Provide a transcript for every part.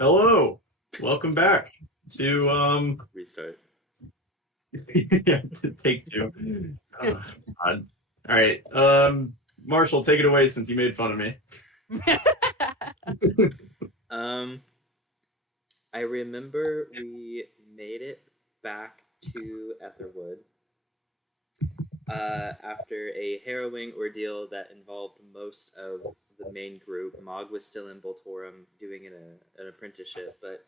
Hello, welcome back to Restart. yeah, to take two. Oh, God. All right, Marshall, take it away since you made fun of me. Um, I remember we made it back to Etherwood after a harrowing ordeal that involved most of the main group. Mog was still in Voltorum doing an apprenticeship, but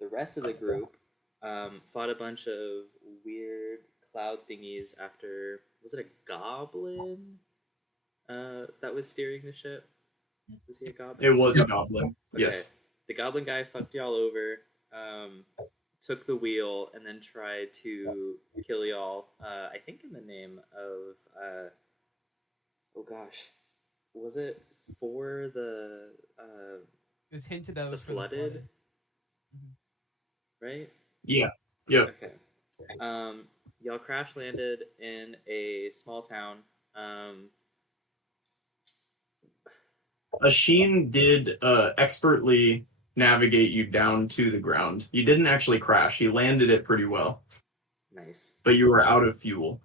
the rest of the group fought a bunch of weird cloud thingies after, was it a goblin that was steering the ship? Was he a It goblin? was a goblin. Okay. Yes. The goblin guy fucked y'all over, took the wheel, and then tried to kill y'all. I think in the name of oh gosh, was it for It was hinted that it the was for the flooded? flooded. Mhm. Right? Yeah. Yeah. Okay. Y'all crash landed in a small town. Um, Asheen did expertly navigate you down to the ground. You didn't actually crash. He landed it pretty well, nice. but you were out of fuel.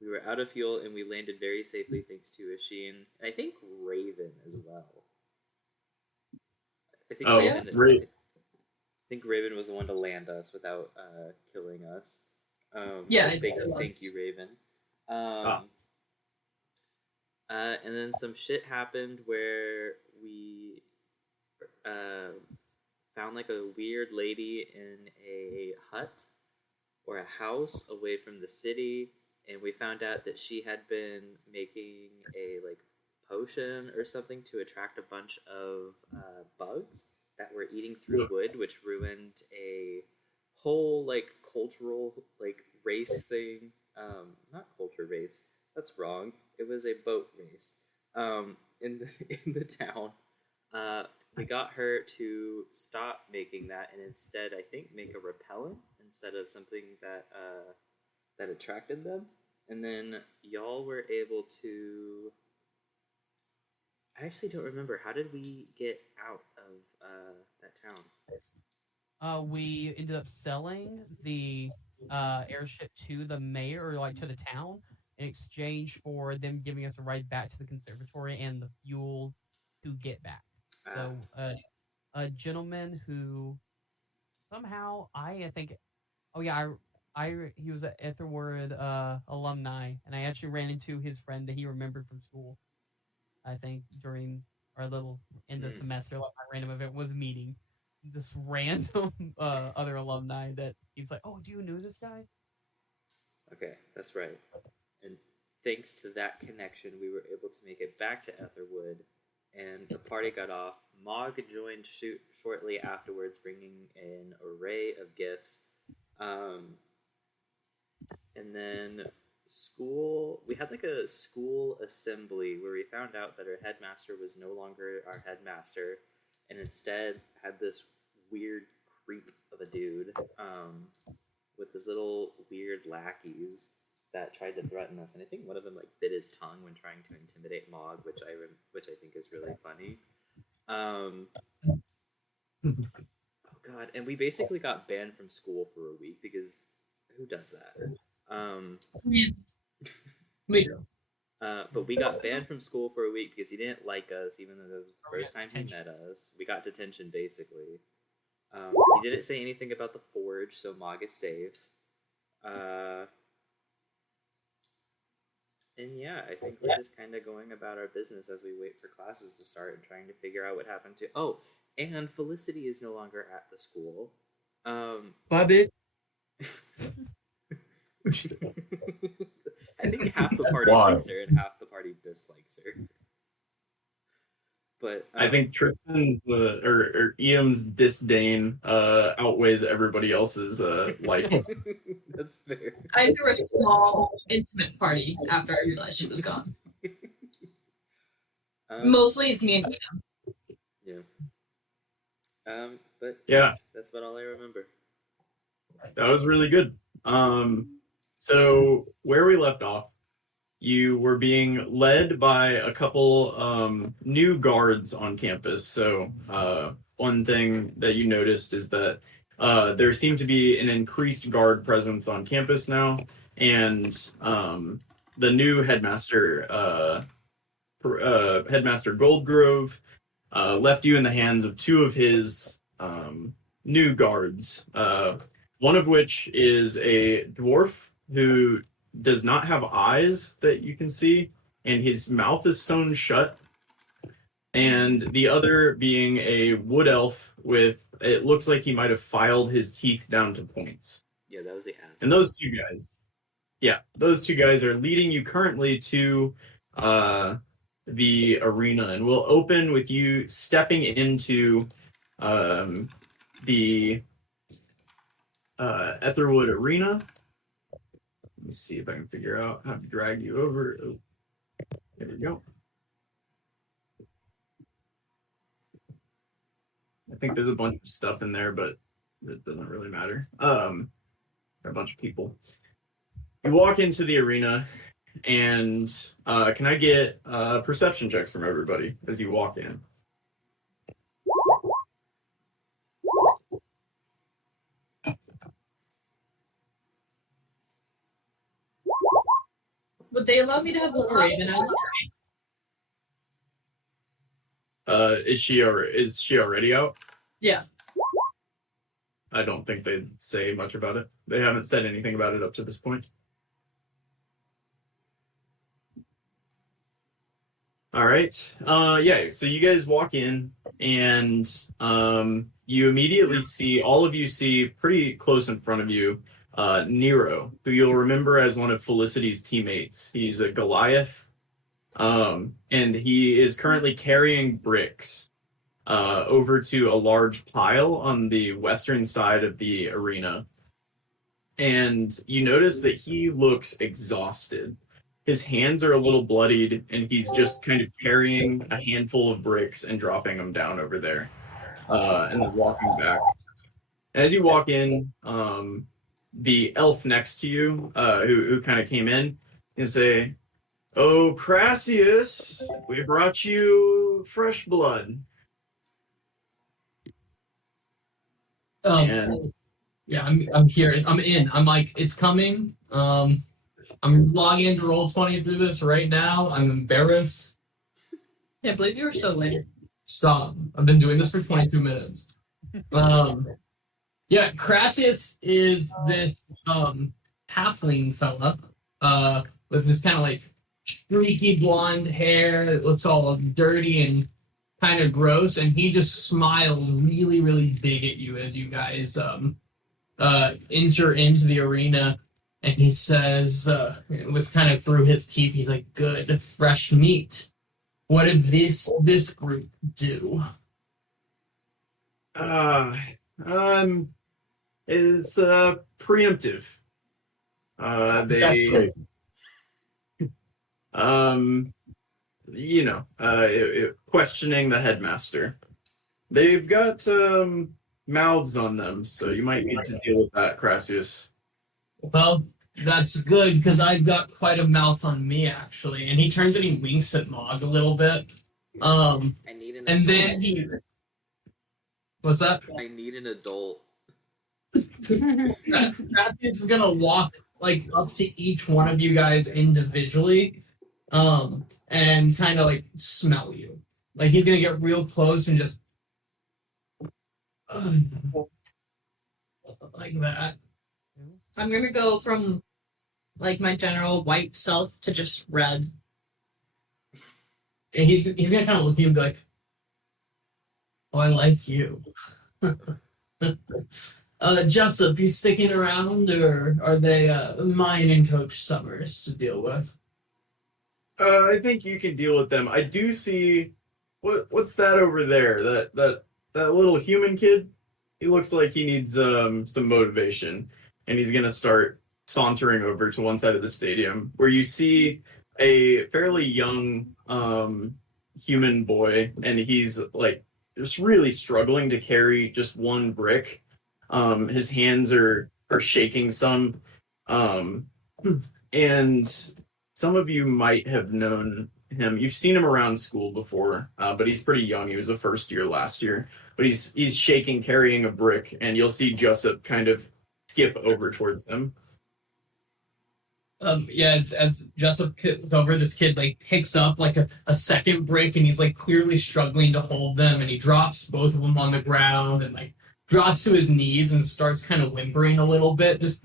We were out of fuel and we landed very safely thanks to Asheen and I think Raven as well. I think Oh, Raven. right. I think Raven was the one to land us without killing us. Yeah, so thank you, Raven. Ah. And then some shit happened where we uh, found like a weird lady in a hut or a house away from the city, and we found out that she had been making a like potion or something to attract a bunch of bugs that were eating through wood, which ruined a whole like cultural like race thing. Not culture race. That's wrong. It was a boat race. In the in the town. Uh, we got her to stop making that and instead, I think, make a repellent instead of something that that attracted them. And then y'all were able to. I actually don't remember. How did we get out of that town? We ended up selling the airship to the mayor, or like to the town, in exchange for them giving us a ride back to the conservatory and the fuel to get back. Ah, So, a gentleman who somehow I think, oh yeah, he was an Aetherwood alumni, and I actually ran into his friend that he remembered from school. I think during our little end of hmm. semester, like my random event was meeting this random other alumni that he's like, oh, do you know this guy? Okay, that's right. And thanks to that connection, we were able to make it back to Etherwood, and the party got off. Mog joined shortly afterwards, bringing an array of gifts. Um, and then we had like a school assembly where we found out that our headmaster was no longer our headmaster, and instead had this weird creep of a dude with his little weird lackeys that tried to threaten us, and I think one of them like bit his tongue when trying to intimidate Mog, which I think is really funny. Um, oh god, and we basically got banned from school for a week because who does that? Yeah, we do. But we got banned from school for a week because he didn't like us, even though it was the We first got time he detention. met us. We got detention basically. He didn't say anything about the forge, so Mog is safe. Uh, And yeah, I think we're just kind of going about our business as we wait for classes to start and trying to figure out what happened to. Oh, and Felicity is no longer at the school. Um, Bobby. I think half the party Why? likes her and half the party dislikes her. But I think Tristan's or Iam's disdain outweighs everybody else's like. that's fair. I threw a small, intimate party after I realized she was gone. Mostly it's me and Tina. Yeah. But Yeah, that's about all I remember. that was really good. So where we left off, you were being led by a couple new guards on campus. So one thing that you noticed is that there seemed to be an increased guard presence on campus now, and the new headmaster, Headmaster Goldgrove, left you in the hands of two of his new guards. One of which is a dwarf who does not have eyes that you can see, and his mouth is sewn shut. And the other being a wood elf with, it looks like he might have filed his teeth down to points. Yeah, that was the ass. And those two guys are leading you currently to the arena, and we'll open with you stepping into the Aetherwood arena. Let me see if I can figure out how to drag you over. Oh, there we go. I think there's a bunch of stuff in there, but it doesn't really matter. A bunch of people. You walk into the arena, and can I get perception checks from everybody as you walk in? Would they allow me to have Little Raven out? Is she already out? Yeah. I don't think they'd say much about it. They haven't said anything about it up to this point. All right. Yeah, so you guys walk in, and you immediately see, all of you see pretty close in front of you, Nero, who you'll remember as one of Felicity's teammates. He's a Goliath, and he is currently carrying bricks over to a large pile on the western side of the arena. And you notice that he looks exhausted. His hands are a little bloodied, and he's just kind of carrying a handful of bricks and dropping them down over there, and then walking back. And as you walk in, the elf next to you, who kind of came in, and say, "Oh, Crassius, we brought you fresh blood." And yeah, I'm here. I'm in. I'm like, it's coming. I'm logging into Roll20 through this right now. I'm embarrassed. Can't believe you were so late. Stop. I've been doing this for 22 minutes. Yeah, Crassius is this halfling fella with this kind of like streaky blonde hair that looks all dirty and kind of gross, and he just smiles really, really big at you as you guys enter into the arena. And he says, with kind of through his teeth, he's like, "Good, fresh meat. What did this group do?" It's preemptive. They, questioning the headmaster. They've got mouths on them, so you might need to deal with that, Crassius. Well, that's good, because I've got quite a mouth on me, actually. And he turns and he winks at Mog a little bit. I need an and adult. then he... What's that? I need an adult. Crassius is going to walk like up to each one of you guys individually and kind of like smell you. Like he's going to get real close and just... like that. I'm gonna go from like my general white self to just red. And he's gonna kind of look at you and be like, "Oh, I like you." Jessup, you sticking around, or are they mine and Coach Summers to deal with? I think you can deal with them. I do see what's that over there? That little human kid? He looks like he needs some motivation. And he's going to start sauntering over to one side of the stadium, where you see a fairly young human boy, and he's like just really struggling to carry just one brick. His hands are shaking some, and some of you might have known him. You've seen him around school before, but he's pretty young. He was a first year last year, but he's shaking, carrying a brick, and you'll see Jessup kind of skip over towards him. Yeah, as Jessup goes over, this kid like picks up like a second brick, and he's like clearly struggling to hold them, and he drops both of them on the ground and like drops to his knees and starts kind of whimpering a little bit. Just,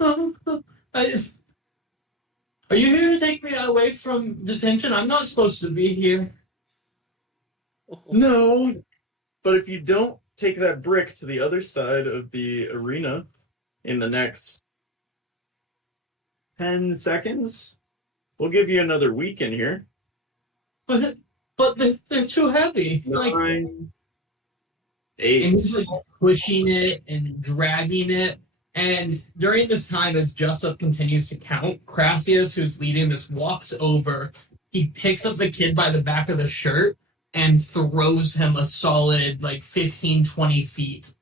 I, are you here to take me away from detention? I'm not supposed to be here. No, but if you don't take that brick to the other side of the arena in the next 10 seconds, we'll give you another week in here. But they're too heavy. Like, 9, and 8. he's like pushing it and dragging it. And during this time, as Jessup continues to count, Crassius, who's leading this, walks over. He picks up the kid by the back of the shirt and throws him a solid like 15, 20 feet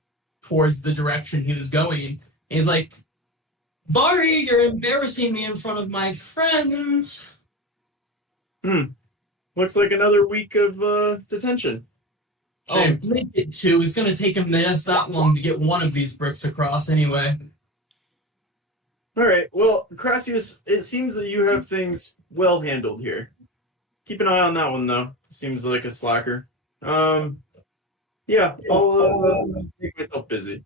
towards the direction he was going. And he's like, Vari, you're embarrassing me in front of my friends. Looks like another week of detention. Oh, make it 2. It's going to take him just that long to get one of these bricks across anyway. All right. Well, Crassius, it seems that you have things well handled here. Keep an eye on that one, though. Seems like a slacker. Yeah, I'll make myself busy.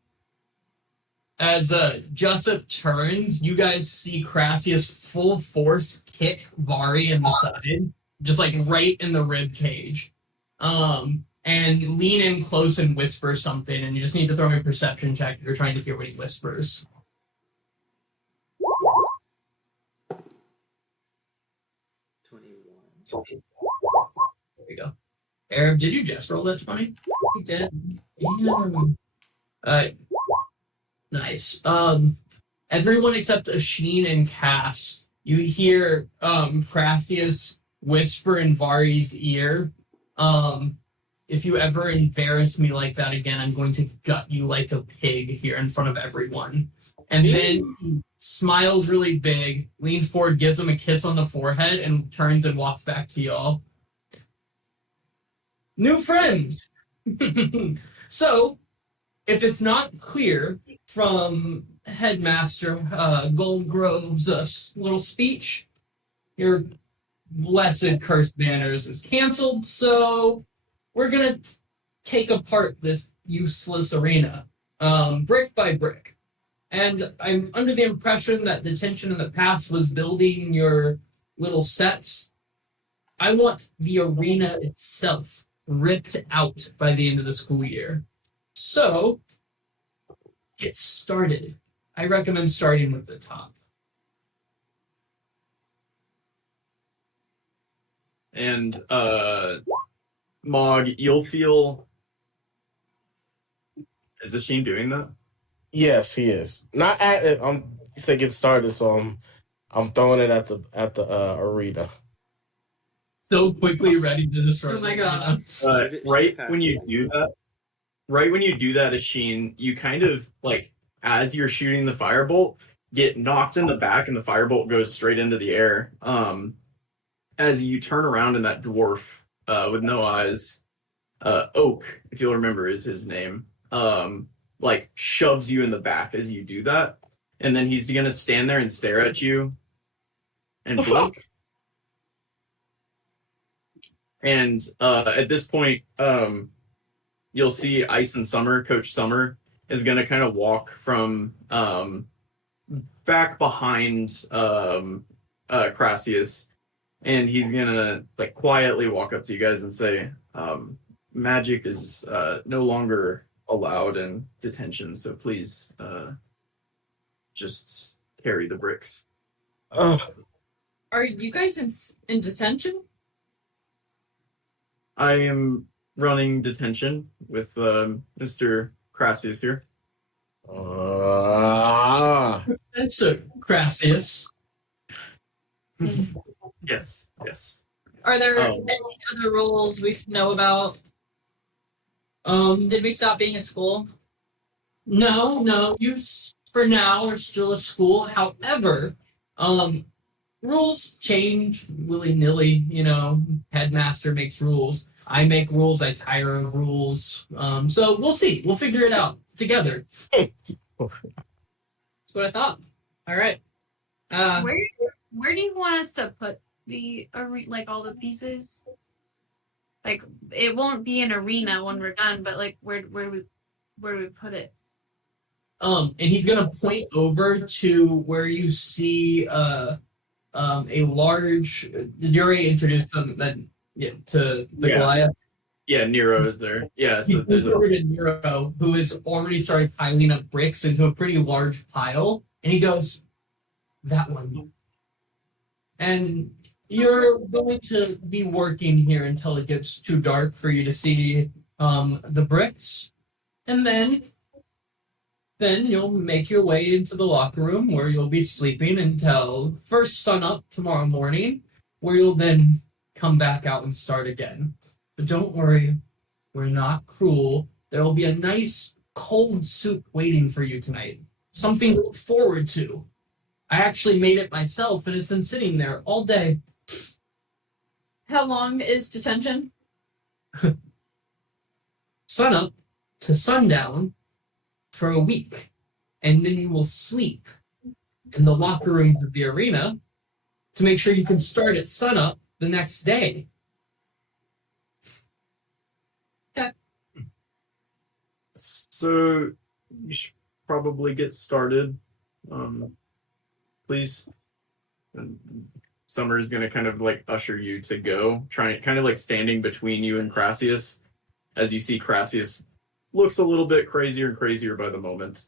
As Jessup turns, you guys see Crassius full force kick Vari in the side, just like right in the rib cage. And lean in close and whisper something, and you just need to throw me a perception check if you're trying to hear what he whispers. 21. There we go. Arab, did you just roll that 20? He did. Yeah. Nice. Everyone except Asheen and Cass, you hear Crassius whisper in Vari's ear, if you ever embarrass me like that again, I'm going to gut you like a pig here in front of everyone. And then he smiles really big, leans forward, gives him a kiss on the forehead, and turns and walks back to y'all. New friends! So, if it's not clear from Headmaster Goldgrove's little speech, your blessed cursed banners is canceled, so we're going to take apart this useless arena, brick by brick. And I'm under the impression that detention in the past was building your little sets. I want the arena itself ripped out by the end of the school year. So, get started. I recommend starting with the top. And Mog, you'll feel. Is the Sheen doing that? Yes, he is. Not at it. He said get started, so I'm throwing it at the arena. So quickly ready to destroy. Oh my god. Right when you do that, Asheen, you kind of like as you're shooting the firebolt, get knocked in the back, and the firebolt goes straight into the air. As you turn around, and that dwarf with no eyes, Oak, if you'll remember, is his name. Like shoves you in the back as you do that, and then he's gonna stand there and stare at you and blink. And at this point, you'll see Ice and Summer, Coach Summer, is gonna kind of walk from back behind Crassius, and he's gonna like quietly walk up to you guys and say, magic is no longer allowed in detention, so please just carry the bricks. Are you guys in detention? I am running detention with Mr. Crassius here. That's a Crassius. Yes. Are there any other rules we know about? Did we stop being a school? No, you for now are still a school. However, rules change willy-nilly. Headmaster makes rules. I make rules. I tire of rules. So we'll see. We'll figure it out together. That's what I thought. All right. Where do you want us to put the like all the pieces? Like it won't be an arena when we're done, but like where do we put it? And he's gonna point over to where you see a large. Did you already introduce them to the Goliath? Yeah, Nero is there. Yeah, so there's a over to Nero, who has already started piling up bricks into a pretty large pile, and he goes, "That one." And you're going to be working here until it gets too dark for you to see the bricks, and then you'll make your way into the locker room where you'll be sleeping until first sun up tomorrow morning, where you'll then come back out and start again. But don't worry, we're not cruel. There will be a nice cold soup waiting for you tonight. Something to look forward to. I actually made it myself, and it's been sitting there all day. How long is detention? Sun up to sundown for a week, and then you will sleep in the locker rooms of the arena to make sure you can start at sunup the next day. So you should probably get started. Please. And Summer is going to kind of like usher you to go, kind of like standing between you and Crassius, as you see Crassius looks a little bit crazier and crazier by the moment.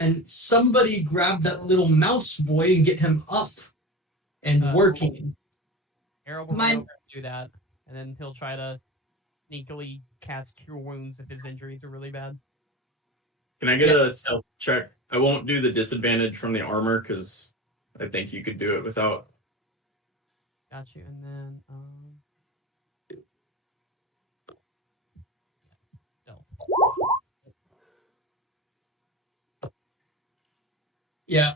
And somebody grab that little mouse boy and get him up and working. Arrow will run over and do that, and then he'll try to sneakily cast Cure Wounds if his injuries are really bad. Can I get a stealth check? I won't do the disadvantage from the armor because I think you could do it without. Got you, and then stealth. Yeah.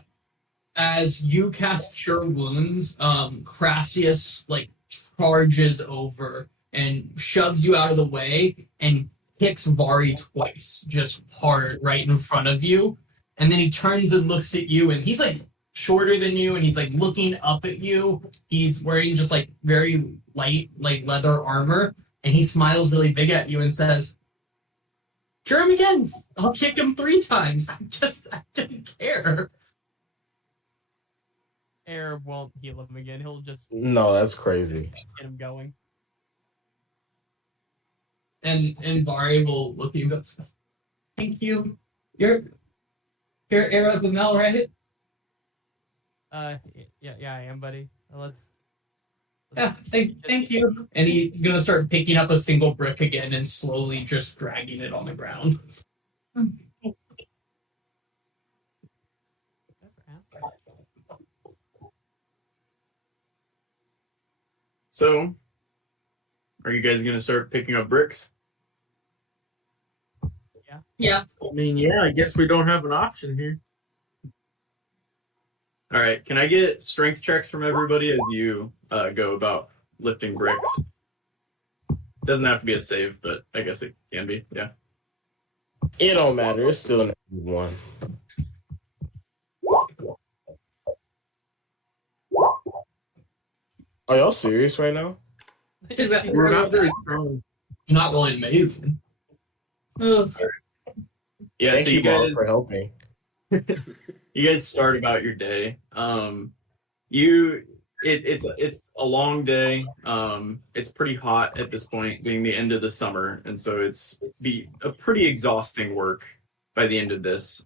As you cast Cure Wounds, Crassius like charges over and shoves you out of the way and kicks Vari twice, just hard right in front of you. And then he turns and looks at you, and he's like shorter than you, and he's like looking up at you. He's wearing just like very light, like leather armor, and he smiles really big at you and says, "Cure him again. I'll kick him 3 times. I didn't care." Arab won't heal him again. He'll just No, that's crazy. get him going. And Vari will look at you and go, "Thank you. You're Arab Amel, right?" Yeah, I am, buddy. Let's Yeah, thank you. And he's gonna start picking up a single brick again and slowly just dragging it on the ground. So, are you guys going to start picking up bricks? Yeah. I mean, yeah, I guess we don't have an option here. All right. Can I get strength checks from everybody as you go about lifting bricks? Doesn't have to be a save, but I guess it can be. Yeah. It don't matter. It's still an one. Are y'all serious right now? We're not very strong. You're not really amazing. Ugh. Yeah. Thank So you, you guys Bob, for helping. you guys start about your day. It's a long day. It's pretty hot at this point, being the end of the summer, and so it's be a pretty exhausting work by the end of this.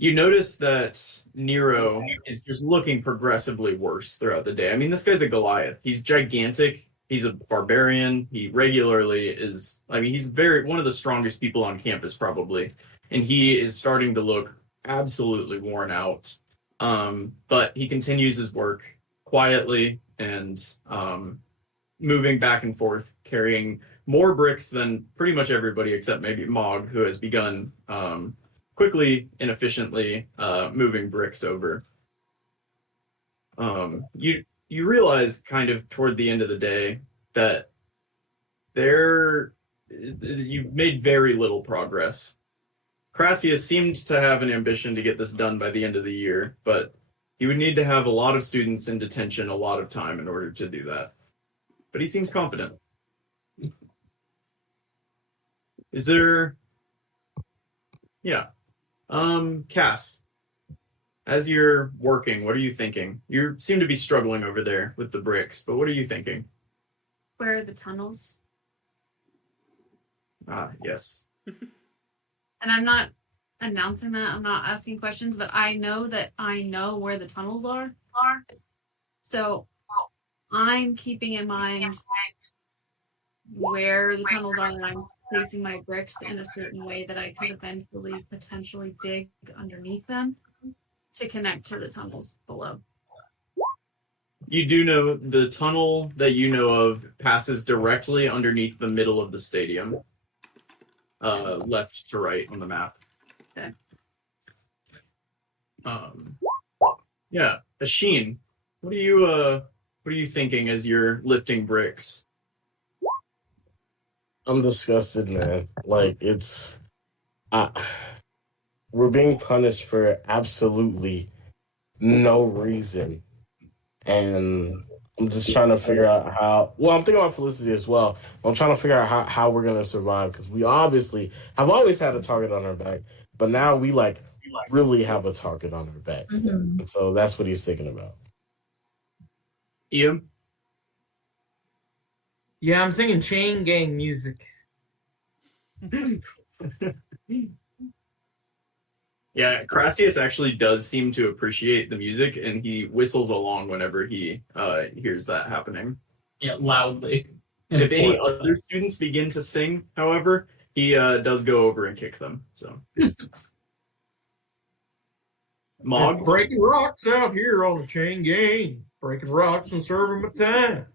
You notice that Nero is just looking progressively worse throughout the day. I mean, this guy's a Goliath. He's gigantic. He's a barbarian. He regularly is. I mean, he's one of the strongest people on campus, probably, and he is starting to look absolutely worn out. But he continues his work quietly and moving back and forth, carrying more bricks than pretty much everybody except maybe Mog, who has begun quickly and efficiently moving bricks over. You realize kind of toward the end of the day that you've made very little progress. Crassius seemed to have an ambition to get this done by the end of the year, but he would need to have a lot of students in detention a lot of time in order to do that. But he seems confident. Is there... Yeah. Cass, as you're working, what are you thinking? You seem to be struggling over there with the bricks, but what are you thinking? Where are the tunnels? Ah, yes. And I'm not announcing that. I'm not asking questions, but I know that I know where the tunnels are. So I'm keeping in mind where the tunnels are, and I'm placing my bricks in a certain way that I could eventually potentially dig underneath them to connect to the tunnels below. You do know the tunnel that you know of passes directly underneath the middle of the stadium. Left to right on the map. Okay. Yeah, Asheen, what are you thinking as you're lifting bricks? I'm disgusted, man. Like we're being punished for absolutely no reason, and I'm just trying to figure out how. Well, I'm thinking about Felicity as well. I'm trying to figure out how we're gonna survive because we obviously have always had a target on our back, but now we really have a target on our back, and so that's what he's thinking about. Ian? Yeah, I'm singing Chain Gang music. Yeah, Crassius actually does seem to appreciate the music, and he whistles along whenever he hears that happening. Yeah, loudly. If any other students begin to sing, however, he does go over and kick them. So, Mog, Breaking rocks out here on the Chain Gang. Breaking rocks and serving my time.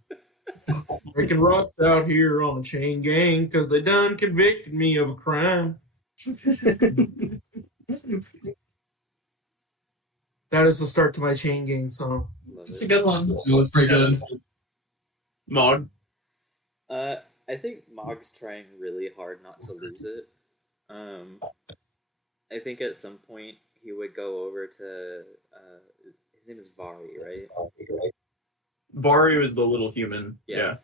Breaking rocks out here on the Chain Gang because they done convicted me of a crime. That is the start to my Chain Gang song. Love It's it. a good one. It was pretty good. Mog. I think Mog's trying really hard not to lose it. I think at some point he would go over to his name is Vari, right? Vari was the little human. Yeah.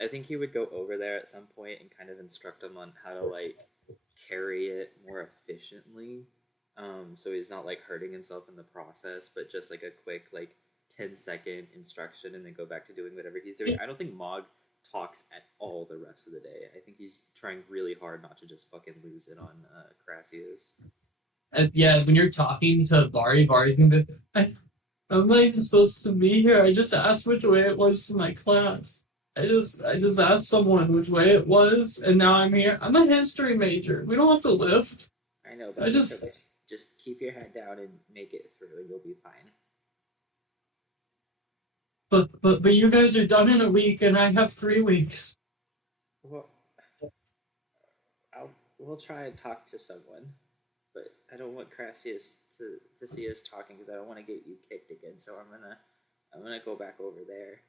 I think he would go over there at some point and kind of instruct him on how to carry it more efficiently. So he's not hurting himself in the process, but just a quick 10-second instruction and then go back to doing whatever he's doing. I don't think Mog talks at all the rest of the day. I think he's trying really hard not to just fucking lose it on Crassius. Yeah, when you're talking to Vari's gonna be, I'm not even supposed to be here. I just asked which way it was to my class. I just asked someone which way it was, and now I'm here. I'm a history major. We don't have to lift. I know, but it's okay. Just keep your head down and make it through, and you'll be fine. But you guys are done in a week, and I have 3 weeks. Well, we'll try and talk to someone, but I don't want Crassius to see us talking because I don't want to get you kicked again. So I'm gonna go back over there.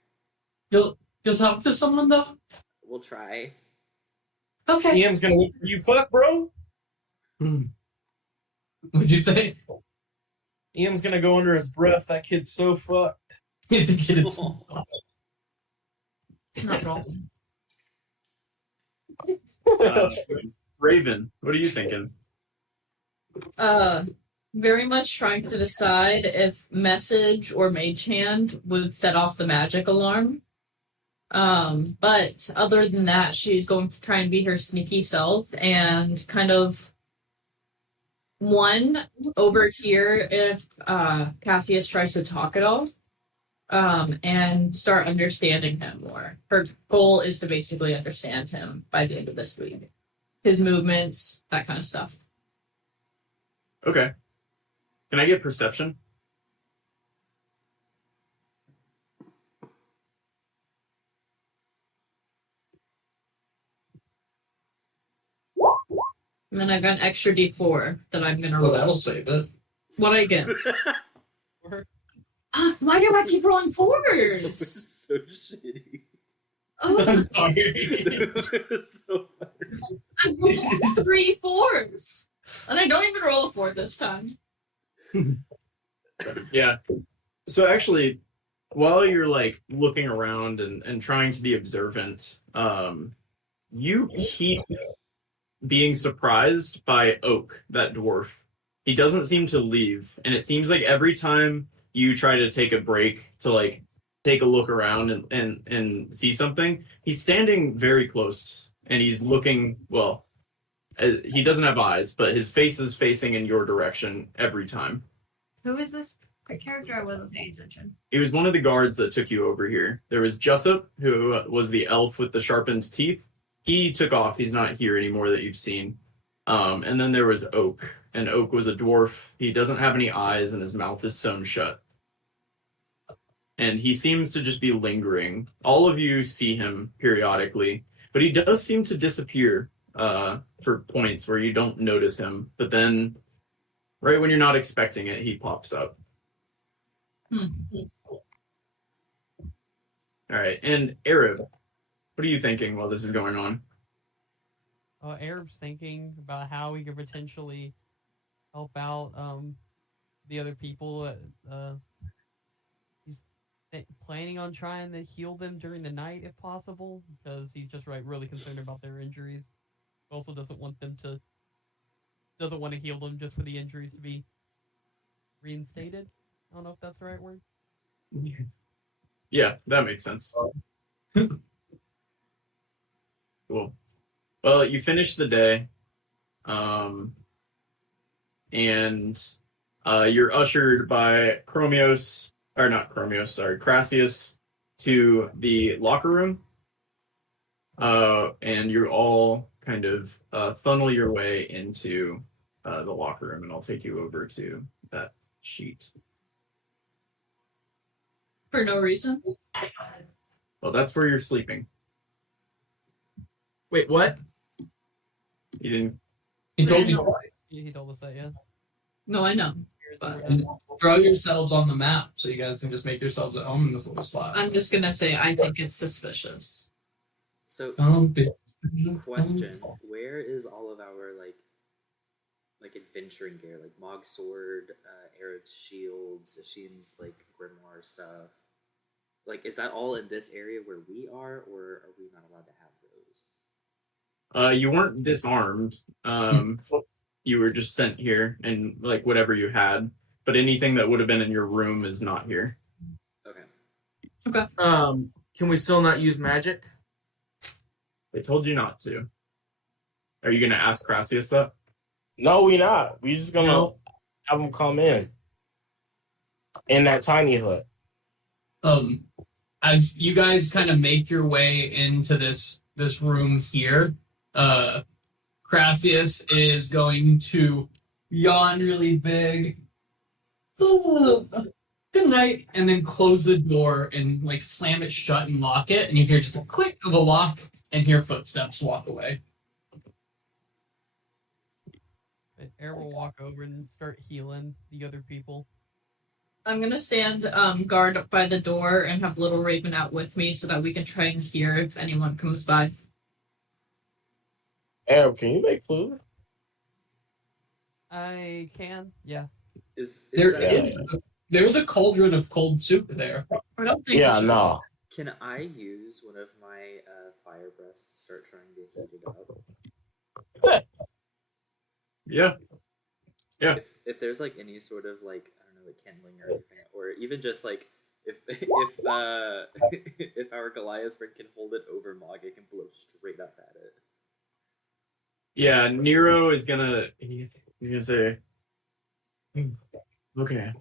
You'll talk to someone though. We'll try. Okay. Ian's gonna look for you, fuck, bro. What'd you say? Ian's gonna go under his breath. That kid's so fucked. The kid's It's not wrong. Raven, what are you thinking? Very much trying to decide if message or mage hand would set off the magic alarm. But other than that, she's going to try and be her sneaky self and kind of overhear if Cassius tries to talk at all, and start understanding him more. Her goal is to basically understand him by the end of this week. His movements, that kind of stuff. Okay. Can I get perception? And then I've got an extra D4 that I'm gonna roll. that'll save it. What I get? Why do I keep rolling That was fours? so shitty. Oh, I'm sorry. That was so funny. I rolled 3 fours. And I don't even roll a 4 this time. Yeah. So actually, while you're like looking around and trying to be observant, you keep being surprised by Oak, that dwarf. He doesn't seem to leave, and it seems like every time you try to take a break to like take a look around and see something, he's standing very close and he's looking, well, he doesn't have eyes, but his face is facing in your direction every time. Who is this character? I wasn't paying attention. He was one of the guards that took you over here. There was Jessup, who was the elf with the sharpened teeth. He took off. He's not here anymore that you've seen. And then there was Oak, and Oak was a dwarf. He doesn't have any eyes, and his mouth is sewn shut. And he seems to just be lingering. All of you see him periodically, but he does seem to disappear for points where you don't notice him. But then, right when you're not expecting it, he pops up. All right, and Arab, what are you thinking while this is going on? Arab's thinking about how he could potentially help out the other people. He's planning on trying to heal them during the night if possible, because he's just really concerned about their injuries. He also doesn't want to heal them just for the injuries to be reinstated. I don't know if that's the right word. Yeah, that makes sense. Cool. Well, you finish the day, and you're ushered by Crassius to the locker room, and you all kind of funnel your way into the locker room, and I'll take you over to that sheet. For no reason. Well, that's where you're sleeping. Wait, what? You didn't. He told you. He told us that, yeah. No, I know. Here's But- where we're at. Throw yourselves on the map so you guys can just make yourselves at home in this little spot. I'm just gonna say I think it's suspicious. So, question: where is all of our like adventuring gear, like Mog's sword, Arab's shields, Ashin's like grimoire stuff? Like, is that all in this area where we are, or are we not allowed to have those? You weren't disarmed. You were just sent here, and like whatever you had. But anything that would have been in your room is not here. Okay. Can we still not use magic? They told you not to. Are you going to ask Crassius that? No, we not. We just gonna have them come in that tiny hut. As you guys kind of make your way into this room here, Crassius is going to yawn really big. Good night, and then close the door and like slam it shut and lock it, and you hear just a click of a lock and hear footsteps walk away. Arab will walk over and start healing the other people. I'm gonna stand guard up by the door and have Little Raven out with me so that we can try and hear if anyone comes by. Arab, can you make food? I can, yeah. There's a cauldron of cold soup there. I don't think. Yeah, no. Can I use one of my fire breaths to start trying to heat it up? Yeah. Yeah. If there's like any sort of like, I don't know, like kindling or anything, or even just like if if our Goliath friend can hold it over Mog, it can blow straight up at it. Yeah, Nero is gonna he's gonna say, okay,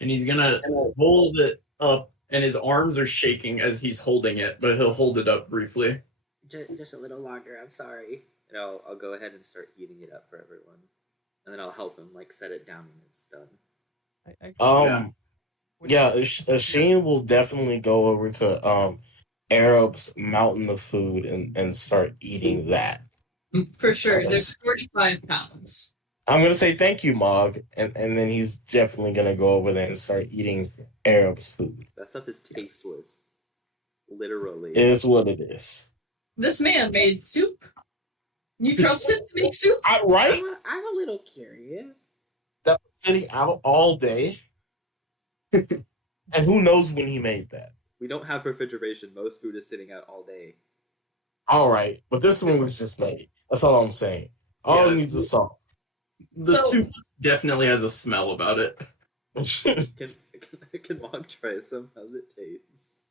and he's gonna hold it up, and his arms are shaking as he's holding it, but he'll hold it up briefly. Just a little longer. I'm sorry. And I'll go ahead and start heating it up for everyone, and then I'll help him like set it down when it's done. Sheen will definitely go over to Arab's mountain of food and start eating that. For sure. There's 45 pounds. I'm gonna say thank you, Mog, and then he's definitely gonna go over there and start eating Arab's food. That stuff is tasteless. Literally. It is what it is. This man made soup. You trust him to make soup? Right? I'm a little curious. That was sitting out all day, and who knows when he made that? We don't have refrigeration. Most food is sitting out all day. All right, but this one was just made. That's all I'm saying. All Yeah. it needs is salt. The So- soup definitely has a smell about it. Can Mog try some? How's it taste?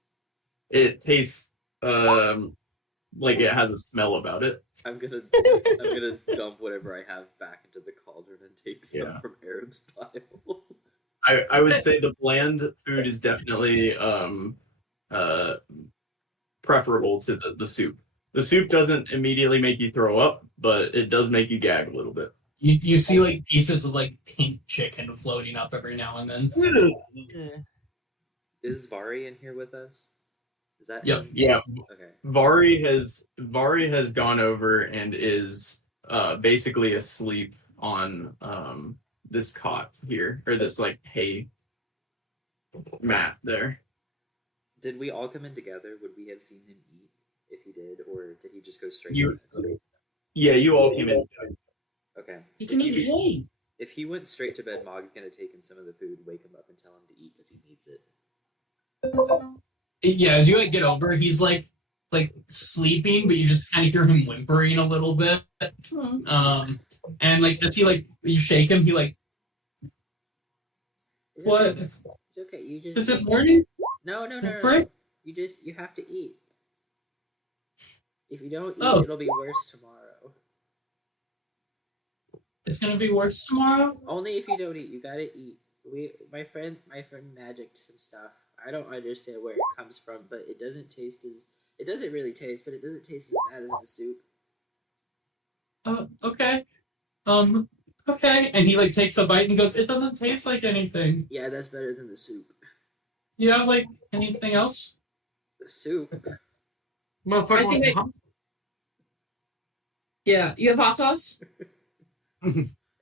It tastes like it has a smell about it. I'm gonna dump whatever I have back into the cauldron and take some Yeah. from Arab's pile. I would say the bland food is definitely preferable to the soup. The soup doesn't immediately make you throw up, but it does make you gag a little bit. You see like pieces of like pink chicken floating up every now and then. Eh. Is Vari in here with us? Is that Yep. him? Yeah, Okay. Vari has gone over and is basically asleep on this cot here, or this like hay mat there. Did we all come in together? Would we have seen him eat if he did, or did he just go straight? You- to bed? Yeah, you all came in. Okay. He can eat hay. If he went straight to bed, Mog's gonna take him some of the food, wake him up, and tell him to eat because he needs it. Yeah, as you like get over, he's like sleeping, but you just kind of hear him whimpering a little bit. And like as he like you shake him, he like what? It's okay. You just Is it morning? no. Frick? You have to eat. If you don't eat, Oh. it'll be worse tomorrow. It's gonna be worse tomorrow. Only if you don't eat. You gotta eat. My friend magicked some stuff. I don't understand where it comes from, but it doesn't taste as. It doesn't really taste, but it doesn't taste as bad as the soup. Oh, okay. Okay. And he like takes a bite and goes, "It doesn't taste like anything." Yeah, that's better than the soup. You have like anything else? The soup. Motherfucker I wants think some hot. Yeah, you have hot sauce?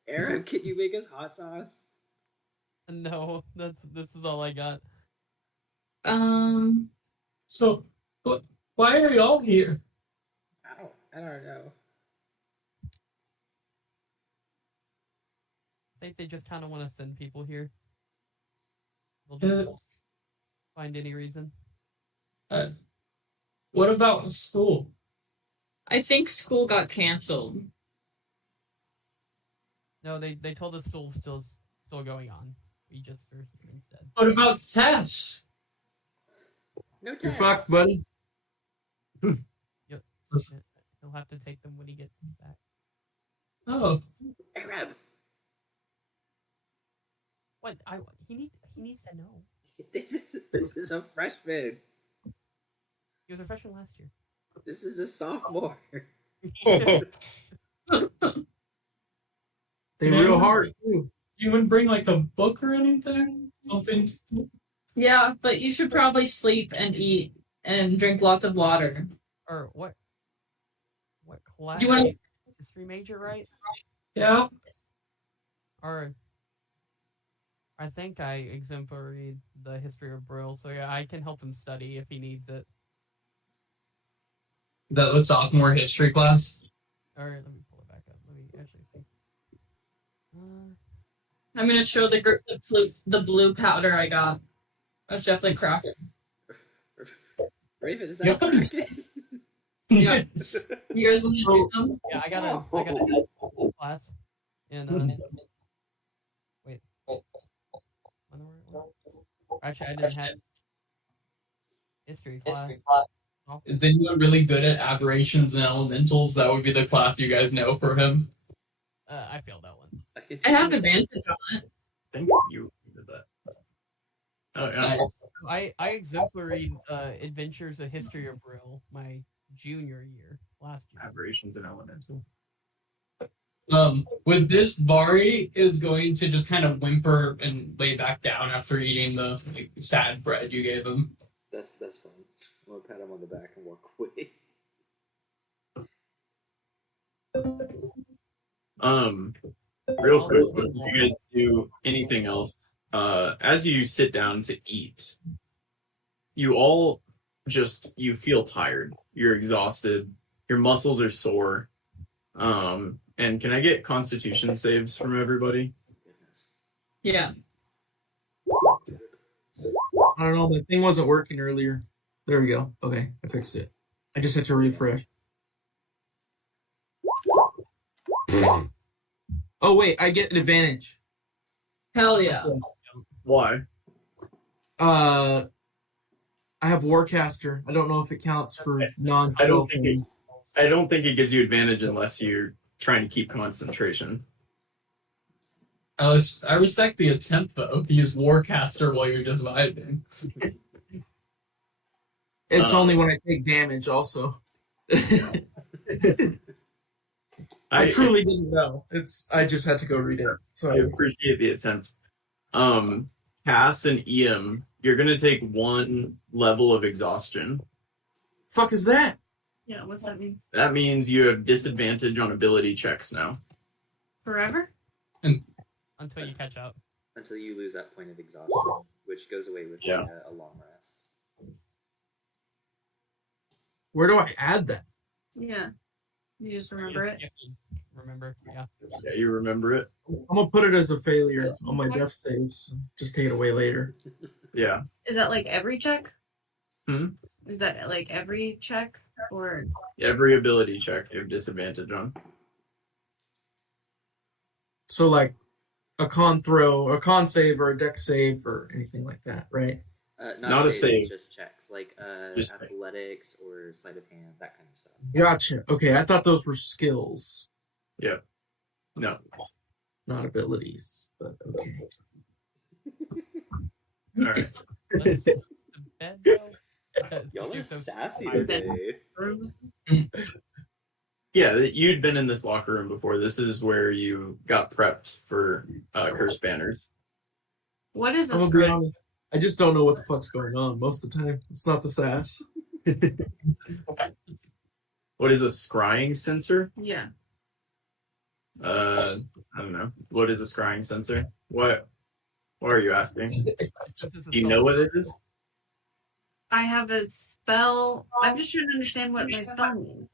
Aaron, can you make us hot sauce? No, this is all I got. So, why are y'all here? I don't know. I think they just kind of want to send people here. They'll Uh, just find any reason. What about school? I think school got canceled. No, they told us school's still going on. We just instead. What about tests? No You're tests. fucked, buddy. He'll have to take them when he gets back. Oh, Arab. What? He needs to know. This is a freshman. He was a freshman last year. This is a sophomore. They Yeah. real hard too. you wouldn't bring like a book or anything? Something? Yeah, but you should probably sleep and eat and drink lots of water. Or what? What class? Do you wanna- History major, right? Yeah. Or I think I exemplaried the history of Brill, so yeah, I can help him study if he needs it. That was sophomore history class. Or let me pull it back up. Let me actually see. I'm gonna show the group the blue powder I got. That's definitely cracking. Raven, is that Yep. Kraken? Yeah. You guys want to do some? Yeah, I got a class in wait. Actually, I didn't have history class. Is anyone really good at aberrations and elementals? That would be the class you guys know for him. I failed that one. I have advantage on it. I think you did that. Oh yeah. Nice. I exemplaried Adventures of History of Brill my junior year last year. Aberrations and elemental. With this, Vari is going to just kind of whimper and lay back down after eating the like, sad bread you gave him. That's fun. I'm gonna pat him on the back and walk away. Real I'll quick, do before it more. you guys do anything else, as you sit down to eat, you all you feel tired. You're exhausted. Your muscles are sore. And can I get Constitution saves from everybody? Goodness. Yeah. I don't know. My thing wasn't working earlier. There we go. Okay, I fixed it. I just had to refresh. Oh wait, I get an advantage. Hell yeah. Why? I have Warcaster. I don't know if it counts for non. I don't think it gives you advantage unless you're trying to keep concentration. I respect the attempt though to use Warcaster while you're just vibing. It's only when I take damage. Also, I truly didn't know. I just had to go read it. So I appreciate the attempt. Cass and Ian, you're gonna take 1 level of exhaustion. fuck is that? Yeah, what's that mean? That means you have disadvantage on ability checks now. Forever? Until you catch up. Until you lose that point of exhaustion, which goes away with Yeah. a long rest. Where do I add that? Yeah. You just remember it? You have to remember, yeah. Yeah, you remember it? I'm gonna put it as a failure on my death saves. Just take it away later. Yeah. Is that like every check? Hmm? Is that like every check? Or Every ability check you have disadvantage on. So like a con throw, a con save, or a deck save, or anything like that, right? Not a saves, save. just checks like Just- athletics or sleight of hand, that kind of stuff. Gotcha. Okay, I thought those were skills, No. not abilities. But okay. All right. Let's the bed though. Because Y'all are you're so sassy Okay. today. Yeah, you'd been in this locker room before. This is where you got prepped for curse banners. what is I'm a gonna be scribe? honest. I just don't know what the fuck's going on most of the time. It's not the sass. What is a scrying sensor? Yeah. I don't know. What is a scrying sensor? What are you asking? This is a Do you know what it is? I have a spell. I'm just trying to understand what my spell means.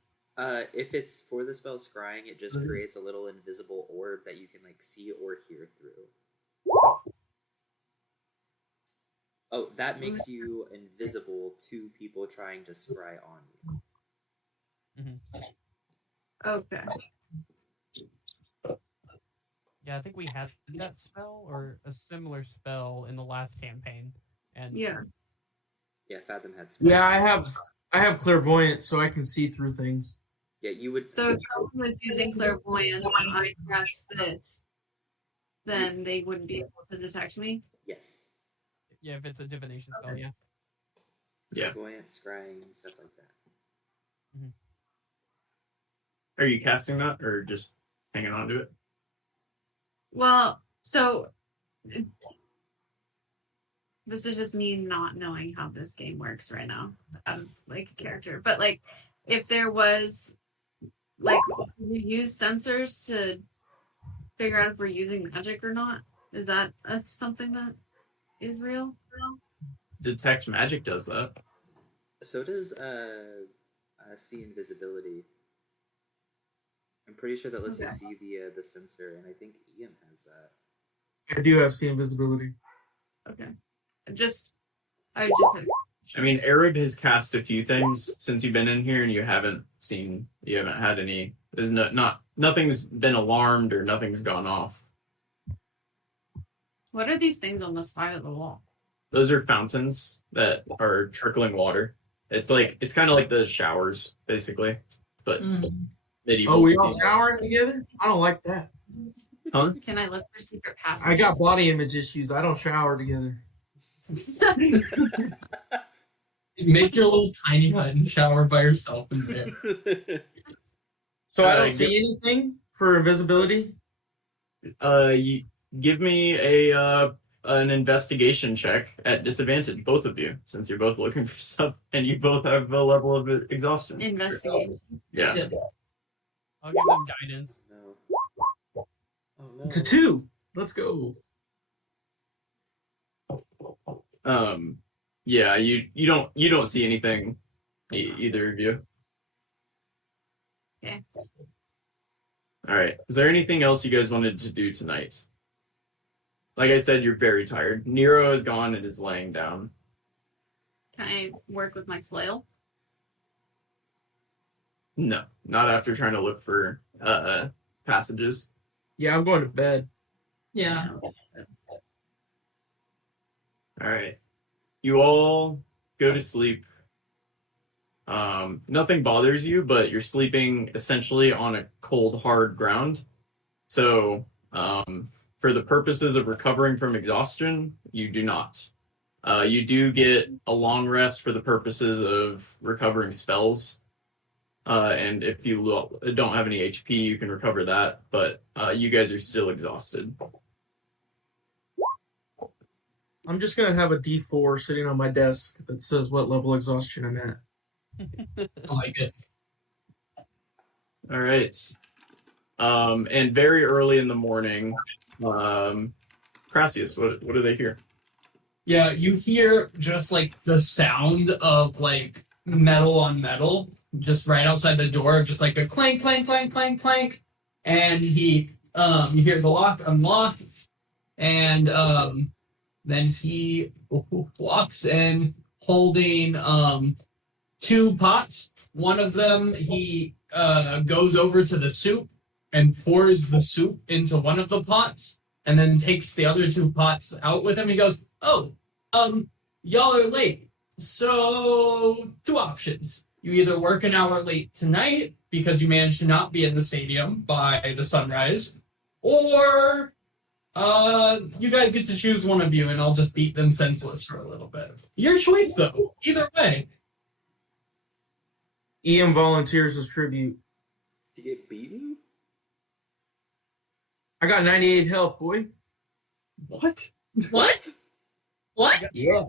If it's for the spell scrying, it just creates a little invisible orb that you can like see or hear through. Oh, that makes you invisible to people trying to scry on you. Okay. Yeah, I think we had that spell or a similar spell in the last campaign. And Yeah. Yeah, Fathom had scry. Yeah, I have clairvoyance, so I can see through things. Yeah, you would. So if someone was using clairvoyance and I cast this, then they wouldn't be able to detect me? Yes. yeah, if it's a divination spell, yeah. Yeah. Clairvoyant, scrying, stuff like that. Are you casting that or just hanging on to it? Well, so this is just me not knowing how this game works right now of like a character. But like if there was like we use sensors to figure out if we're using magic or not, is that something that is real? Detect magic does that. So does see invisibility. I'm pretty sure that lets you Okay. see the sensor, and I think Ian has that. I do have see invisibility. Okay. I just had I mean, Arab has cast a few things since you've been in here, and you haven't had any. There's nothing's been alarmed or nothing's gone off. what are these things on the side of the wall? Those are fountains that are trickling water. It's kind of like the showers, basically, but medieval. Oh, we all showering together? I don't like that. Huh? Can I look for secret passages? I got body image issues. I don't shower together. Make your little tiny hut and shower by yourself in there. So I don't see anything for invisibility. You give me an investigation check at disadvantage, both of you, since you're both looking for stuff and you both have a level of exhaustion. Investigate. Yeah. I'll give them guidance. No. Oh no. It's a 2. Let's go. Yeah, you don't see anything, either of you. Okay. All right. Is there anything else you guys wanted to do tonight? Like I said, you're very tired. Nero is gone and is laying down. Can I work with my flail? No, not after trying to look for passages. Yeah, I'm going to bed. Yeah. All right. You all go to sleep. Nothing bothers you, but you're sleeping essentially on a cold, hard ground. So, for the purposes of recovering from exhaustion, you do not. You do get a long rest for the purposes of recovering spells. And if you don't have any HP, you can recover that. But you guys are still exhausted. I'm just gonna have a D4 sitting on my desk that says what level exhaustion I'm at. I like it. All right. And very early in the morning, Crassius, what do they hear? Yeah, you hear just like the sound of like metal on metal, just right outside the door, just like a clank, clank, clank, clank, clank, and you hear the lock unlock, and then he walks in holding two pots. One of them he goes over to the soup and pours the soup into one of the pots, and then takes the other two pots out with him. He goes, "Oh, y'all are late. So two options. You either work an hour late tonight because you managed to not be in the stadium by the sunrise, or you guys get to choose one of you, and I'll just beat them senseless for a little bit. Your choice, though. Either way." Ian volunteers as tribute. To get beaten? I got 98 health, boy. What? What? What? Yeah.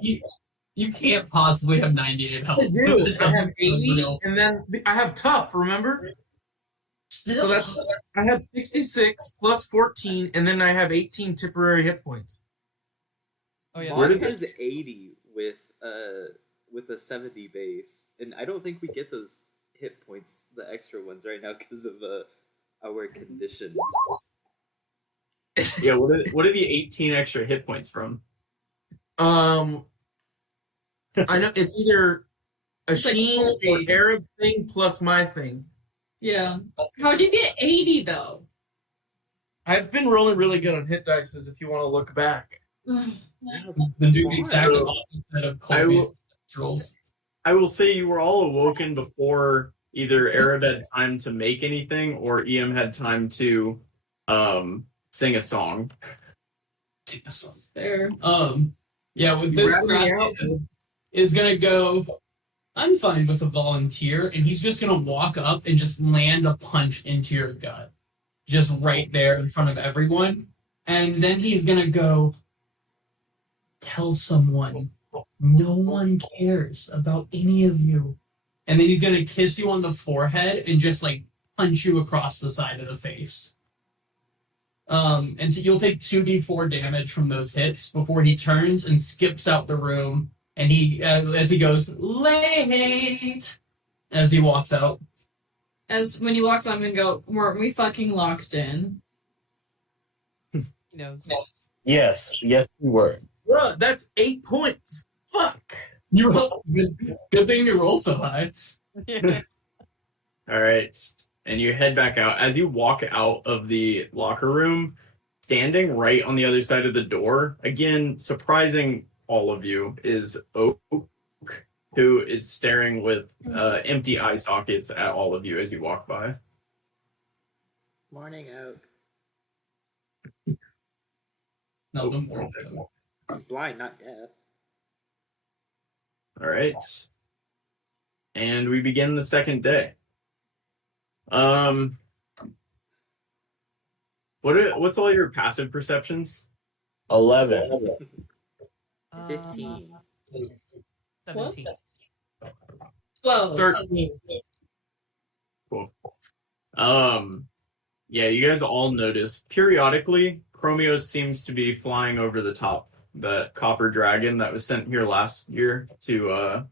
You can't possibly have 98 health. I do. I have 80, and then I have tough, remember? So that's I have 66 plus 14, and then I have 18 temporary hit points. Oh yeah. Mine has 80 with a 70 base, and I don't think we get those hit points, the extra ones right now because of our conditions. Yeah, what are the 18 extra hit points from? I know it's either a It's like Sheen old or age. Arab thing plus my thing. Yeah. How'd you get 80 though? I've been rolling really good on hit dices if you want to look back. The do the exact opposite of Colby's rolls. I will say you were all awoken before either Arab had time to make anything or EM had time to sing a song. Fair. Yeah, with You this ratted me out. Crassius is gonna go. I'm fine with a volunteer, and he's just gonna walk up and just land a punch into your gut, just right there in front of everyone, and then he's gonna go. Tell someone. No one cares about any of you, and then he's gonna kiss you on the forehead and just like punch you across the side of the face. And you'll take 2d4 damage from those hits before he turns and skips out the room. And he, as he goes, late, as he walks out. As when he walks on, I'm gonna go, weren't we fucking locked in? He knows. Yes, we were. Bruh, that's 8 points. Fuck. You roll, good thing you roll so high. All right. And you head back out. As you walk out of the locker room, standing right on the other side of the door, again, surprising all of you, is Oak, who is staring with empty eye sockets at all of you as you walk by. Morning, Oak. No more. He's blind, not deaf. All right. And we begin the second day. What's all your passive perceptions? 11. 15. 17. 12. 13. Cool. yeah, you guys all notice periodically Chromios seems to be flying over the top. The copper dragon that was sent here last year to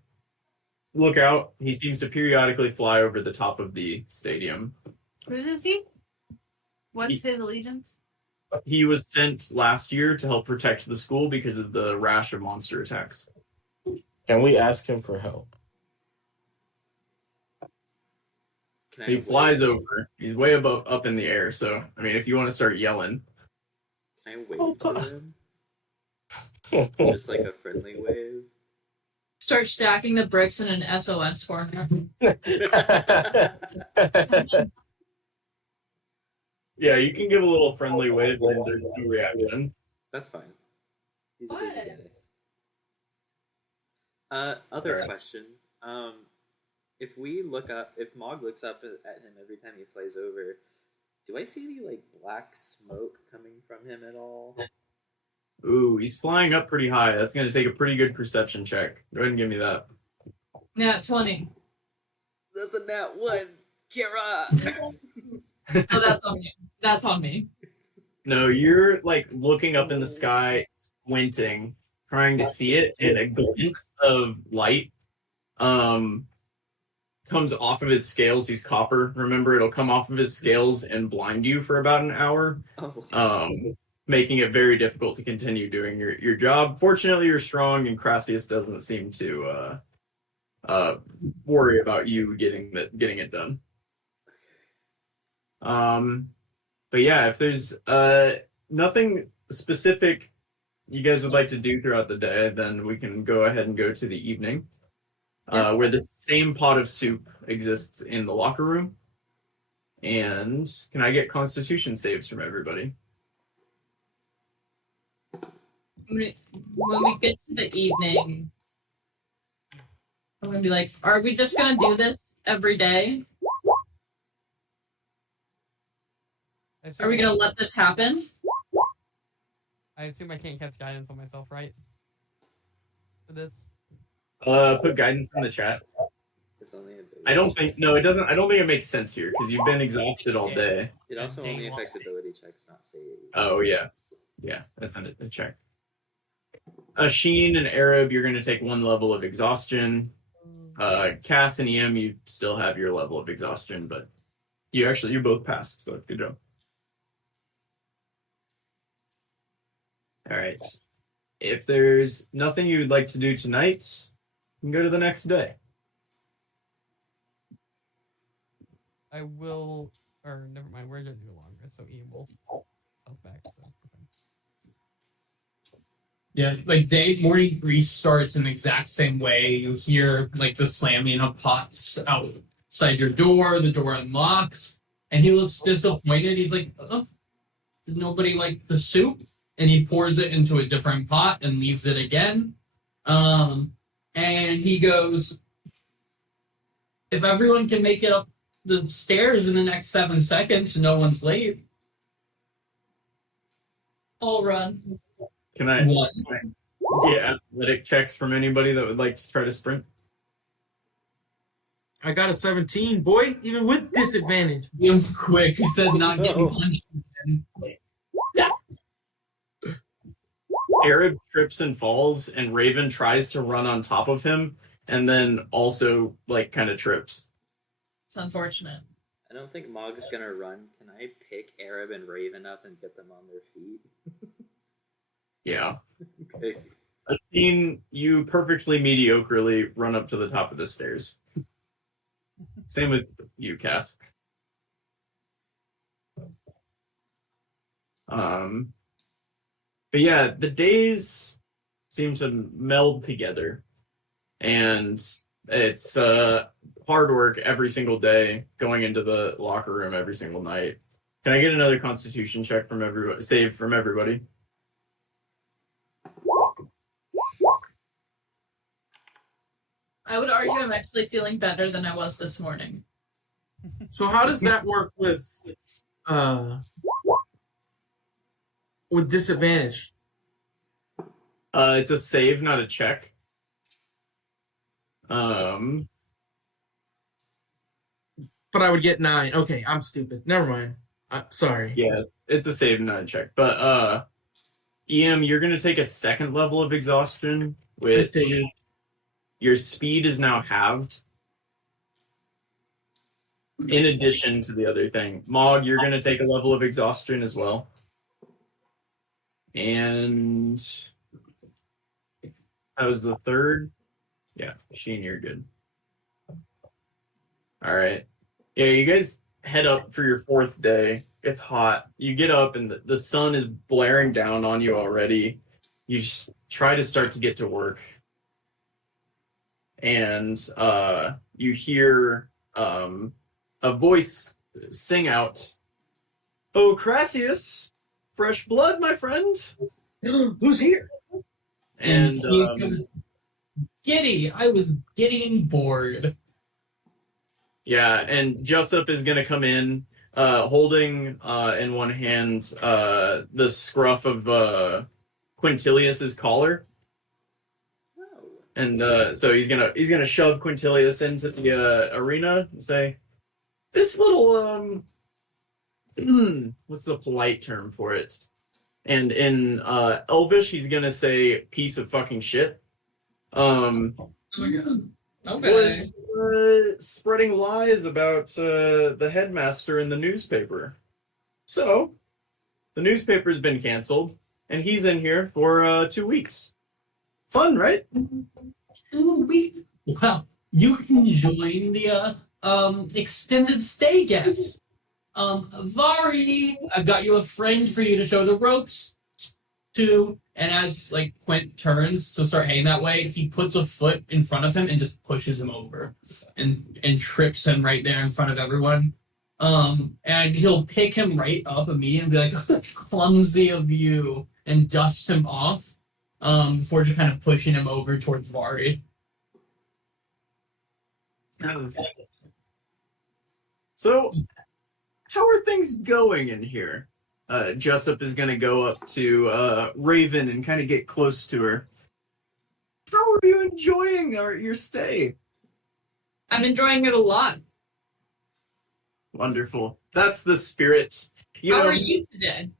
look out. He seems to periodically fly over the top of the stadium. Who's is he? What's his allegiance? He was sent last year to help protect the school because of the rash of monster attacks. Can we ask him for help? Can I He wave? flies over. He's way above, up in the air. So, I mean, if you want to start yelling, Can I wave Oh, to God. him? Just like a friendly wave. Start stacking the bricks in an SOS for him. yeah, you can give a little friendly wave when there's no reaction. That's fine. He's a busy guy. Other Alright. question. If we look up, if Mog looks up at him every time he flies over, do I see any like black smoke coming from him at all? Ooh, he's flying up pretty high. That's going to take a pretty good perception check. Go ahead and give me that. Nat 20. That's a nat 1. Kira! Oh, that's on me. That's on me. No, you're like looking up in the sky, squinting, trying to see it, and a glint of light comes off of his scales. He's copper. Remember, it'll come off of his scales and blind you for about an hour, Oh. making it very difficult to continue doing your job. Fortunately, you're strong, and Crassius doesn't seem to worry about you getting it done. But yeah, if there's nothing specific you guys would like to do throughout the day, then we can go ahead and go to the evening, where the same pot of soup exists in the locker room. And can I get Constitution saves from everybody? When we get to the evening, I'm gonna be like, are we just gonna do this every day? Are we gonna let this happen? I assume I can't cast guidance on myself, right? For this. Put guidance in the chat. It's only ability. I don't think it doesn't. I don't think it makes sense here because you've been exhausted all day. It also only affects ability checks, not saves. Oh yeah, that's a check. Sheen and Arab, you're going to take 1 level of exhaustion. Cass and EM, you still have your level of exhaustion, but you both passed, so good job. All right. If there's nothing you would like to do tonight, you can go to the next day. I will, or never mind. We're gonna do a long rest, so Ian will help back. So. Yeah, like morning restarts in the exact same way. You hear like the slamming of pots outside your door. The door unlocks, and he looks disappointed. He's like, "Oh, did nobody like the soup?" And he pours it into a different pot and leaves it again. And he goes, "If everyone can make it up the stairs in the next 7 seconds, no one's late." I'll run. Can I What? get athletic checks from anybody that would like to try to sprint? I got a 17, boy, even with disadvantage. Ian's quick. He said not getting punched again. Arab trips and falls, and Raven tries to run on top of him, and then also like kind of trips. It's unfortunate. I don't think Mog's gonna run. Can I pick Arab and Raven up and get them on their feet? Yeah. Okay. I've seen you perfectly mediocrely run up to the top of the stairs. Same with you, Cass. But yeah, the days seem to meld together, and it's hard work every single day, going into the locker room every single night. Can I get another Constitution check from everybody? Save from everybody. I would argue I'm actually feeling better than I was this morning. So how does that work with disadvantage? It's a save, not a check. But I would get 9. Okay, I'm stupid. Never mind. Sorry. Yeah, it's a save, not a check. But EM, you're gonna take a second level of exhaustion, I which figured. your speed is now halved. In addition to the other thing, Mog, you're gonna take a level of exhaustion as well. And that was the third. Yeah, Sheen, you're good. All right. Yeah, you guys head up for your fourth day. It's hot. You get up and the sun is blaring down on you already. You just try to start to get to work. And you hear a voice sing out, "Oh, Crassius, fresh blood, my friend." Who's here? And he was giddy. I was getting bored. yeah, and Jessup is going to come in holding in one hand the scruff of Quintilius's collar. Oh. And so he's gonna shove Quintilius into the arena and say, "This little what's the polite term for it?" And in Elvish, he's gonna say, "Piece of fucking shit." Oh my god. Okay. Was spreading lies about the headmaster in the newspaper. So the newspaper's been canceled, and he's in here for 2 weeks. Fun, right? 2 weeks. Well, you can join the extended stay guests. Vari, I've got you a friend for you to show the ropes to. And as like Quint turns to start heading that way, he puts a foot in front of him and just pushes him over, and trips him right there in front of everyone. And he'll pick him right up immediately and be like, "Clumsy of you," and dust him off. Before just kind of pushing him over towards Vari. So, how are things going in here? Jessup is going to go up to Raven and kind of get close to her. How are you enjoying your stay? I'm enjoying it a lot. Wonderful. That's the spirit. How are you today?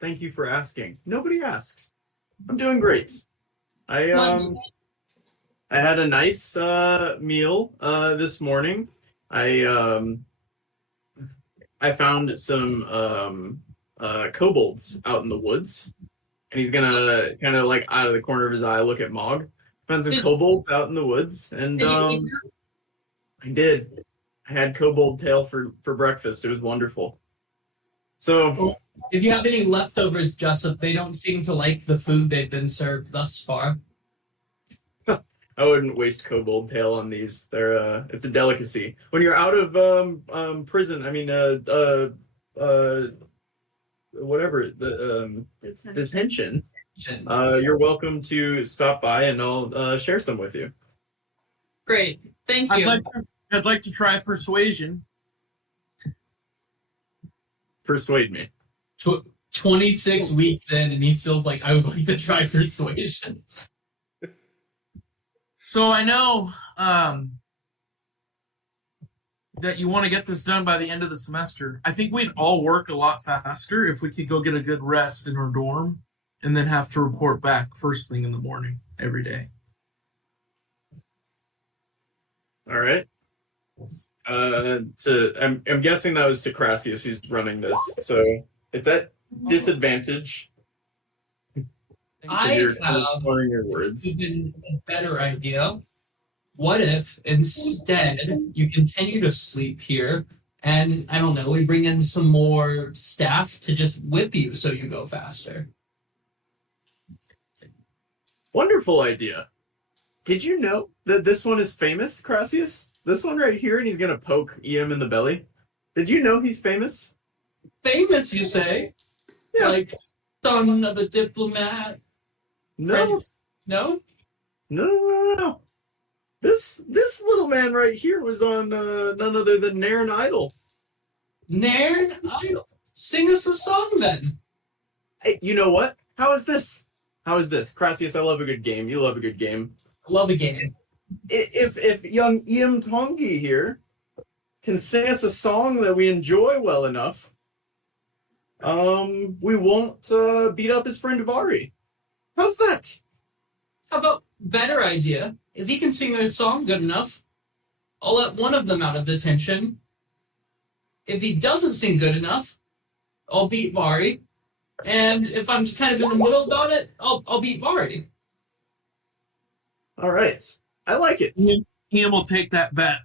Thank you for asking. Nobody asks. I'm doing great. I had a nice meal this morning. I found some kobolds out in the woods, and he's gonna kind of like out of the corner of his eye look at Mog. Found some kobolds out in the woods, and Did you eat them? I did. I had kobold tail for breakfast. It was wonderful. So, If you have any leftovers, Jessup, they don't seem to like the food they've been served thus far. I wouldn't waste kobold tail on these. They're it's a delicacy. When you're out of prison, I mean whatever the detention, you're welcome to stop by and I'll share some with you. Great. Thank you. I'd like to try persuasion. Persuade me. 26 weeks in, and he's still like, "I would like to try persuasion." So I know that you want to get this done by the end of the semester. I think we'd all work a lot faster if we could go get a good rest in our dorm and then have to report back first thing in the morning every day. All right. I'm guessing that was to Crassius who's running this. So it's at disadvantage. I You're have learning your words. even a better idea. What if instead you continue to sleep here, and I don't know, we bring in some more staff to just whip you so you go faster? Wonderful idea. Did you know that this one is famous, Crassius? This one right here, and he's gonna poke EM in the belly. Did you know he's famous? Famous, you say? Yeah. Like son of a diplomat? No. No? No. This little man right here was on none other than Nairn Idol. Nairn Idol. Sing us a song then. Hey, you know what? How is this? Crassius, I love a good game. You love a good game. Love a game. If young Iam Tongi here can sing us a song that we enjoy well enough, we won't beat up his friend Vari. How's that? How about better idea? If he can sing a song good enough, I'll let one of them out of detention. If he doesn't sing good enough, I'll beat Mari. And if I'm just kind of in the middle about it, I'll beat Mari. All right. I like it. Ian will take that bet.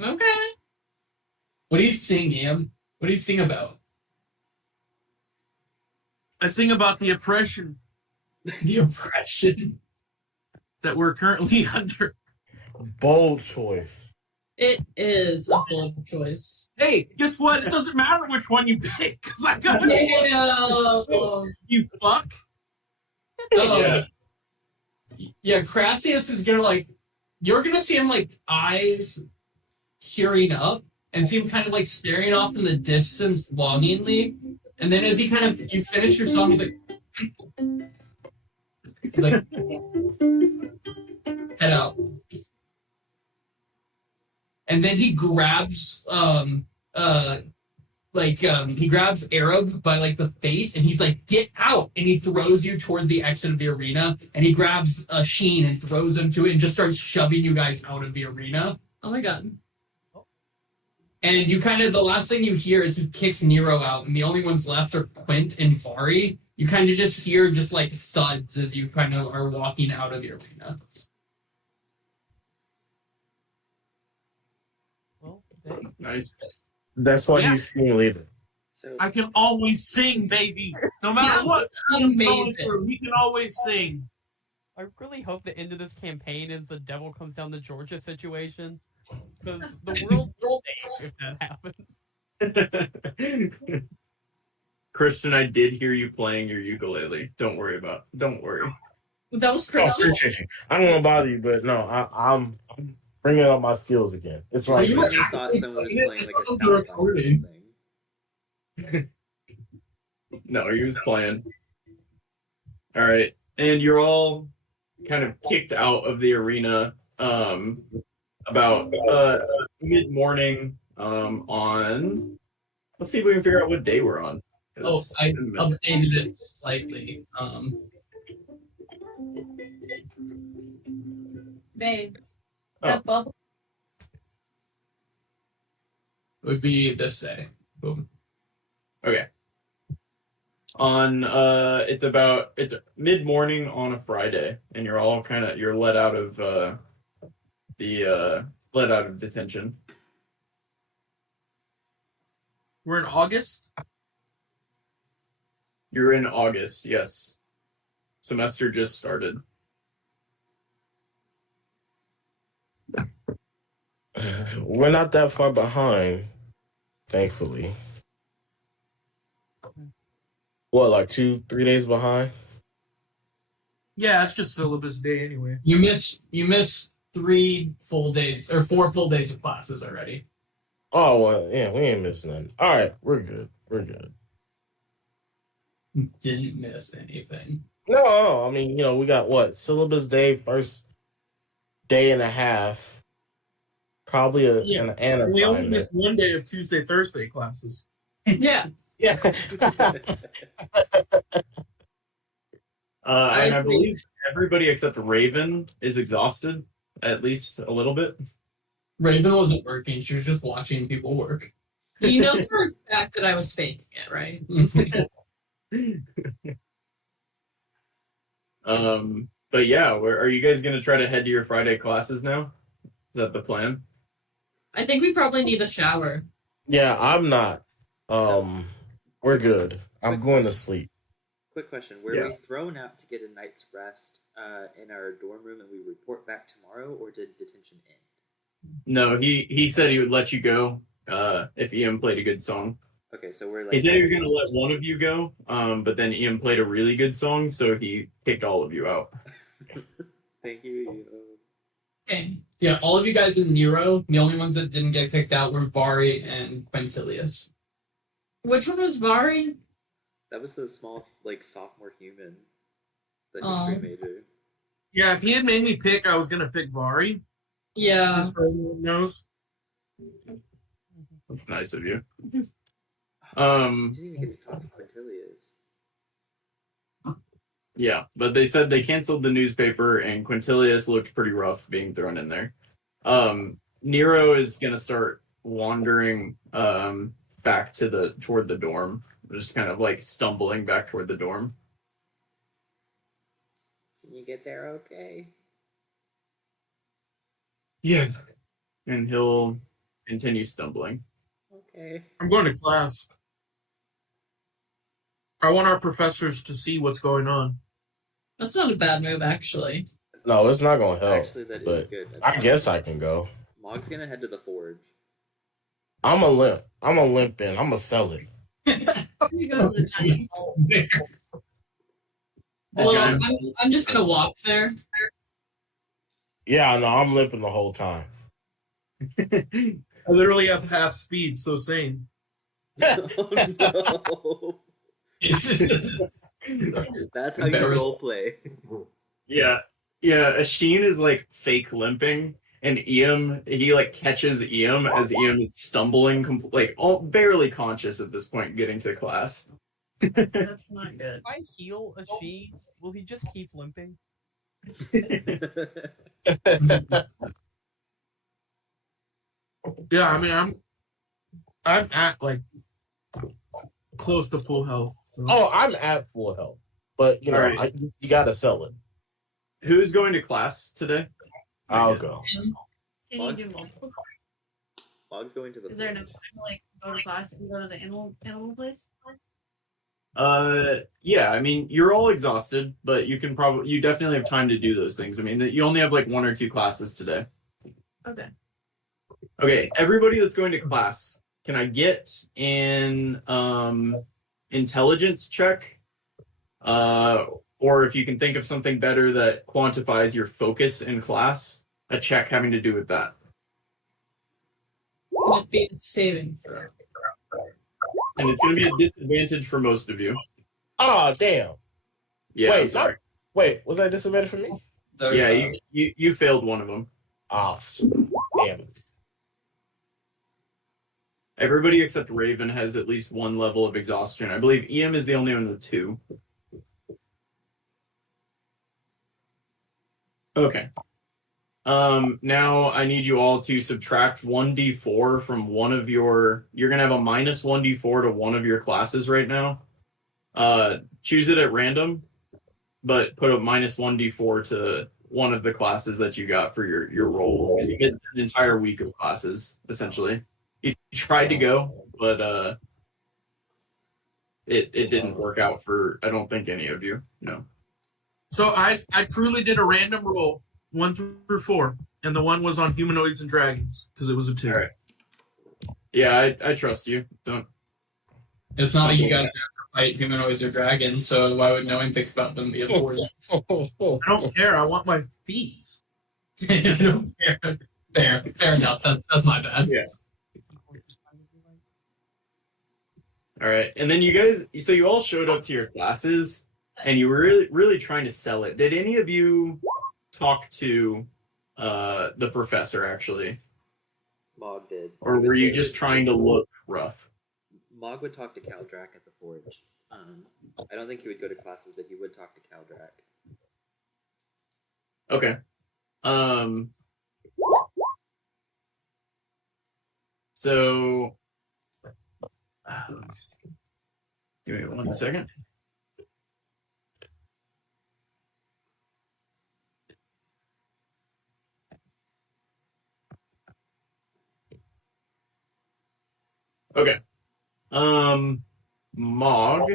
Okay. What do you sing, Ian? What do you sing about? I sing about the oppression The oppression. that we're currently under. Bold choice. It is a bold choice. Hey, guess what? It doesn't matter which one you pick, because I got it. Damn. You fuck. Oh. Yeah, Crassius is gonna you're gonna see him eyes tearing up and see him kind of staring off in the distance longingly. And then as he you finish your song, he's like head out. And then he grabs he grabs Arab by the face, and he's like, "Get out!" And he throws you toward the exit of the arena, and he grabs Sheen and throws him to it, and just starts shoving you guys out of the arena. Oh my god. And you the last thing you hear is he kicks Nero out, and the only ones left are Quint and Vari. You just hear thuds as you are walking out of the arena. Well, dang. Nice. That's why Yeah. he's team leader. So I can always sing, baby. No matter That's what Ian's going amazing. through, we can always sing. I really hope the end of this campaign is the devil comes down to Georgia situation. Because the world will end if that happens. Christian, I did hear you playing your ukulele. Don't worry. That was Oh, Christian. appreciate you. I don't want to bother you, but no, I'm bringing up my skills again. It's right you there. were I thought someone was playing like a Those sound were bomb or recorded. something. No, he was playing. All right. And you're all kind of kicked out of the arena about mid-morning on... Let's see if we can figure out what day we're on. Oh, I updated it slightly. Babe. Oh. That bubble. It would be this day. Boom. Okay. On it's mid-morning on a Friday, and you're all you're let out of let out of detention. We're in August. You're in August, yes. Semester just started. We're not that far behind, thankfully. What, 2-3 days behind? Yeah, it's just syllabus day anyway. You miss 3 full days or 4 full days of classes already. Oh, well, yeah, we ain't missing nothing. All right, we're good. Didn't miss anything. No, I mean, we got syllabus day, first day and a half, probably an We only assignment. missed one day of Tuesday, Thursday classes. Yeah. Yeah. And I believe everybody except Raven is exhausted, at least a little bit. Raven wasn't working. She was just watching people work. You know for a fact that I was faking it, right? But yeah, are you guys gonna try to head to your Friday classes now? Is that the plan? I think we probably need a shower. Yeah, I'm not. We're good. I'm going to sleep. Quick question: were Yeah. we thrown out to get a night's rest in our dorm room, and we report back tomorrow, or did detention end? No, he said he would let you go if Ian played a good song. Okay, so we're He said he was gonna let one of you go, but then Ian played a really good song, so he kicked all of you out. Thank you. Okay. Yeah, all of you guys in Nero, the only ones that didn't get kicked out were Vari and Quintilius. Which one was Vari? That was the small, sophomore human, the Aw. history major. Yeah, if he had made me pick, I was gonna pick Vari. Yeah. Just so everyone knows. That's nice of you. I didn't even get to talk to Quintilius. Yeah, but they said they canceled the newspaper, and Quintilius looked pretty rough being thrown in there. Nero is gonna start wandering back to toward the dorm, just kind of like stumbling back toward the dorm. Can you get there okay? Yeah, and he'll continue stumbling. Okay. I'm going to class. I want our professors to see what's going on. That's not a bad move, actually. No, it's not gonna help. Actually, that is but good. I guess I can go. Mog's gonna head to the forge. I'm a limp in. I'm gonna sell it. You go to the giant hole. Well, I'm just gonna walk there. Yeah, no, I'm limping the whole time. I literally have half speed, so same. Oh no! That's how you role play. Yeah, Asheen is like fake limping, and he like catches Iam as Iam is stumbling, like all barely conscious at this point, getting to class. That's not good. If I heal Asheen, will he just keep limping? Yeah, I mean, I'm at like close to full health. So. Oh, I'm at full health, but you know, All right. you gotta sell it. Who's going to class today? I'll go. Can you Mog's- do multiple? Mog's going to the Is there forge. enough time to like go to class and go to the animal place? Yeah, I mean, you're all exhausted, but you definitely have time to do those things. I mean, you only have like 1 or 2 classes today. Okay. Okay, everybody that's going to class, can I get an intelligence check? Or if you can think of something better that quantifies your focus in class, a check having to do with that. Would be a saving throw. And it's going to be a disadvantage for most of you. Oh, damn. Yeah, Wait, I'm sorry. Wait, was that disadvantage for me? Yeah, you failed one of them. Oh, damn it. Everybody except Raven has at least 1 level of exhaustion. I believe Iam is the only one with 2. Okay. Now I need you all to subtract 1d4 from one of your... You're going to have a minus 1d4 to one of your classes right now. Choose it at random, but put a minus 1d4 to one of the classes that you got for your roll. You missed an entire week of classes, essentially. You tried to go, but it didn't work out for, I don't think, any of you. No. So I truly did a random roll, 1 through 4, and the one was on humanoids and dragons because it was a 2. All right. Yeah, I trust you. Don't. It's not like you guys have to fight humanoids or dragons, so why would knowing things about them be important? I don't care. I want my feet. Fair enough. That's my bad. Yeah. All right, and then you guys, so you all showed up to your classes, and you were really trying to sell it. Did any of you talk to the professor actually, Mog did. or were you just trying to look rough? Mog would talk to Kaldrak at the forge. I don't think he would go to classes, but he would talk to Kaldrak. Okay. So, give me 1 second. Okay. Mog,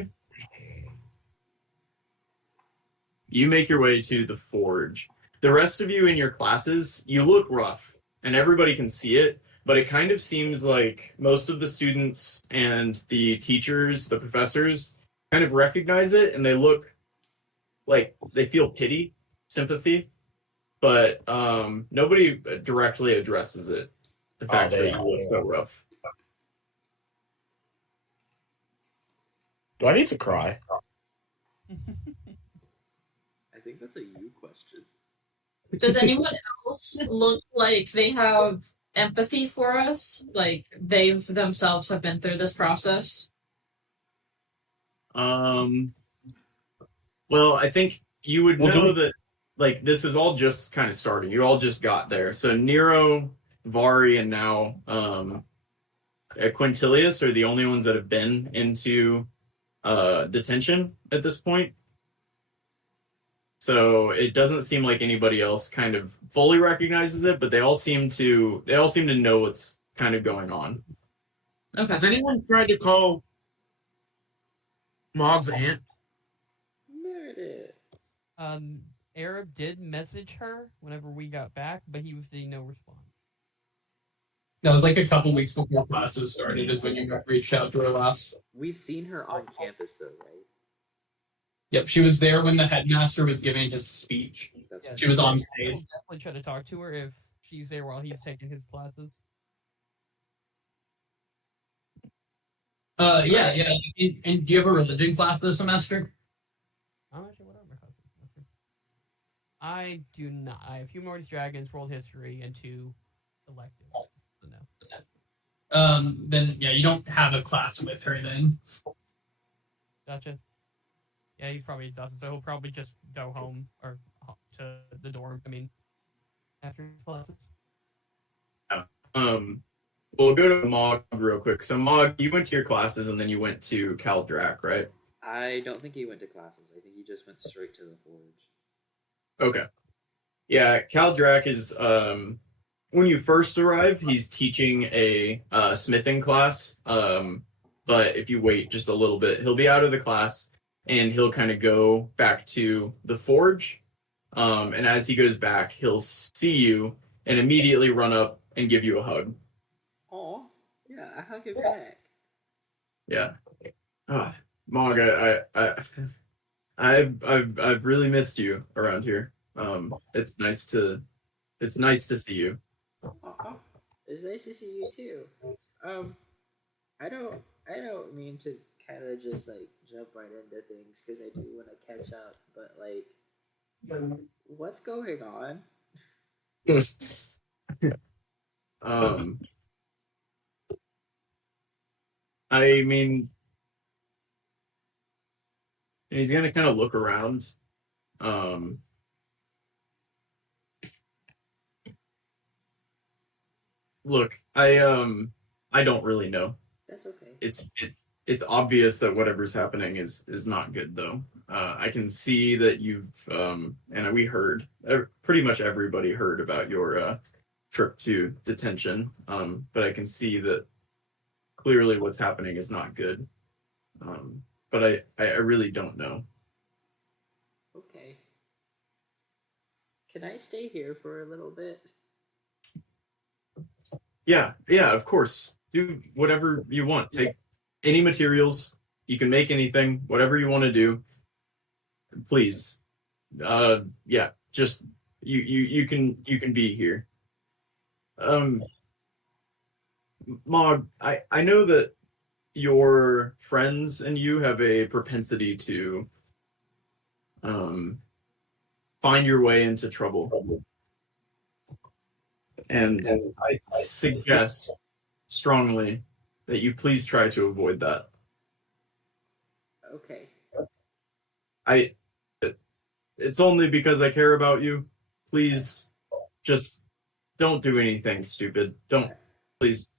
you make your way to the forge. The rest of you in your classes, you look rough, and everybody can see it, but it kind of seems like most of the students and the teachers, the professors, kind of recognize it, and they look like they feel pity, sympathy, but nobody directly addresses it. The fact that you look so rough. Do I need to cry? I think that's a you question. Does anyone else look like they have empathy for us? Like they've themselves have been through this process? Well, I think you would Well, do know we- that like this is all just kind of starting. You all just got there. So Nero, Vari, and now Quintilius are the only ones that have been into detention at this point. So it doesn't seem like anybody else kind of fully recognizes it, but they all seem to know what's kind of going on. Okay. Has anyone tried to call Mog's aunt? Meredith. Arab did message her whenever we got back, but he was getting no response. That was like a couple weeks before classes started, is when you reached out to her last. We've seen her on campus though, right? Yep, she was there when the headmaster was giving his speech. That's Yeah, She was on I'll stage. definitely try to talk to her if she's there while he's taking his classes. Yeah. And do you have a religion class this semester? I'm not sure what other classes this semester. I do not. I have Humanoids, Dragons, World History, and 2 electives. So no. Then yeah, you don't have a class with her then. Gotcha. Yeah, he's probably exhausted, so he'll probably just go home or to the dorm. I mean, after his classes. We'll go to Mog real quick. So Mog, you went to your classes and then you went to Cal Drac, right? I don't think he went to classes. I think he just went straight to the forge. Okay. Yeah, Cal Drac is when you first arrive, he's teaching a smithing class. But if you wait just a little bit, he'll be out of the class and he'll kind of go back to the forge. And as he goes back, he'll see you and immediately run up and give you a hug. Oh, yeah, I hug him back. Yeah. Mog, I've really missed you around here. It's nice to see you. Oh, it's nice to see you too. I don't mean to kind of just like jump right into things because I do want to catch up, but like, what's going on? I mean, he's gonna kind of look around. Look, I don't really know. That's okay. It's obvious that whatever's happening is not good though. I can see that you've and we heard pretty much everybody heard about your trip to detention. But I can see that clearly what's happening is not good. But I really don't know. Okay. Can I stay here for a little bit? Yeah, of course. Do whatever you want. Take any materials. You can make anything, whatever you want to do. Please. Yeah, just you can be here. Mog, I know that your friends and you have a propensity to find your way into trouble. And I suggest strongly that you please try to avoid that. Okay. It's only because I care about you. Please, just don't do anything stupid. Don't, please.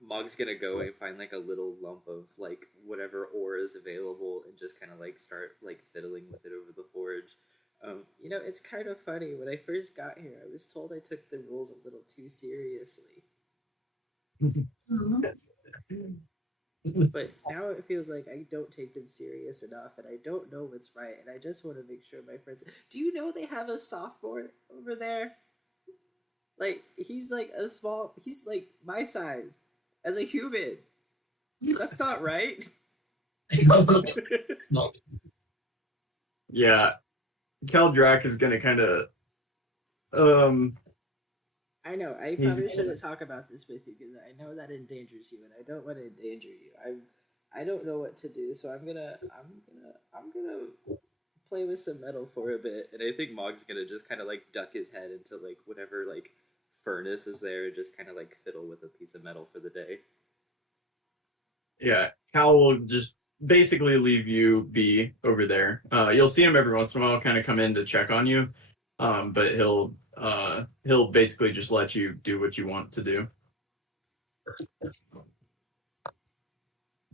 Mog's gonna go and find like a little lump of like whatever ore is available and just kind of like start like fiddling with it over the forge. It's kind of funny. When I first got here, I was told I took the rules a little too seriously. But now it feels like I don't take them serious enough, and I don't know what's right, and I just want to make sure my friends. Do you know they have a sophomore over there? Like he's like he's like my size as a human. That's not right. It's not. Yeah, Cal Drac is gonna kind of I know. I probably shouldn't talk about this with you because I know that endangers you, and I don't want to endanger you. I don't know what to do, so I'm gonna play with some metal for a bit, and I think Mog's gonna just kind of like duck his head into like whatever like furnace is there, just kind of like fiddle with a piece of metal for the day. Yeah, Cal will just basically leave you be over there. You'll see him every once in a while, kind of come in to check on you, but he'll basically just let you do what you want to do.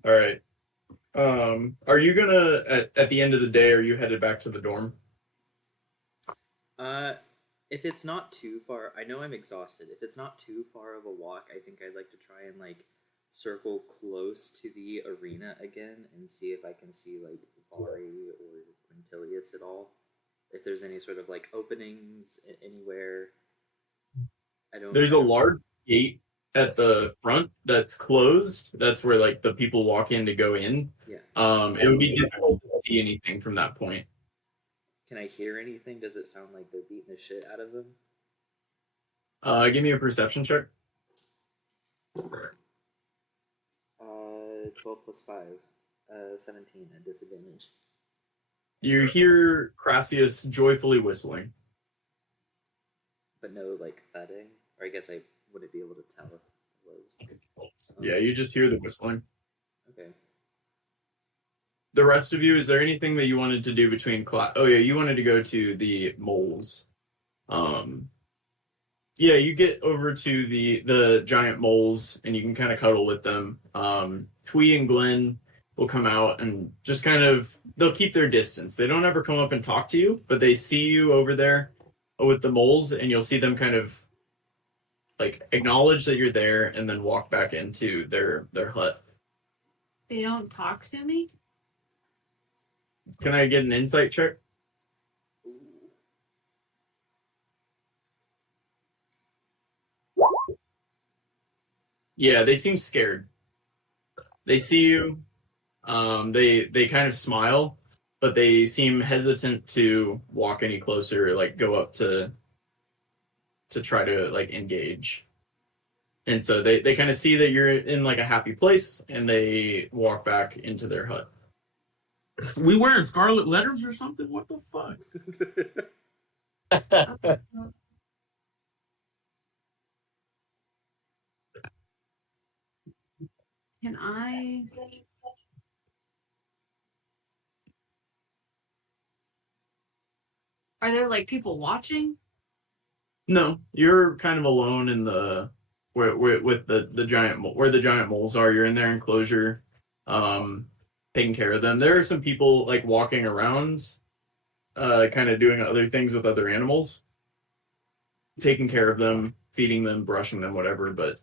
All right. Are you gonna at the end of the day? Are you headed back to the dorm? If it's not too far, I know I'm exhausted. If it's not too far of a walk, I think I'd like to try and like circle close to the arena again and see if I can see like Vari or Quintilius at all. If there's any sort of like openings anywhere. I don't. There's a large gate at the front that's closed. That's where like the people walk in to go in. Yeah. It would be difficult to see anything from that point. Can I hear anything? Does it sound like they're beating the shit out of them? Give me a perception check. 12 plus 5. 17 at disadvantage. You hear Crassius joyfully whistling. But no, like, thudding? Or I guess I wouldn't be able to tell if it was. Yeah, you just hear the whistling. Okay. The rest of you, is there anything that you wanted to do between class? Oh yeah, you wanted to go to the moles. Yeah, you get over to the giant moles and you can kind of cuddle with them. Twee and Glenn will come out and just kind of, they'll keep their distance. They don't ever come up and talk to you, but they see you over there with the moles and you'll see them kind of like acknowledge that you're there and then walk back into their hut. They don't talk to me? Can I get an insight check? Yeah, they seem scared. They see you. They kind of smile, but they seem hesitant to walk any closer, like go up to try to like engage. And so they kind of see that you're in like a happy place and they walk back into their hut. We wearing scarlet letters or something? What the fuck? Can I? Are there like people watching? No, you're kind of alone in the where with the giant where the giant moles are. You're in their enclosure, taking care of them. There are some people like walking around, kind of doing other things with other animals, taking care of them, feeding them, brushing them, whatever. But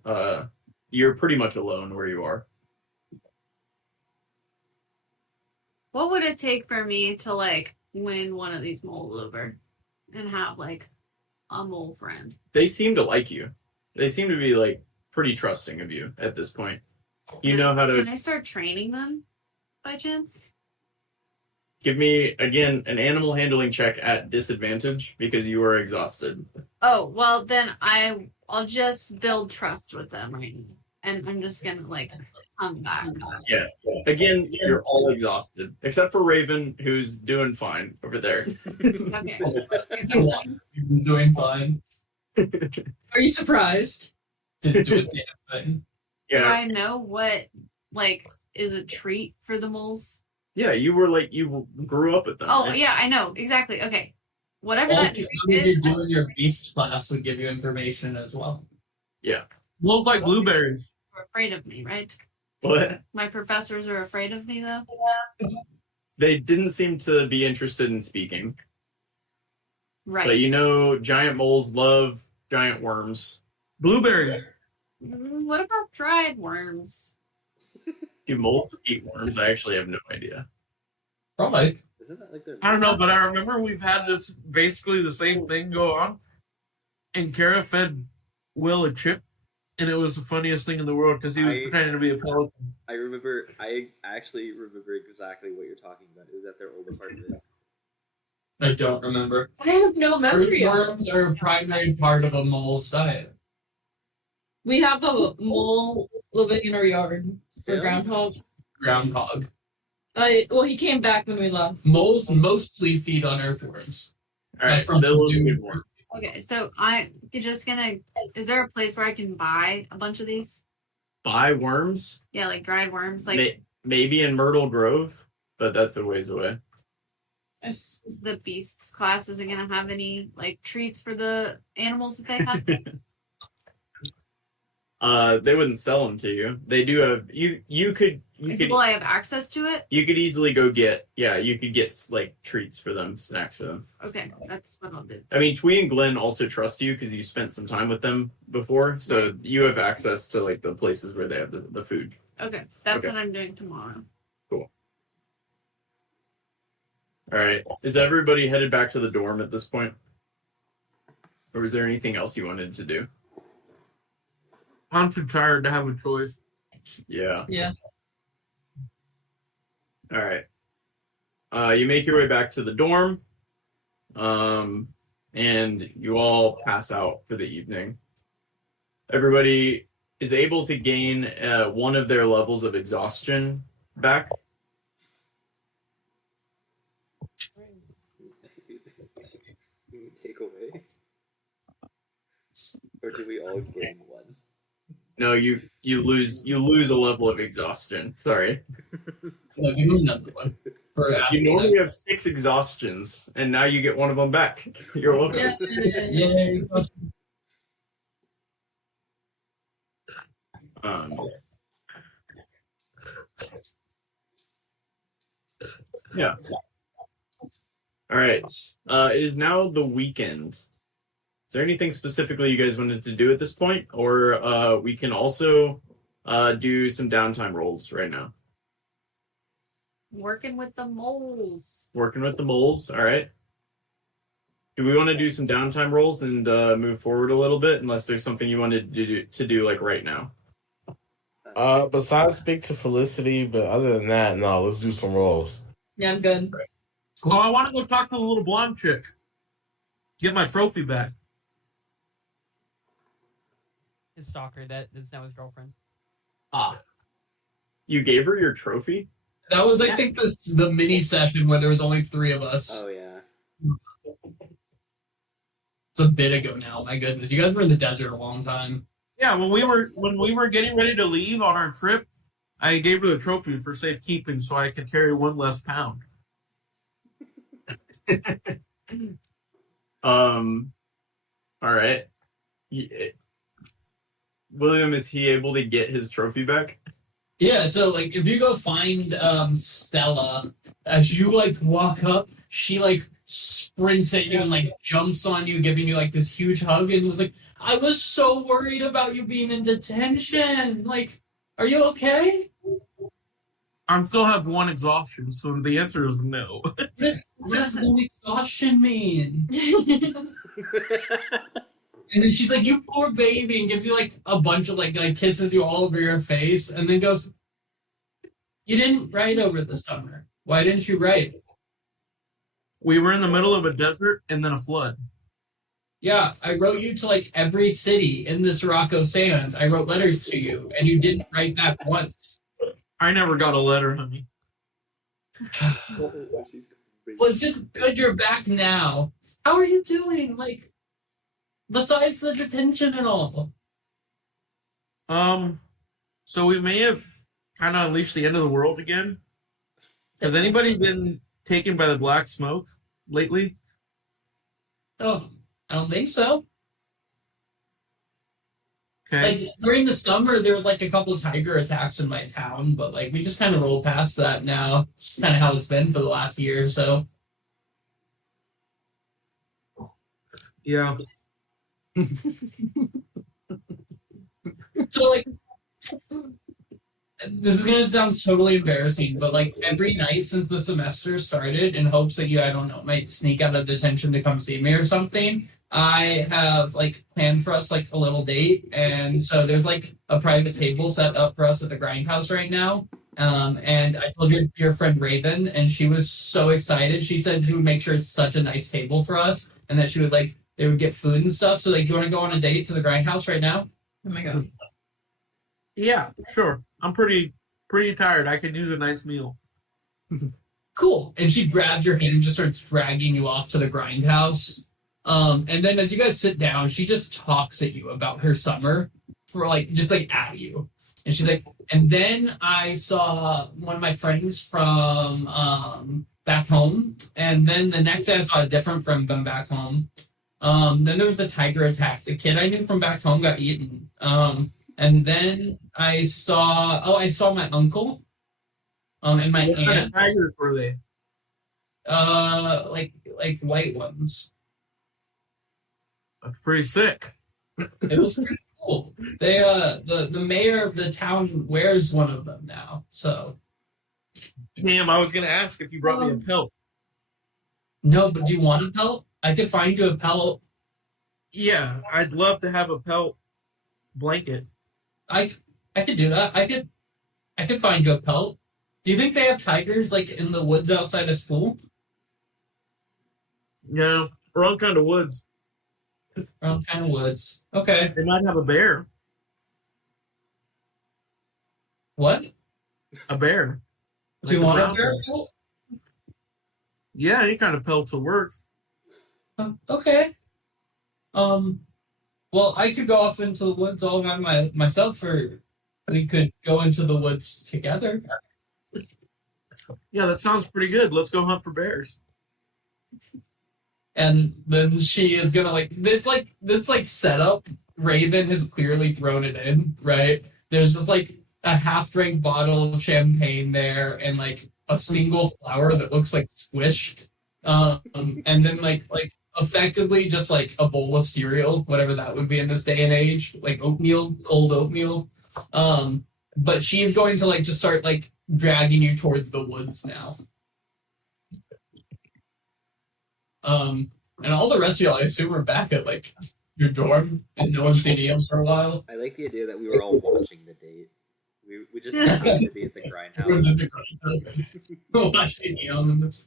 you're pretty much alone where you are. What would it take for me to like win one of these moles over and have like a mole friend? They seem to like you. They seem to be like pretty trusting of you at this point. You know how to. Can I start training them by chance? Give me again an animal handling check at disadvantage because you are exhausted. Oh, well then I'll just build trust with them right now. And I'm just gonna like come back. Yeah. Again, you're all exhausted. Except for Raven, who's doing fine over there. Okay. He's doing fine. Are you surprised? Didn't do a damn thing. Do Yeah. I know what like is a treat for the moles? Yeah, you were like you grew up with them. Oh right? yeah, I know. Exactly. Okay. Whatever that Also, treat you're is. doing your beast class would give you information as well. Looks like blueberries. They're afraid of me, right? What? My professors are afraid of me though. They didn't seem to be interested in speaking. Right. But you know giant moles love giant worms. Blueberries. What about dried worms? Do moles eat worms? I actually have no idea. Probably. Isn't that like their? I don't know, but I remember we've had this basically the same thing go on. And Kara fed Will a chip, and it was the funniest thing in the world because he was pretending to be a pelican. I remember. I actually remember exactly what you're talking about. It was at their old apartment. I don't remember. I have no memory of Earthworms are a primary part of a mole's diet. We have a mole living in our yard. Still? For groundhog. Groundhog. Well, he came back when we left. Moles mostly feed on earthworms. All right, That's from Bill is a Dude. good one. Okay, so I'm just gonna. Is there a place where I can buy a bunch of these? Buy worms? Yeah, like dried worms. Like Maybe in Myrtle Grove, but that's a ways away. the beasts class isn't gonna have any like treats for the animals that they have. They wouldn't sell them to you. They do have you could Will I have access to it? you could easily go get you could get like treats for them, snacks for them. Okay, that's what I'll do. I mean, Twee and Glenn also trust you because you spent some time with them before, so you have access to like the places where they have the food. Okay, that's Okay. what I'm doing tomorrow. All right. Is everybody headed back to the dorm at this point? Or is there anything else you wanted to do? I'm too tired to have a choice. Yeah. Yeah. All right. You make your way back to the dorm, and you all pass out for the evening. Everybody is able to gain one of their levels of exhaustion back. You take away, or do we all gain one? No, you lose a level of exhaustion. Sorry. No, give me another one. For You asking normally that. have 6 exhaustions, and now you get one of them back. You're welcome. Yay. Yeah. All right. It is now the weekend. Is there anything specifically you guys wanted to do at this point, or we can also do some downtime rolls right now? Working with the moles. Working with the moles. All right. Do we want to do some downtime rolls and move forward a little bit, unless there's something you wanted to do like right now? Besides speak to Felicity, but other than that, no, let's do some rolls. Yeah, I'm good. Oh, I want to go talk to the little blonde chick. Get my trophy back. His stalker, that is now his girlfriend. Ah. You gave her your trophy? That was, I think, the mini session where there was only 3 of us. Oh yeah. It's a bit ago now. My goodness, you guys were in the desert a long time. Yeah, when we were getting ready to leave on our trip, I gave her the trophy for safekeeping so I could carry 1 less pound. All right. William, is he able to get his trophy back? Yeah, so like if you go find Stella, as you like walk up, she like sprints at you and like jumps on you, giving you like this huge hug, and was like, "I was so worried about you being in detention. Like, are you okay?" I still have 1 exhaustion, so the answer is no. What does exhaustion mean? And then she's like, "You poor baby," and gives you like a bunch of like kisses you all over your face, and then goes, "You didn't write over the summer. Why didn't you write?" We were in the middle of a desert and then a flood. Yeah, I wrote you to like every city in the Sirocco Sands. I wrote letters to you, and you didn't write back once. I never got a letter, honey. Well, it's just good you're back now. How are you doing? Like, besides the detention and all. So we may have kind of unleashed the end of the world again. Has anybody been taken by the black smoke lately? Oh, I don't think so. Okay. Like during the summer, there was like a couple of tiger attacks in my town, but like we just kind of rolled past that now. It's kind of how it's been for the last year or so. Yeah. So like, this is gonna sound totally embarrassing, but like every night since the semester started, in hopes that you, I don't know, might sneak out of detention to come see me or something, I have like planned for us like a little date, and so there's like a private table set up for us at the grindhouse right now. And I told your friend Raven, and she was so excited. She said she would make sure it's such a nice table for us, and that she would like they would get food and stuff. So like, you want to go on a date to the grindhouse right now? Oh my god. Yeah, sure. I'm pretty tired. I could use a nice meal. Cool. And she grabs your hand and just starts dragging you off to the grindhouse. And then as you guys sit down, she just talks at you about her summer for like just like at you. And she's like, and then I saw one of my friends from back home, and then the next day I saw a different friend from back home. Then there was the tiger attacks. The kid I knew from back home got eaten. And then I saw my uncle, and my What kind aunt, of tigers were they? like white ones. That's pretty sick. It was pretty cool. They the mayor of the town wears one of them now. So Damn, I was gonna ask if you brought me a pelt. no, but do you want a pelt? I could find you a pelt. Yeah, I'd love to have a pelt blanket. I could do that. I could find you a pelt. Do you think they have tigers like in the woods outside of school? No, wrong kind of woods. Around kind of woods. Okay. They might have a bear. What? A bear. Do you Like want a brown bear bear. pelt? Yeah, any kind of pelt will work. Okay. Well, I could go off into the woods all by myself, or we could go into the woods together. Yeah, that sounds pretty good. Let's go hunt for bears. And then she is gonna this setup. Raven has clearly thrown it in, right? There's just like a half-drink bottle of champagne there, and like a single flower that looks like squished, and then like effectively just like a bowl of cereal, whatever that would be in this day and age, like oatmeal, cold oatmeal. But she's going to like just start like dragging you towards the woods now. And all the rest of y'all, I assume, are back at like your dorm, and no one's seen you for a while. I like the idea that we were all watching the date. We just happened to be at the Everyone's grindhouse. in the grindhouse. Watching Neon in this.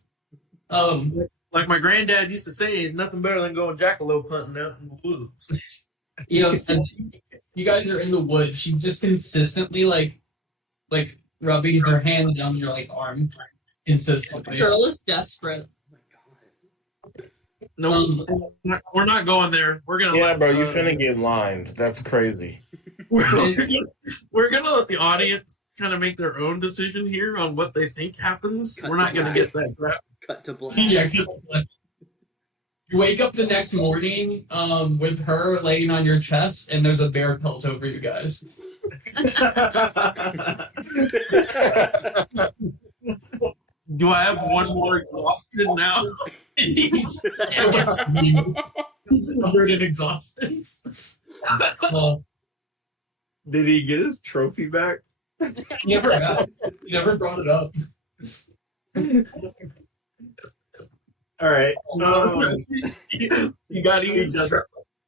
Like my granddad used to say, nothing better than going jackalope hunting out in the woods. You know, as you guys are in the woods, she's just consistently like rubbing her hand down your like arm consistently. Girl is desperate. Oh my god. No, we're not going there. We're gonna Yeah, let, bro, you finna get lined. That's crazy. we're gonna let the audience kind of make their own decision here on what they think happens. Cut We're to not gonna black. get that crap. Cut to black. Yeah, you wake up the next morning with her laying on your chest, and there's a bear pelt over you guys. Do I have one more exhaustion now? He's covered in exhaustion. Well, Did he get his trophy back? he never brought it up. All right. You got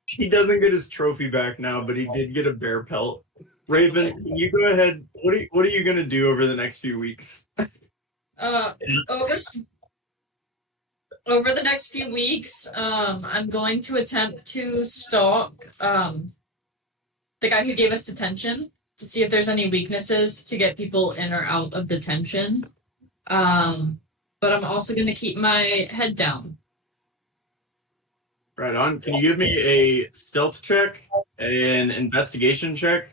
He doesn't get his trophy back now, but he did get a bear pelt. Raven, can you go ahead? What are you gonna do over the next few weeks? Over the next few weeks, I'm going to attempt to stalk the guy who gave us detention to see if there's any weaknesses to get people in or out of detention. But I'm also going to keep my head down. Right on. Can you give me a stealth check, an investigation check,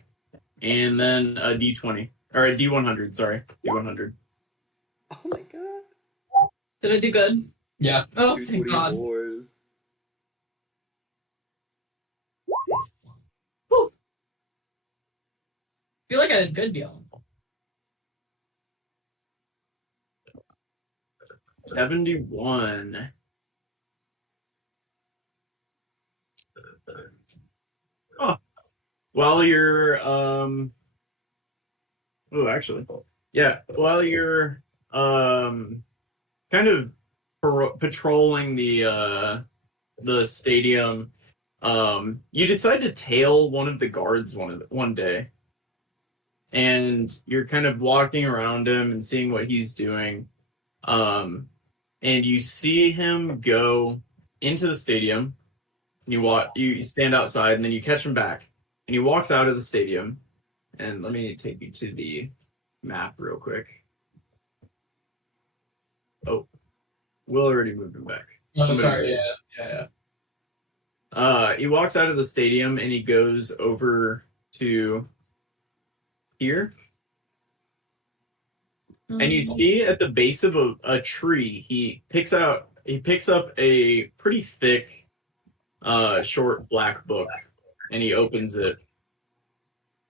and then a D20 or a D100? Sorry, D100. Oh my god. Did I do good? Yeah. Oh, Two thank God. 24s. I feel like I did good, Bjorn. 71. Oh, while you're actually, yeah, while you're kind of patrolling the stadium, you decide to tail one of the guards one day, and you're kind of walking around him and seeing what he's doing. And you see him go into the stadium. You stand outside, and then you catch him back, and he walks out of the stadium. And let me take you to the map real quick. Oh, Will already moved him back. Oh, Somebody sorry. did. Yeah. He walks out of the stadium and he goes over to here. And you see at the base of a tree, he picks up a pretty thick, short black book, and he opens it.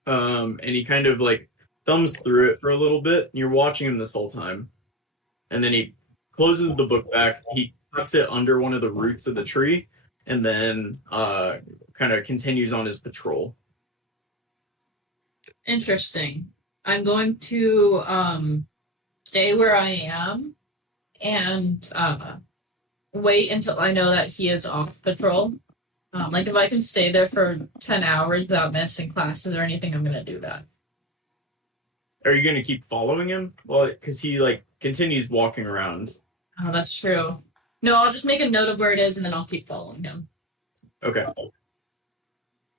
And he kind of like thumbs through it for a little bit. And you're watching him this whole time, and then he closes the book back. He tucks it under one of the roots of the tree, and then kind of continues on his patrol. Interesting. I'm going to stay where I am and wait until I know that he is off patrol. Like if I can stay there for 10 hours without missing classes or anything, I'm gonna do that. Are you going to keep following him? Well, because he like continues walking around. Oh, that's true. No, I'll just make a note of where it is and then I'll keep following him. Okay.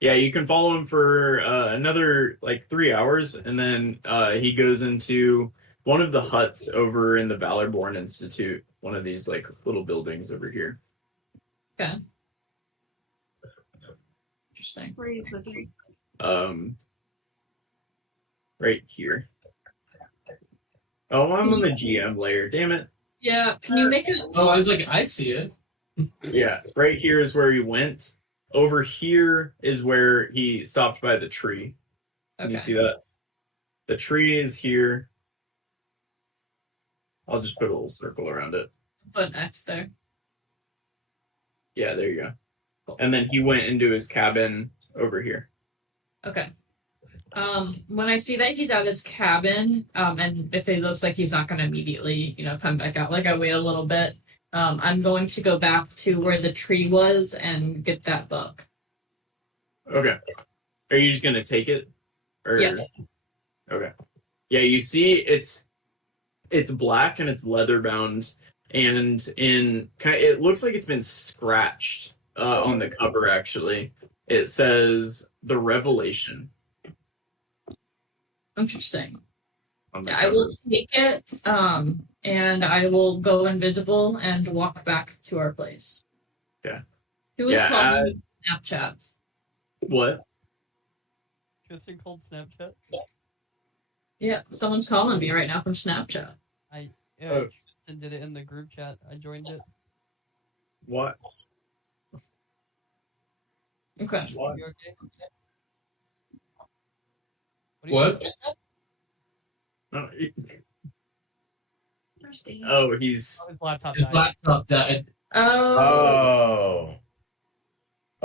Yeah, you can follow him for another like 3 hours, and then he goes into one of the huts over in the Valorborn Institute, one of these like little buildings over here. Okay. Interesting. Where are you looking? Right here. Oh, I'm on the GM layer. Damn it. Yeah, can you make it? Oh, I was like, I see it. Yeah, right here is where he went. Over here is where he stopped by the tree. Can Okay. you see that? The tree is here. I'll just put a little circle around it. Put X there. Yeah, there you go. Cool. And then he went into his cabin over here. Okay. When I see that he's at his cabin, and if it looks like he's not going to immediately, come back out, like I wait a little bit, I'm going to go back to where the tree was and get that book. Okay. Are you just gonna take it? Or Yeah. Okay. Yeah, you see it's black and it's leather bound, and it looks like it's been scratched on the cover actually. It says The Revelation. Interesting. On the Yeah, I cover. will take it, and I will go invisible and walk back to our place. Yeah. Who is Yeah, calling Snapchat? What? Kissing called Snapchat. Yeah, someone's calling me right now from Snapchat. Yeah, Tristan did it in the group chat. I joined it. What? Okay. What? You okay? What? Oh, Thirsty. oh, he's Oh, his laptop His died. laptop died. Oh. Oh.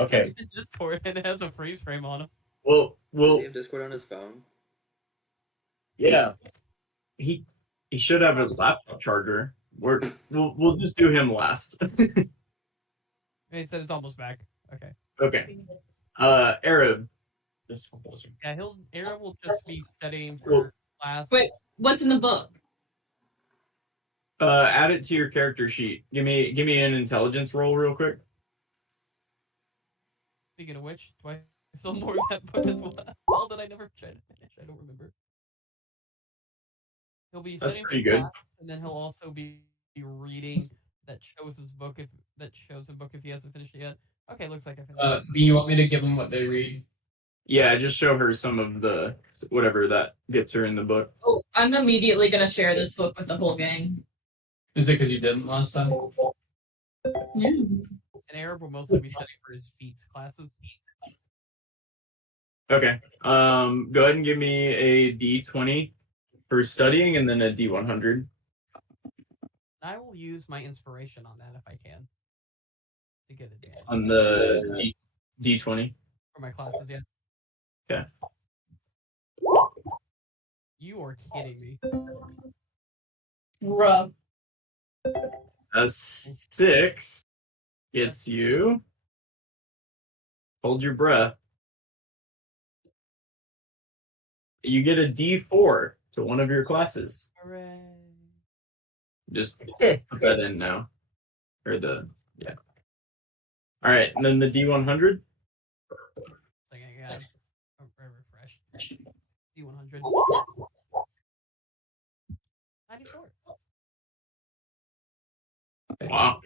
Okay. It's Discord and it has a freeze frame on him. well. Does he have Discord on his phone? Yeah. He should have a laptop charger. We'll just do him last. And he said it's almost back. Okay. Okay. Arab. Yeah, Aaron will just be studying for Well- class. Wait, what's in the book? Add it to your character sheet. Give me an intelligence roll real quick. Speaking of which, do I still more of that book as well that I never tried to finish? I don't remember. He'll be That's studying for pretty good. class, and then he'll also be reading that shows his book if he hasn't finished it yet. Okay, looks like I finished. You want me to give them what they read? Yeah, just show her some of the whatever that gets her in the book. Oh, I'm immediately gonna share this book with the whole gang. Is it because you didn't last time? Yeah. And Arab will mostly be studying for his feats classes. Okay. Go ahead and give me a D20 for studying, and then a D100. I will use my inspiration on that if I can to get it On the D20. for my classes. Yeah. Okay. You are kidding me. Rough. A 6 gets you. Hold your breath. You get a D4 to one of your classes. Hooray! Just put that in now. Or yeah. All right, and then the D100. Like I got a refresh. D100. 94. Wow.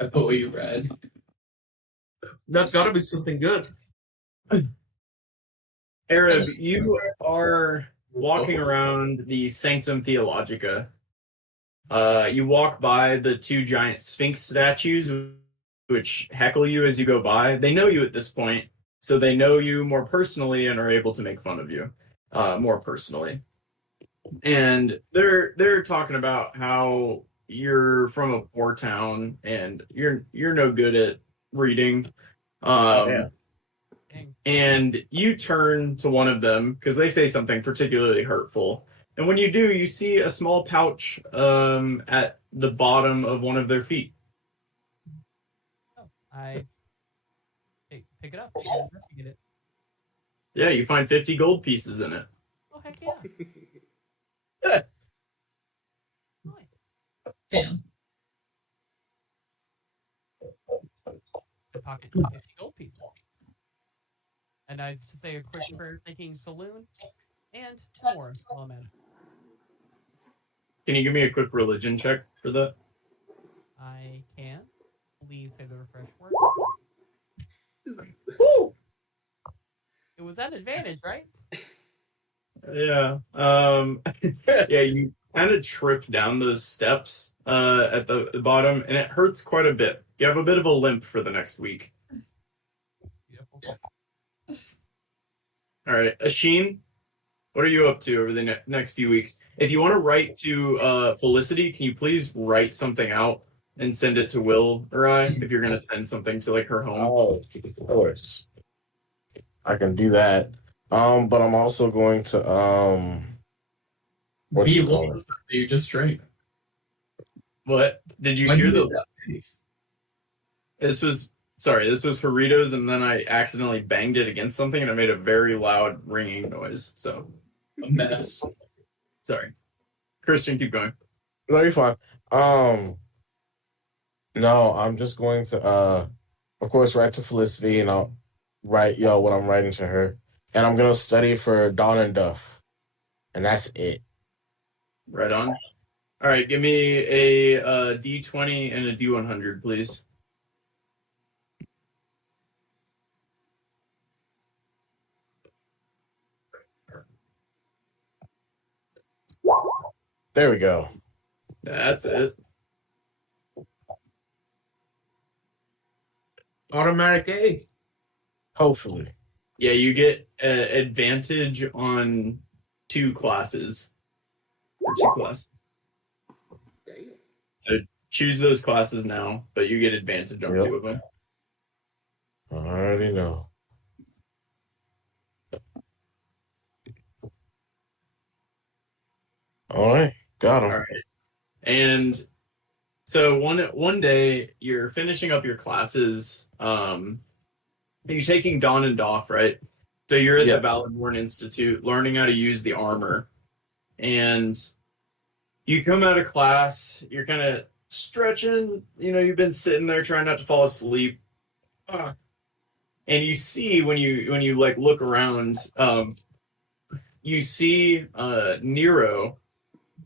I put what you read. That's got to be something good. Arab, you are walking around the Sanctum Theologica. You walk by the two giant Sphinx statues, which heckle you as you go by. They know you at this point, so they know you more personally and are able to make fun of you more personally. And they're talking about how you're from a poor town and you're no good at reading. Yeah. And you turn to one of them because they say something particularly hurtful. And when you do, you see a small pouch at the bottom of one of their feet. Oh, I pick it up and investigate it. Yeah, you find 50 gold pieces in it. Oh, heck yeah. Yeah. Nice. Damn. I pocket 50 gold pieces. And I just say a quick prayer thanking saloon and 2 more while I'm at it. Can you give me a quick religion check for that? I can. Please say the refresh word. Woo! It was at advantage, right? Yeah. Yeah, you kind of trip down those steps at the bottom, and it hurts quite a bit. You have a bit of a limp for the next week. Beautiful. All right, Asheen, what are you up to over the next few weeks? If you want to write to Felicity, can you please write something out and send it to Will or I if you're going to send something to like her home? Oh, of course. I can do that. But I'm also going to what Be you call lost that you just drank. What? Did you When hear you the did that face. This was Doritos, and then I accidentally banged it against something, and it made a very loud ringing noise. So, A mess. sorry. Christian, keep going. No, you're fine. No, I'm just going to of course write to Felicity and I'll write what I'm writing to her. And I'm gonna study for Dawn and Duff. And that's it. Right on. All right, give me a D20 and a D100, please. There we go. That's it. Automatic A. Hopefully. Yeah, you get advantage on 2 classes. Or 2 classes. Damn. So choose those classes now, but you get advantage on Yep. 2 of them. I already know. All right, got him. All right. And so one day you're finishing up your classes. You're taking Dawn and Doff, right? So you're at Yeah. the Battleborn Institute learning how to use the armor. And you come out of class, you're kind of stretching, you've been sitting there trying not to fall asleep. And you see when you like look around, you see Nero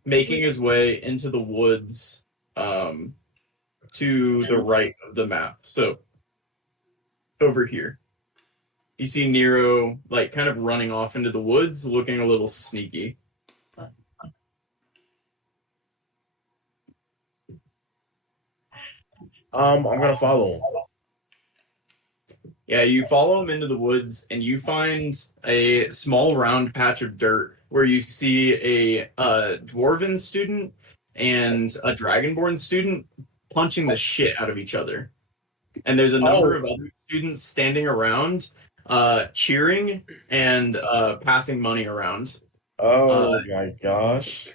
making his way into the woods to the right of the map. So over here, you see Nero like kind of running off into the woods, looking a little sneaky. I'm gonna follow him. Yeah, you follow him into the woods and you find a small round patch of dirt where you see a dwarven student and a dragonborn student punching the shit out of each other. And there's a number of other students standing around cheering and passing money around. Oh my gosh.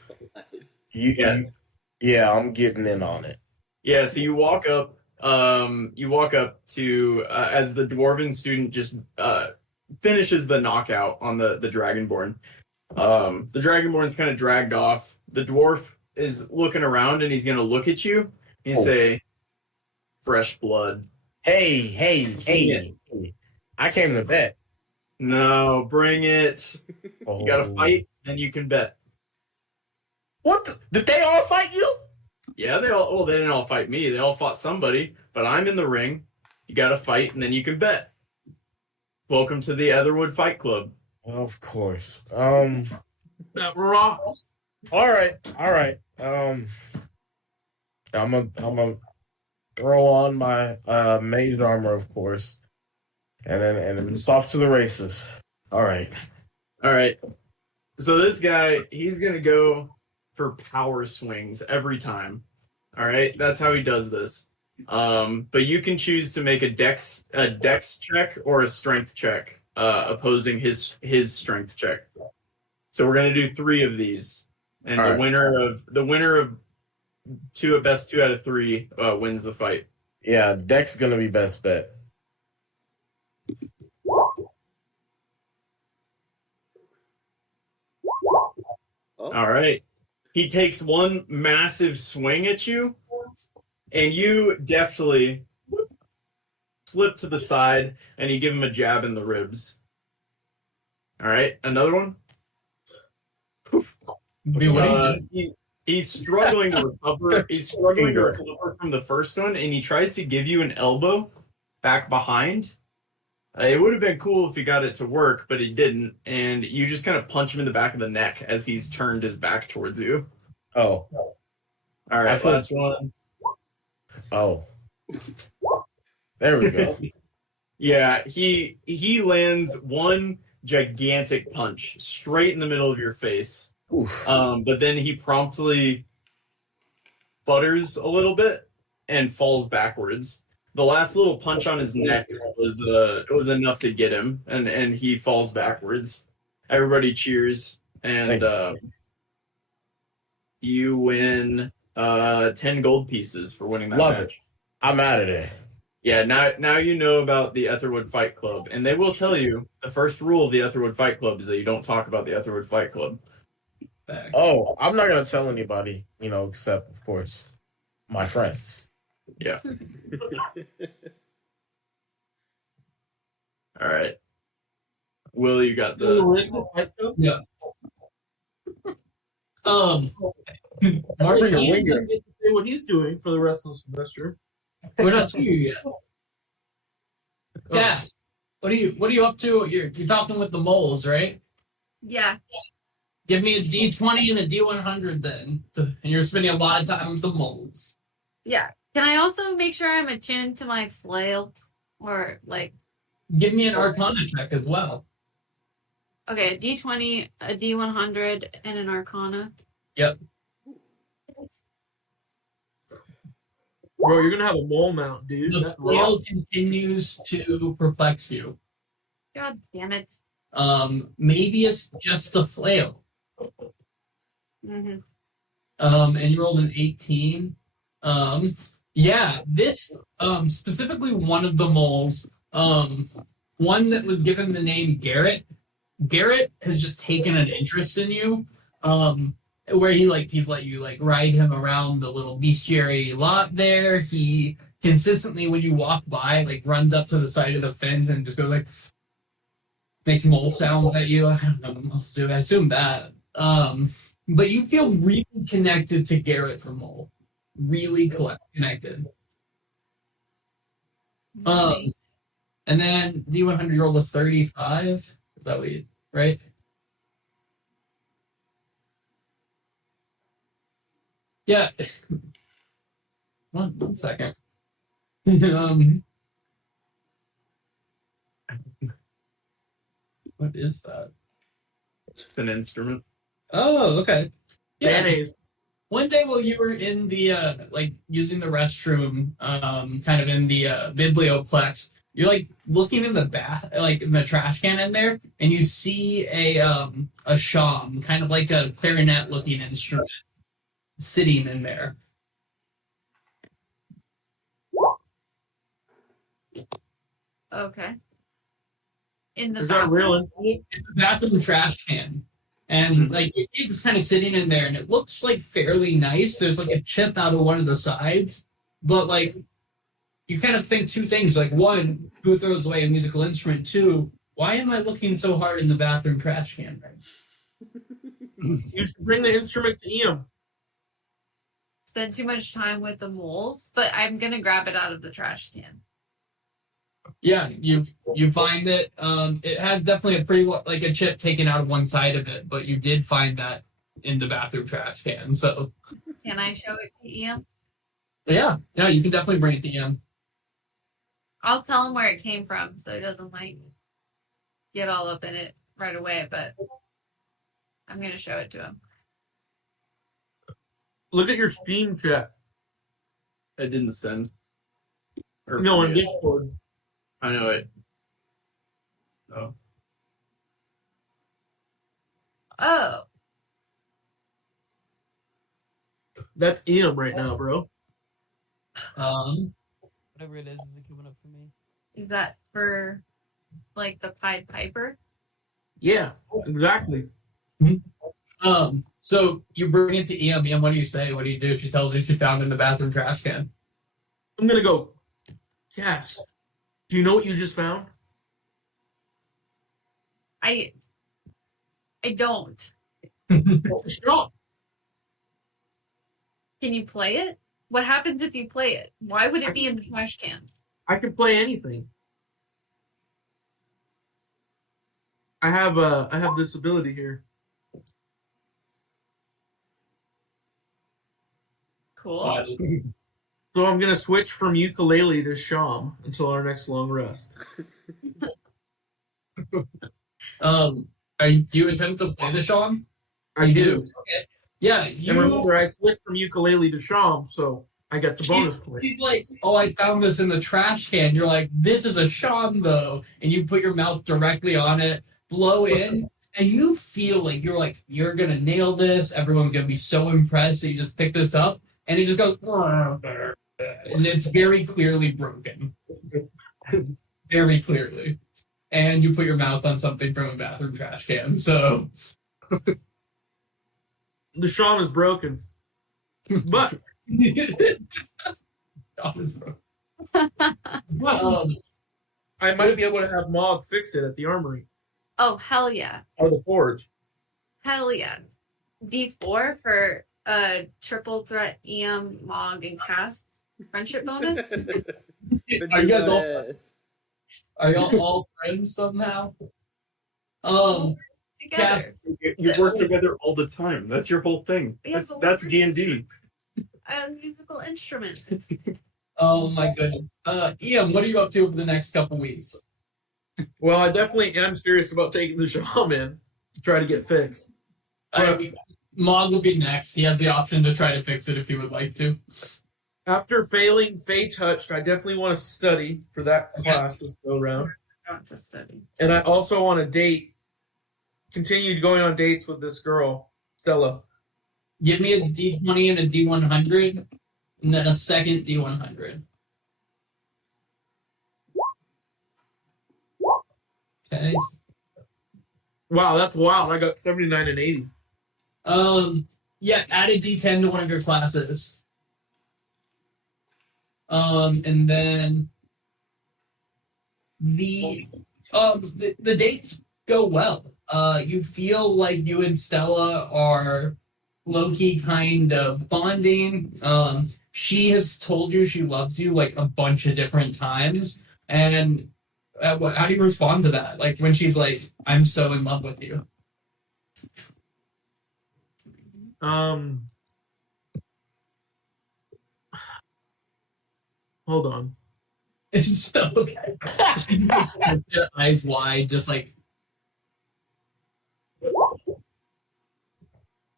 Yes. Yeah, I'm getting in on it. Yeah, so you walk up to as the dwarven student just finishes the knockout on the dragonborn. The dragonborn's kind of dragged off. The dwarf is looking around and he's gonna look at you and say, "Fresh blood." Hey. I came to bet. No, bring it. Oh. You gotta fight, then you can bet. What? Did they all fight you? Yeah, they didn't all fight me. They all fought somebody, but I'm in the ring. You got to fight, and then you can bet. Welcome to the Aetherwood Fight Club. Of course. That rocks. All right. I'm gonna throw on my mage armor, of course, and then it's off to the races. All right. All right. So this guy, he's gonna go for power swings every time. All right, that's how he does this. But you can choose to make a dex check or a strength check, opposing his strength check. So we're gonna do 3 of these, and All the right. winner of best 2 out of 3 wins the fight. Yeah, Dex gonna be best bet. Oh, All right. He takes one massive swing at you, and you deftly slip to the side, and you give him a jab in the ribs. All right, another one. Dude, what are you doing? He's struggling to recover. He's struggling to recover from the first one, and he tries to give you an elbow back behind. It would have been cool if he got it to work, but he didn't, and you just kind of punch him in the back of the neck as he's turned his back towards you. Oh. All right, last one. Oh. There we go. Yeah, he lands one gigantic punch straight in the middle of your face. Oof. But then he promptly butters a little bit and falls backwards. The last little punch on his neck was enough to get him, and he falls backwards. Everybody cheers, and you win 10 gold pieces for winning that Love match. it. I'm out of there. Yeah, now you know about the Aetherwood Fight Club, and they will tell you the first rule of the Aetherwood Fight Club is that you don't talk about the Aetherwood Fight Club. Facts. Oh, I'm not gonna tell anybody, except of course my friends. Yeah. All right. Will, you got the. Yeah. Mark your He winger. doesn't get to say what he's doing for the rest of the semester. We're not to you yet. Cass, what are you up to? You're talking with the moles, right? Yeah. Give me a D20 and a D100 then. And you're spending a lot of time with the moles. Yeah. Can I also make sure I'm attuned to my flail? Or, like, Give me an Arcana check as well. okay, a D20, a D100, and an Arcana. Yep. Bro, you're gonna have a mole mount, dude. The That flail rocks. continues to perplex you. God damn it. Maybe it's just the flail. Mm-hmm. And you rolled an 18. Yeah, this specifically one of the moles, one that was given the name Garrett. Garrett has just taken an interest in you. Where he's let you ride him around the little bestiary lot there. He consistently, when you walk by, runs up to the side of the fence and just goes makes mole sounds at you. I don't know what else to do. I assume that. But you feel really connected to Garrett from Mole. Really connected. And then D100 you rolled a 35. Is that what you right? Yeah. One second. What is that? It's an instrument. Oh, okay. Yeah. Mayonnaise. One day while you were in the using the restroom, kind of in the biblioplex, you're looking in the in the trash can in there, and you see a shawm, kind of like a clarinet looking instrument, sitting in there. Okay. In the Is that real infinite? It's a bathroom trash can. And you see it's kind of sitting in there, and it looks fairly nice. There's a chip out of one of the sides, but you kind of think two things. One, who throws away a musical instrument? Two, why am I looking so hard in the bathroom trash can? You should bring the instrument to Ian. Spend too much time with the moles, but I'm gonna grab it out of the trash can. Yeah, you find that it has definitely a pretty like a chip taken out of one side of it, but you did find that in the bathroom trash can. So Can I show it to Ian? yeah, you can definitely bring it to him. I'll tell him where it came from so he doesn't like get all up in it right away, but I'm gonna show it to him. Look at your Steam chat. I didn't send. Or No, on forget. Discord. I know it. Oh. Oh, That's Ian right now, bro. Whatever it is coming up for me. is that for like the Pied Piper? Yeah, exactly. So you bring it to EM. EM, what do you say? What do you do? She tells you she found it in the bathroom trash can. I'm gonna go. Cass, do you know what you just found? I don't. Strong. Can you play it? What happens if you play it? Why would it be in the trash can? I can play anything. I have this ability here. Cool. So I'm gonna switch from ukulele to sham until our next long rest. Do you attempt to play the Sean? I do. Okay. Yeah, And remember, I switched from ukulele to sham, so I get the bonus point. He's like, oh, I found this in the trash can. You're like, this is a Sean though, and you put your mouth directly on it, blow in, and you feel like you're gonna nail this. Everyone's gonna be so impressed that you just pick this up, and it just goes, and it's very clearly broken, very clearly. And you put your mouth on something from a bathroom trash can, so. The sham is broken. But I might be able to have Mog fix it at the armory. Oh, hell yeah. Or the forge. Hell yeah. D4 for triple threat EM, Mog, and Cast friendship bonus. Are you guys are y'all all friends somehow? Together. Cast, You work together all the time. That's your whole thing. Yeah, That's but D&D. A musical instrument. oh my goodness. Ian, what are you up to over the next couple weeks? Well, I definitely am serious about taking the shaman to try to get fixed. Mog will be next. He has the option to try to fix it if he would like to. After failing Fey Touched, I definitely want to study for that class this go around. Got to study. And I also want to continue going on dates with this girl, Stella. Give me a D20 and a D100, and then a second D100. Okay. Wow, that's wild. I got 79 and 80. Yeah, add a D10 to one of your classes. And then the dates go well. You feel like you and Stella are low-key kind of bonding. She has told you she loves you like a bunch of different times. And how do you respond to that? Like when she's like, I'm so in love with you. Hold on. It's okay. She just looks at eyes wide, just like.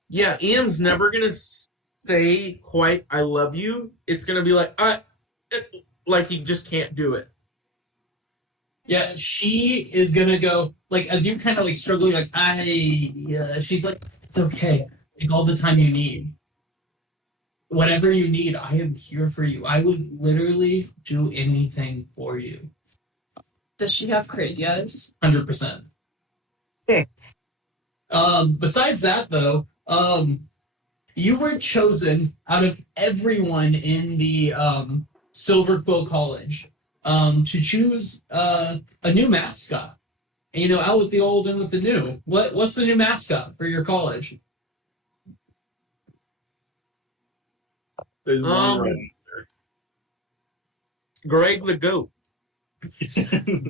Yeah, Ian's never gonna say quite "I love you." It's gonna be like he just can't do it. Yeah, she is gonna go like as you kind of like struggling, like she's like, it's okay, like all the time you need. Whatever you need, I am here for you. I would literally do anything for you. Does she have crazy eyes? 100%. Besides that, though, you were chosen out of everyone in the Silver Quill College to choose a new mascot. And, out with the old and with the new. What's the new mascot for your college? There's one right answer. Greg the goat.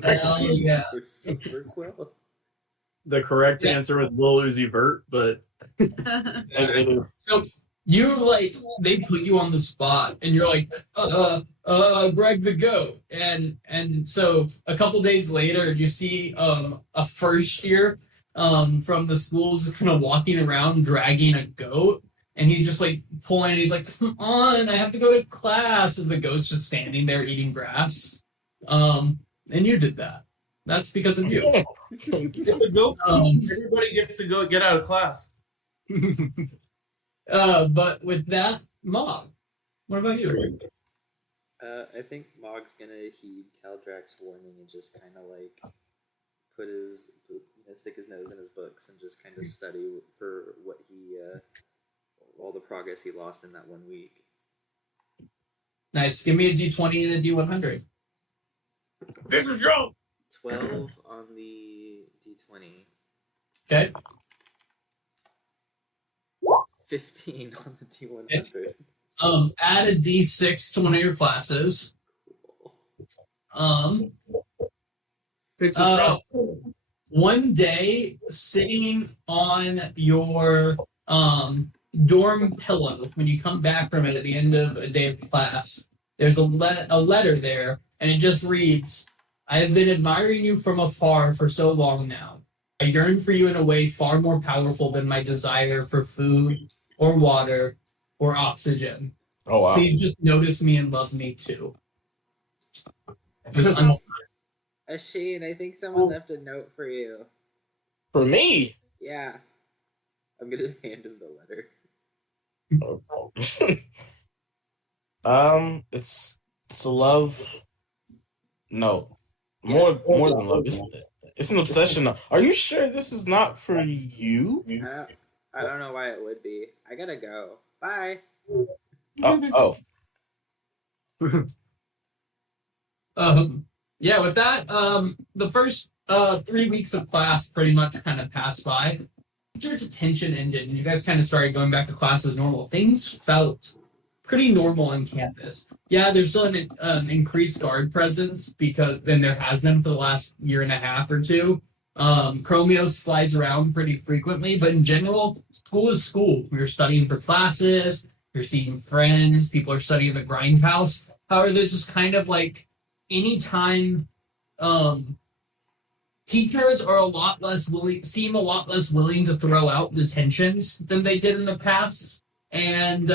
Hell yeah. Or Super Quill. The correct Yeah. answer was Lil Uzi Vert, but So they put you on the spot, and you're like, Greg the goat, and so a couple days later, you see a first year from the school just kind of walking around dragging a goat, and he's just like pulling. He's like, "Come on, I have to go to class." As the goat's just standing there eating grass, and you did that. That's because of you. The goat. Everybody gets to go get out of class. But with that, Mom, what about you? I think Mog's gonna heed Kaldrak's warning and just kind of like stick his nose in his books and just kind of study for what all the progress he lost in that 1 week. Nice. Give me a D20 and a D100. Figure jump. 12 on the D20. Okay. 15 on the D100. Okay. Add a D6 to one of your classes. Fix a jump. One day, sitting on your dorm pillow, when you come back from it at the end of a day of class, there's a letter there, and it just reads, "I have been admiring you from afar for so long now. I yearn for you in a way far more powerful than my desire for food or water or oxygen. Oh wow. Please just notice me and love me too." It was Shane, I think someone left a note for you. For me. Yeah. I'm gonna hand him the letter. It's a love. No, more than love. It's an obsession. Are you sure this is not for you? I don't know why it would be. I gotta go. Bye. Oh. Yeah, with that, the first 3 weeks of class pretty much kind of passed by. After detention ended and you guys kind of started going back to class as normal, things felt pretty normal on campus. Yeah, there's still an increased guard presence because then there has been for the last year and a half or two. Chromios flies around pretty frequently, but in general, school is school. We're studying for classes, you're seeing friends, people are studying the grindhouse. However, there's just kind of like anytime teachers are seem a lot less willing to throw out detentions than they did in the past. And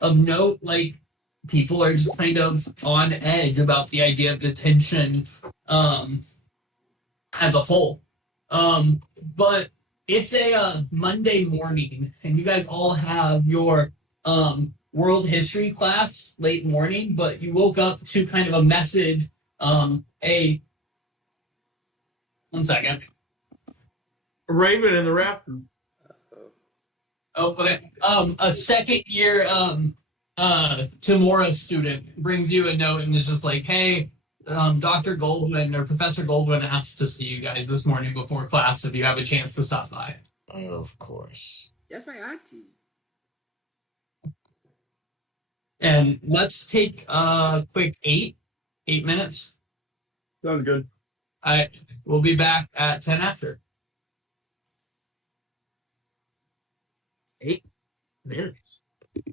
of note, like people are just kind of on edge about the idea of detention as a whole. But it's a Monday morning, and you guys all have your world history class late morning, but you woke up to kind of a message, one second. Raven in the raptor. Oh, okay. A second year Timora student brings you a note and is just like, "Hey, Dr. Goldwyn or Professor Goldwyn asked to see you guys this morning before class if you have a chance to stop by." Of course. That's my auntie. And let's take a quick 8 minutes. sounds good. We'll be back at 10 after. 8 minutes.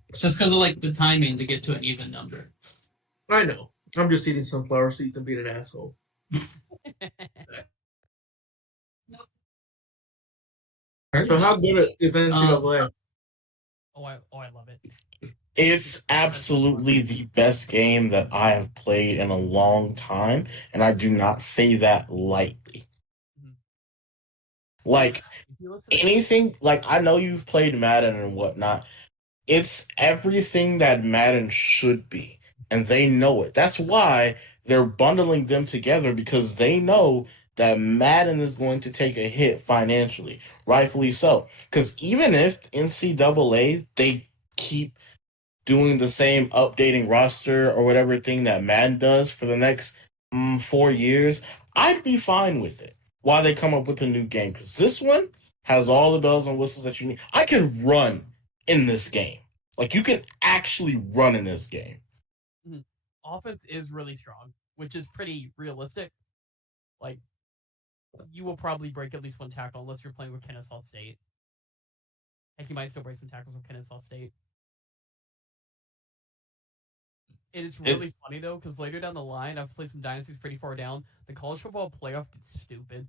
It's just because of like the timing to get to an even number. I know. I'm just eating sunflower seeds and being an asshole. So how good is NCAA? I love it. It's absolutely the best game that I have played in a long time, and I do not say that lightly. Like If you listen to anything, like I know you've played Madden and whatnot. It's everything that Madden should be, and they know it. That's why they're bundling them together, because they know that Madden is going to take a hit financially, rightfully so. Because even if NCAA, they keep doing the same updating roster or whatever thing that Madden does for the next 4 years, I'd be fine with it while they come up with a new game. Because this one has all the bells and whistles that you need. I can run in this game. Like, you can actually run in this game. offense is really strong. which is pretty realistic. Like, you will probably break at least one tackle unless you're playing with Kennesaw State. Heck, you might still break some tackles with Kennesaw State. It is really funny though, because later down the line, I've played some dynasties pretty far down. The college football playoff gets stupid.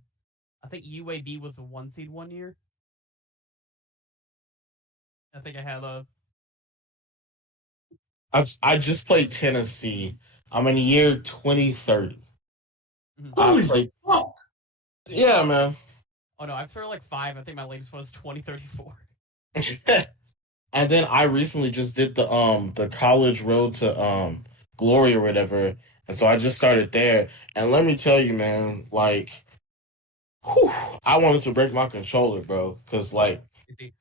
I think UAB was the 1 seed one year. I think I had a. I just played Tennessee. I'm in the year 2030. Holy I played. fuck! Yeah, man. Oh no, I've started like 5. I think my latest was 2034. And then I recently just did the college road to glory or whatever, and so I just started there. And let me tell you, man, like, whew, I wanted to break my controller, bro, because like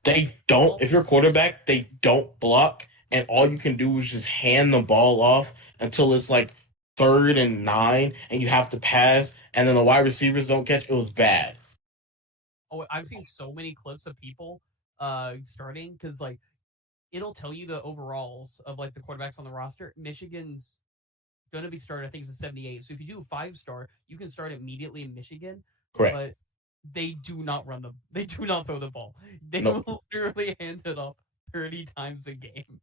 they don't. If you're a quarterback, they don't block, and all you can do is just hand the ball off until it's like 3rd and 9, and you have to pass, and then the wide receivers don't catch. It was bad. Oh, I've seen so many clips of people starting because like it'll tell you the overalls of like the quarterbacks on the roster. Michigan's gonna be started, I think it's a 78. So if you do a 5-star, you can start immediately in Michigan. Correct. But they do not run them. They do not throw the ball. They Nope. will literally hand it off 30 times a game.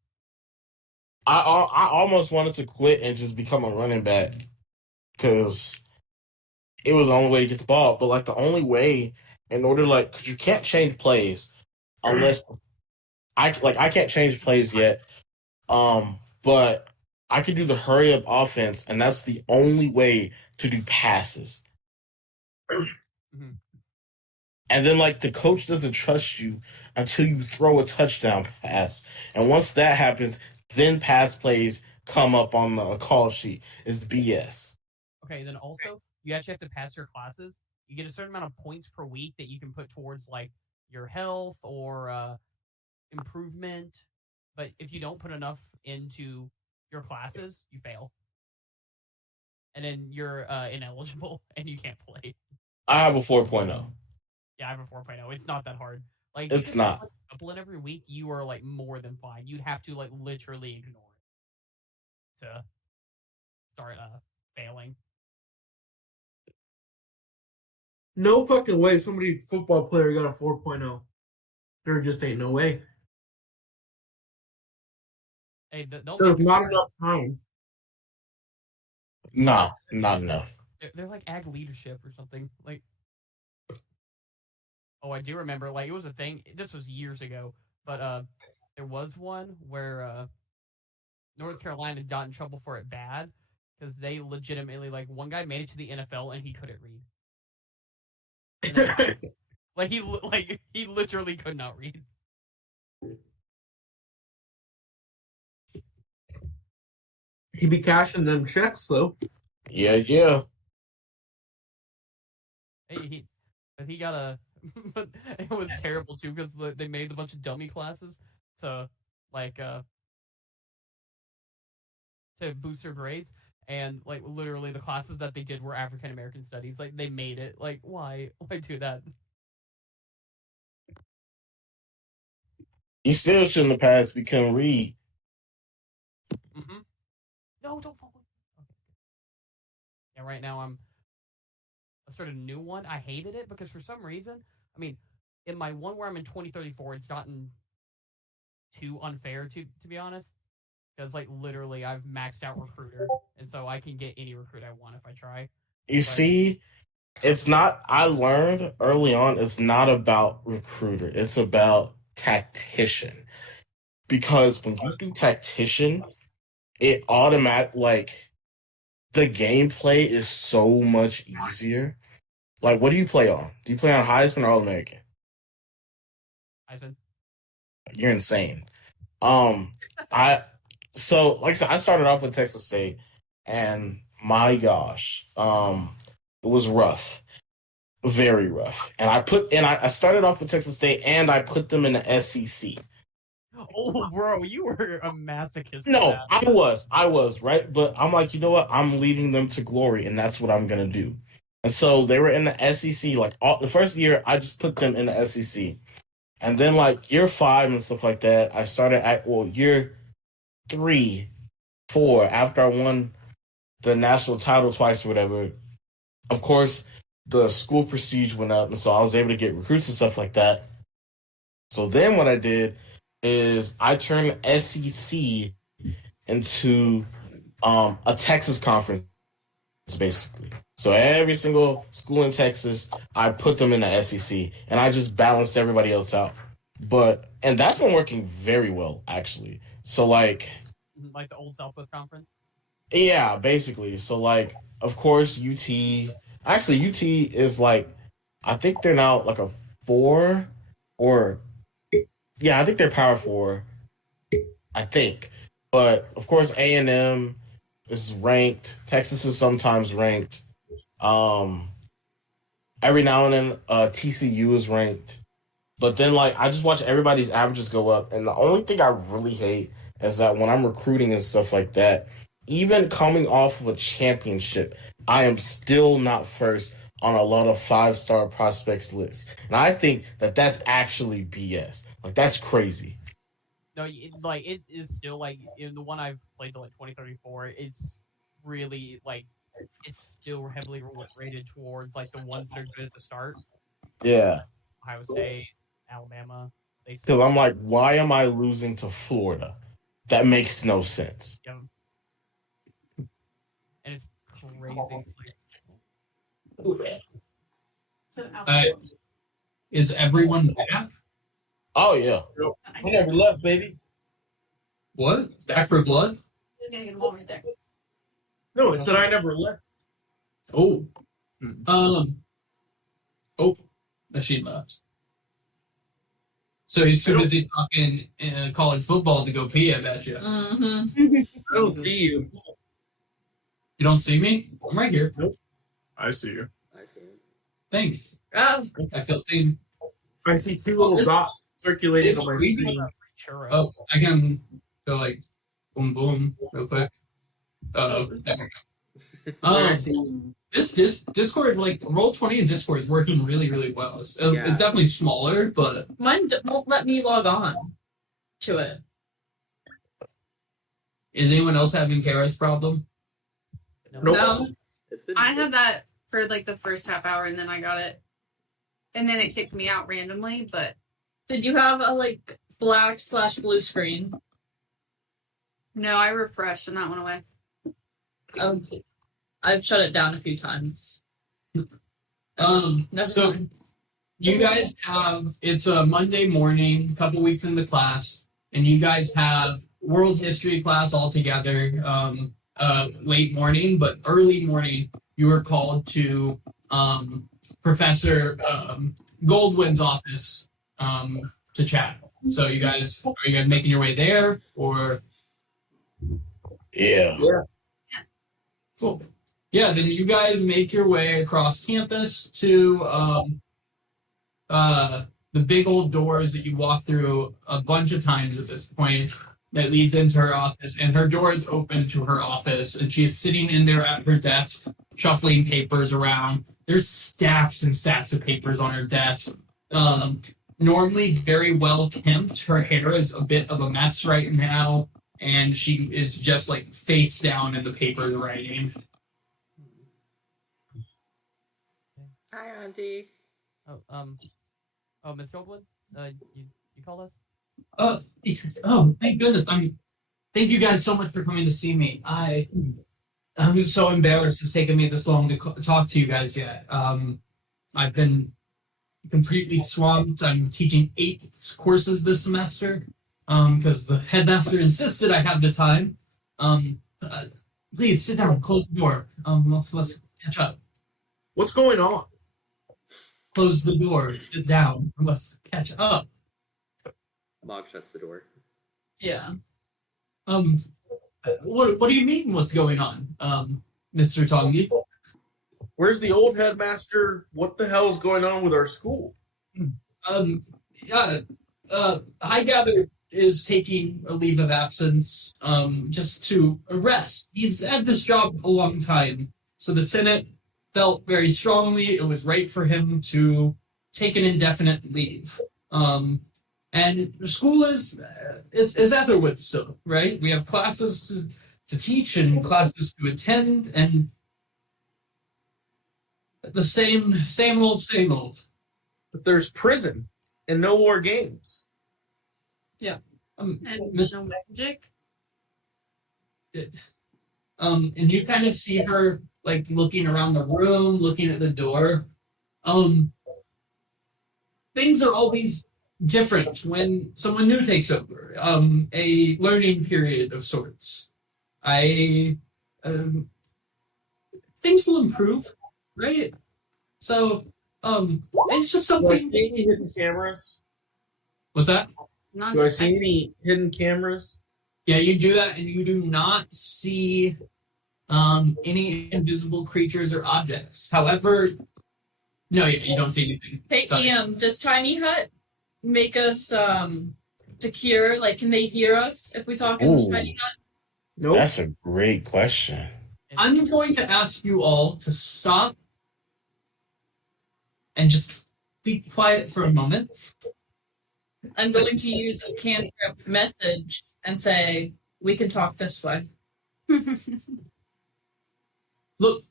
I almost wanted to quit and just become a running back because it was the only way to get the ball. But like the only way, in order like, cause you can't change plays unless I can't change plays yet. But I can do the hurry up offense, and that's the only way to do passes. Mhm. And then like the coach doesn't trust you until you throw a touchdown pass, and once that happens, then pass plays come up on the call sheet. It's BS. Okay, then also you actually have to pass your classes. You get a certain amount of points per week that you can put towards like your health or improvement. But if you don't put enough into your classes, you fail. And then you're ineligible and you can't play. I have a 4.0. Yeah, I have a 4.0. It's not that hard. Like It's you can not. put a couple in every week, you are like more than fine. You'd have to like literally ignore it to start failing. No fucking way somebody football player got a 4.0. There just ain't no way. Hey, don't There's get me not wrong. enough time. Nah, not enough. They're like ag leadership or something. Like, oh, I do remember. Like, it was a thing. This was years ago, but there was one where North Carolina got in trouble for it bad because they legitimately like one guy made it to the NFL and he couldn't read. And then, he literally could not read. He be cashing them checks though. Yeah. Hey, he got a. But it was terrible too because they made a bunch of dummy classes to like to boost their grades, and like literally the classes that they did were African American studies. Like they made it. Like why do that? He still shouldn't have passed. We couldn't read. Mm-hmm. No, don't fall. Okay. Yeah, right now I started a new one. I hated it because for some reason, I mean, in my one where I'm in 2034, it's gotten too unfair to be honest. Because like literally, I've maxed out recruiter, and so I can get any recruit I want if I try. You see, it's not. I learned early on. It's not about recruiter. It's about tactician. Because when you do tactician, it like the gameplay is so much easier. Like, what do you play on? Do you play on Heisman or All American? Heisman. You're insane. I so like I said, I started off with Texas State, and my gosh, it was rough, very rough. And I started off with Texas State, and I put them in the SEC. Oh, bro, you were a masochist. No, I was right, but I'm like, you know what? I'm leading them to glory, and that's what I'm gonna do. And so they were in the SEC. Like the first year, I just put them in the SEC, and then like year 5 and stuff like that, I started at year 3, 4 after I won the national title twice or whatever, of course, the school prestige went up, and so I was able to get recruits and stuff like that. So then what I did is I turned SEC into a Texas conference, basically. So every single school in Texas, I put them in the SEC, and I just balanced everybody else out. And that's been working very well, actually. So like the old Southwest Conference. Yeah, basically. So like, of course, UT. Actually, UT is like, I think they're now like a 4, or yeah, I think they're Power 4. I think, but of course, A&M is ranked. Texas is sometimes ranked. Every now and then, TCU is ranked. But then, like, I just watch everybody's averages go up, and the only thing I really hate is that when I'm recruiting and stuff like that, even coming off of a championship, I am still not first on a lot of 5-star prospects lists. And I think that that's actually BS. Like, that's crazy. No, it is still like in the one I've played till like 2034. It's really like it's still heavily rated towards like the ones that are good at the start. Yeah. Ohio State, Alabama. Because I'm like, why am I losing to Florida? That makes no sense. Yeah. And it's crazy. Is everyone back? Oh, yeah. I never left, baby. What? Back for blood? Just gonna get them all right there. No, it said I never left. Oh. Oh, machine left. So he's too busy talking college football to go pee, I bet you. Mm-hmm. I don't see you. You don't see me? I'm right here. Nope. I see you. I see him. Thanks. Oh, I feel seen. I see 2 little dots circulating on my screen. Oh, I can go like boom, boom, real quick. There we go. I see you. This Discord, like Roll20 in Discord, is working really, really well. It's definitely smaller, but mine won't let me log on to it. is anyone else having Kara's problem? Nope. No, I had that for like the first half hour, and then I got it, and then it kicked me out randomly. But did you have a like black/blue screen? no, I refreshed and that went away. I've shut it down a few times. Never So mind. you guys have, it's a Monday morning, a couple weeks into class, and you guys have world history class all together, late morning, but early morning you were called to Professor Goldwyn's office to chat. So are you guys making your way there, or? Yeah. Cool. Yeah, then you guys make your way across campus to the big old doors that you walk through a bunch of times at this point that leads into her office, and her door is open to her office, and she's sitting in there at her desk, shuffling papers around. There's stacks and stacks of papers on her desk. Normally very well kempt. Her hair is a bit of a mess right now, and she is just like face down in the papers writing. Hi, Auntie. Miss Goldwood, you called us? Oh, yes. Oh, thank goodness. Thank you guys so much for coming to see me. I'm so embarrassed it's taken me this long to talk to you guys yet. I've been completely swamped. I'm teaching 8 courses this semester because the headmaster insisted I have the time. Please sit down, close the door. Let's catch up. What's going on? Close the door, sit down, let's catch up. Mog shuts the door. Yeah. What do you mean what's going on, Mr. Tongi? Where's the old headmaster? What the hell's going on with our school? I gather is taking a leave of absence, just to rest. He's had this job a long time, so the Senate felt very strongly it was right for him to take an indefinite leave. And the school is Aetherwood still, right? We have classes to teach and classes to attend, and the same old. But there's prison and no more games. And Miss- no magic. And you kind of see her like looking around the room, looking at the door. Things are always different when someone new takes over. A learning period of sorts. Things will improve, right? So, it's just Do I something. see any hidden cameras? What's that? Not Do I see any hidden cameras? Yeah, you do that, and you do not see any invisible creatures or objects. However, no, you don't see anything. Hey, Sorry. Ian, does Tiny Hut make us secure? Like, can they hear us if we talk in Ooh. Tiny Hut? Nope. That's a great question. I'm going to ask you all to stop and just be quiet for a moment. I'm going to use a cantrip message and say, we can talk this way. Look,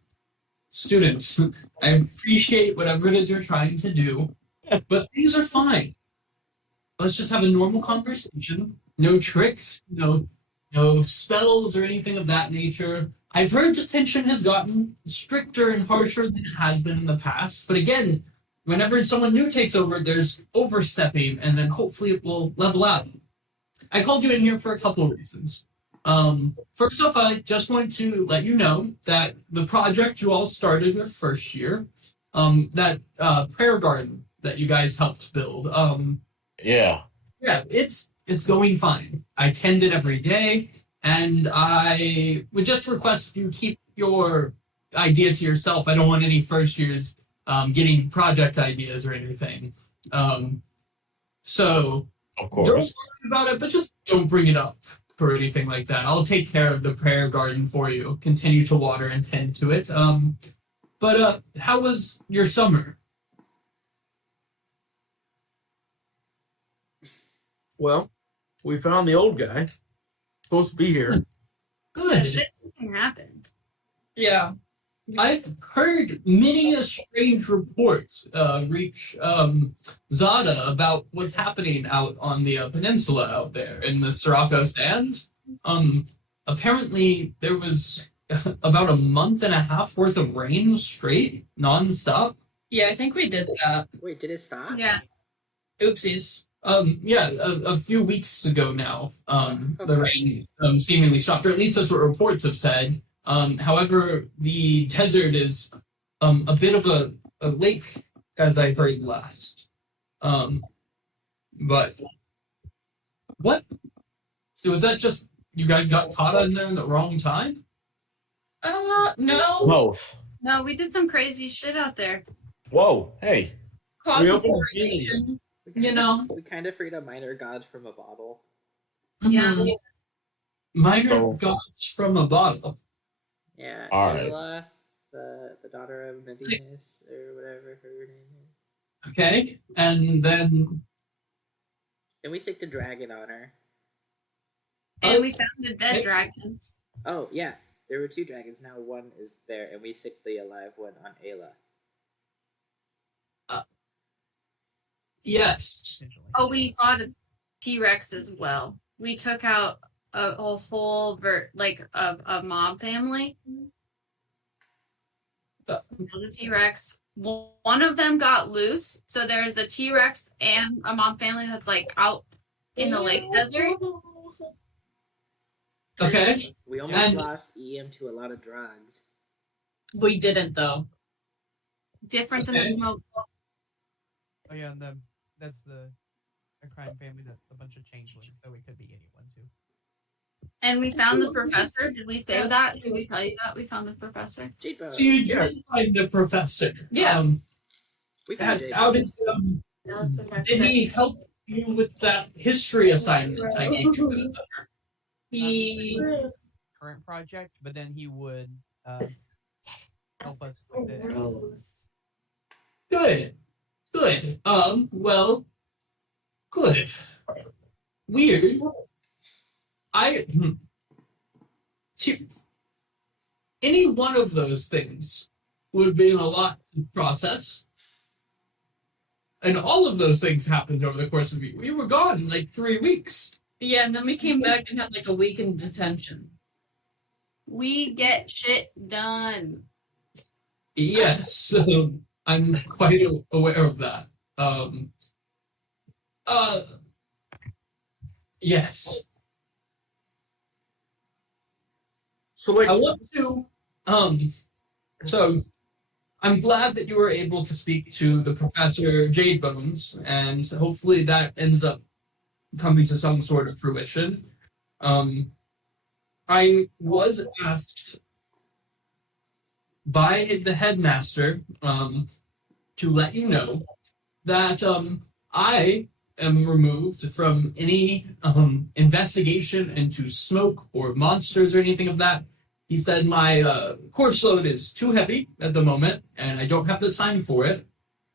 students, I appreciate whatever it is you're trying to do, but these are fine. Let's just have a normal conversation. No tricks, no spells or anything of that nature. I've heard detention has gotten stricter and harsher than it has been in the past, but again, whenever someone new takes over, there's overstepping, and then hopefully it will level out. I called you in here for a couple of reasons. First off, I just want to let you know that the project you all started your first year, that prayer garden that you guys helped build, Yeah. it's going fine. I tend it every day, and I would just request you keep your idea to yourself. I don't want any first years getting project ideas or anything. So Of don't course. worry about it, but just don't bring it up or anything like that. I'll take care of the prayer garden for you. Continue to water and tend to it. But how was your summer? Well, we found the old guy. Supposed to be here. Good. Something happened. Yeah. I've heard many a strange report reach Zada about what's happening out on the peninsula out there in the Sirocco Sands. Apparently there was about a month and a half worth of rain straight, nonstop. Yeah, I think we did that. Wait, did it stop? Yeah. Oopsies. Yeah, a few weeks ago now, the rain seemingly stopped, or at least that's what reports have said. However, the desert is a bit of a lake, as I heard last. But what? Was that just you guys got caught in there in the wrong time? No. Both. No, we did some crazy shit out there. Whoa. Hey. Cause We of opened a coordination. We You know. we kind of freed a minor god from a bottle. Yeah. Mhm. Minor Oh. gods from a bottle. Yeah, All right. Ayla, the daughter of Medinus, or whatever her name is. Okay, and then And we sicked a dragon on her. And we found a dead Okay. dragon. Oh, yeah. There were two dragons. Now one is there, and we sicked the alive one on Ayla. yes, Oh, we fought a T-Rex as well. We took out a whole a mob family. Uh. The T-Rex. One of them got loose, so there's a T-Rex and a mob family that's like out in the lake desert. okay. We almost And- lost EM to a lot of drugs. We didn't though. Different than the Okay. smoke. Oh yeah, and that's a crime family that's a bunch of changelings, so it could be anyone too. And we found the professor. Did we say that? Did we tell you that we found the professor? Jade bone. So you did find the professor. Yeah. We found How Jade did did he help you with that history assignment I gave you for the summer? He Current project, but then he would help us with it. Good. Good. Well, good. Weird. Any one of those things would have been a lot to process. And all of those things happened over the course of a week. We were gone like 3 weeks. Yeah, and then we came back and had like a week in detention. We get shit done. Yes, I'm quite aware of that. Yes. So, like, I want to, so I'm glad that you were able to speak to the Professor Jade Bones, and hopefully that ends up coming to some sort of fruition. I was asked by the headmaster to let you know that I am removed from any investigation into smoke or monsters or anything of that. He said my course load is too heavy at the moment, and I don't have the time for it.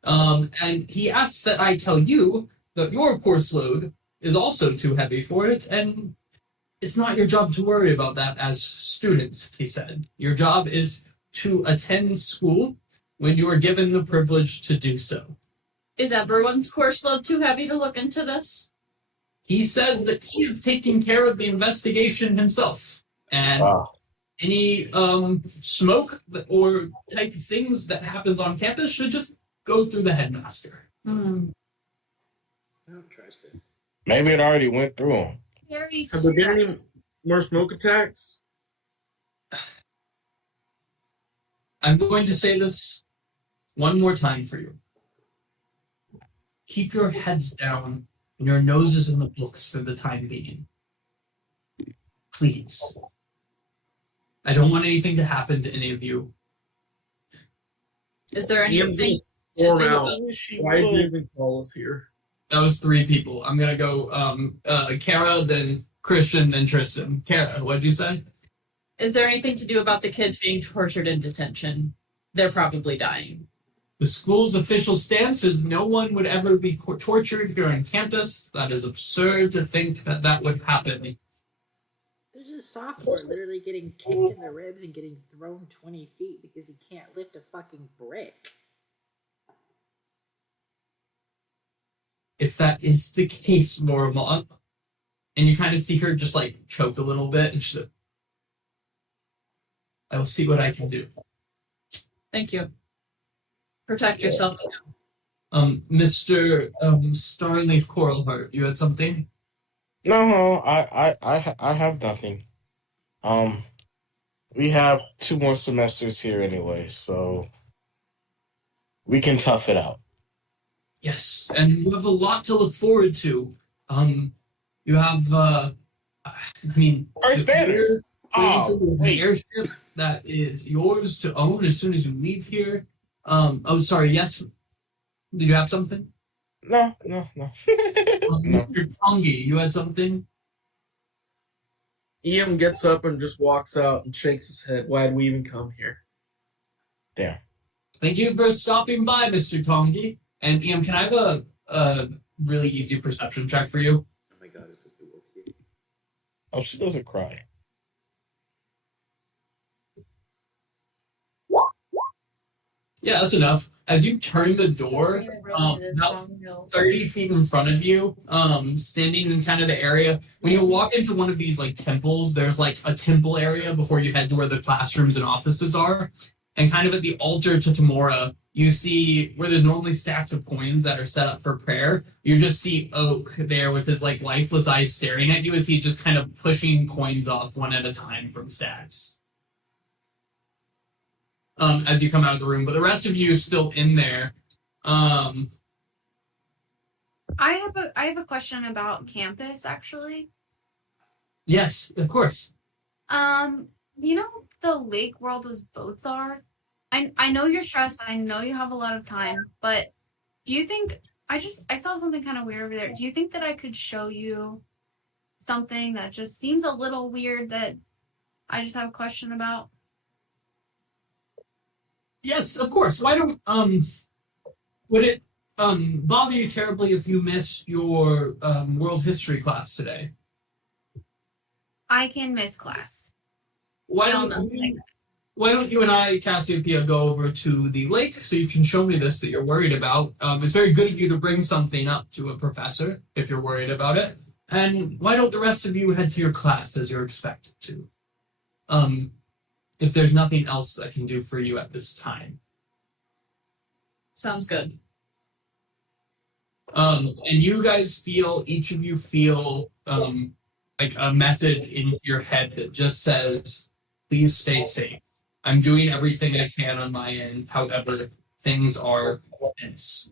And he asks that I tell you that your course load is also too heavy for it, and it's not your job to worry about that as students, he said. Your job is to attend school when you are given the privilege to do so. Is everyone's course load too heavy to look into this? He says that he is taking care of the investigation himself, and any smoke or type of things that happens on campus should just go through the headmaster. I don't trust it. Maybe it already went through him. Very have there been any more smoke attacks? I'm going to say this one more time for you. Keep your heads down and your noses in the books for the time being. Please. I don't want anything to happen to any of you. Is there Ian, anything just form to do out. about- Why did you even call us here? That was 3 people. I'm going to go Kara, then Christian, then Tristan. Kara, what did you say? Is there anything to do about the kids being tortured in detention? They're probably dying. The school's official stance is no one would ever be tortured here on campus. That is absurd to think that that would happen. There's a sophomore literally getting kicked in the ribs and getting thrown 20 feet because he can't lift a fucking brick. If that is the case, Mormont, and you kind of see her just like choke a little bit, and she's like, I will see what I can do. Thank you. Protect yourself. Mr. Starleaf Coralheart, you had something? No, I have nothing. We have 2 more semesters here anyway, so we can tough it out. Yes, and you have a lot to look forward to. You have, First banners. Oh, the wait. airship that is yours to own as soon as you leave here. Sorry, yes? Did you have something? No. Mr. Tongi, you had something? Ian gets up and just walks out and shakes his head. Why did we even come here? There. Thank you for stopping by, Mr. Tongi. And Ian, can I have a really easy perception check for you? Oh my god, it's like the wolf here. Oh, she doesn't cry. Yeah, that's enough. As you turn the door, about 30 feet in front of you, standing in kind of the area, when you walk into one of these like temples, there's like a temple area before you head to where the classrooms and offices are. And kind of at the altar to Tamora, you see where there's normally stacks of coins that are set up for prayer. You just see Oak there with his like lifeless eyes staring at you as he's just kind of pushing coins off one at a time from stacks. As you come out of the room, but the rest of you is still in there. I have a question about campus actually. Yes, of course. You know the lake where all those boats are? I know you're stressed, I know you have a lot of time, but do you think I saw something kind of weird over there. Do you think that I could show you something that just seems a little weird that I just have a question about? Yes, of course. Why don't would it bother you terribly if you miss your world history class today? I can miss class. Why No, don't no. you, why don't you and I, Cassiopeia, go over to the lake so you can show me this that you're worried about? It's very good of you to bring something up to a professor if you're worried about it. And why don't the rest of you head to your class as you're expected to? If there's nothing else I can do for you at this time. Sounds good. And you guys each of you feel like a message in your head that just says, please stay safe. I'm doing everything I can on my end. However, things are tense.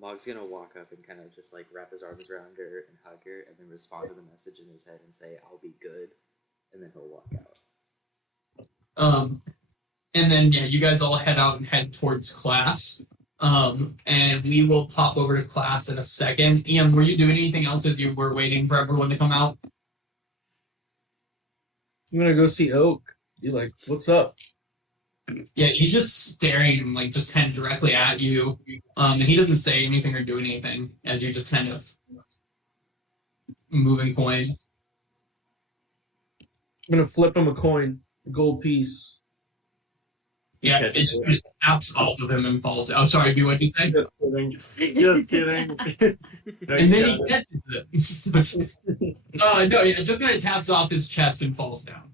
Mog's gonna walk up and kind of just like wrap his arms around her and hug her, and then respond to the message in his head and say, "I'll be good," and then he'll walk out. And then you guys all head out and head towards class. And we will pop over to class in a second. Ian, were you doing anything else as you were waiting for everyone to come out? I'm gonna go see Oak. He's like, "What's up?" Yeah, he's just staring like just kind of directly at you. And he doesn't say anything or do anything as you're just kind of moving coins. I'm gonna flip him a coin, a gold piece. Yeah, it just taps off of him and falls down. Oh, sorry, do what you say? Just kidding. Just kidding. No, And you then he got catches it. No, yeah, it just kind of taps off his chest and falls down.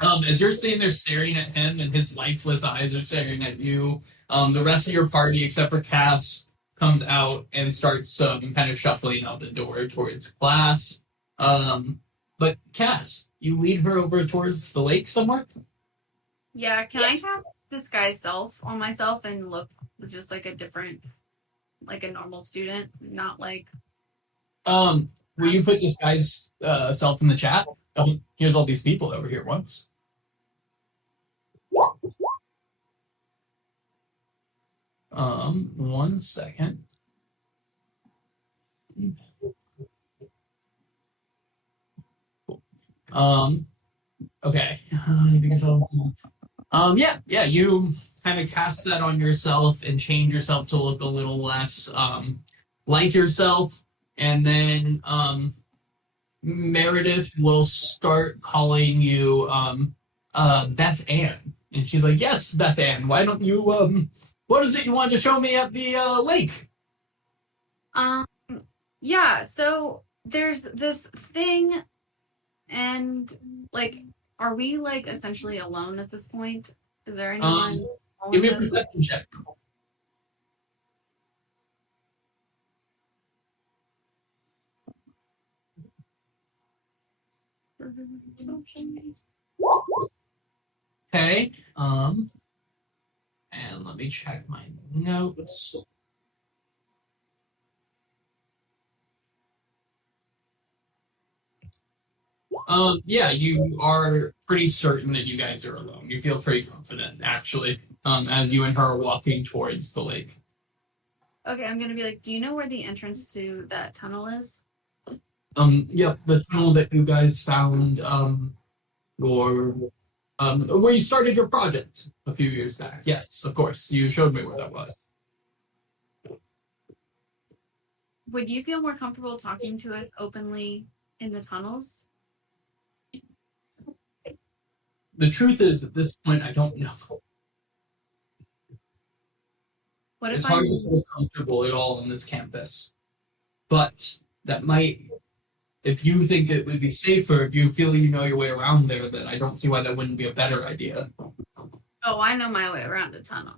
As you're sitting there staring at him and his lifeless eyes are staring at you, the rest of your party, except for Cass, comes out and starts kind of shuffling out the door towards class. But Cass, you lead her over towards the lake somewhere? Yeah, can I cast disguise self on myself and look just like a different, like a normal student, not like. Will you put disguise self in the chat? Here's all these people over here once. One second. Okay. Yeah, you kind of cast that on yourself and change yourself to look a little less like yourself, and then Meredith will start calling you Beth Ann. And she's like, yes, Beth Ann, why don't you what is it you wanted to show me at the lake? Yeah, so there's this thing, and like, are we like essentially alone at this point? Is there anyone? Give me a perception check. Okay. And let me check my notes. Yeah, you are pretty certain that you guys are alone. You feel pretty confident, actually, as you and her are walking towards the lake. Okay, I'm gonna be like, do you know where the entrance to that tunnel is? Yep, the tunnel that you guys found, where you started your project a few years back. Yes, of course, you showed me where that was. Would you feel more comfortable talking to us openly in the tunnels? The truth is, at this point, I don't know. What It's if hard to feel comfortable at all on this campus. But that might, if you think it would be safer, if you feel you know your way around there, then I don't see why that wouldn't be a better idea. Oh, I know my way around a tunnel.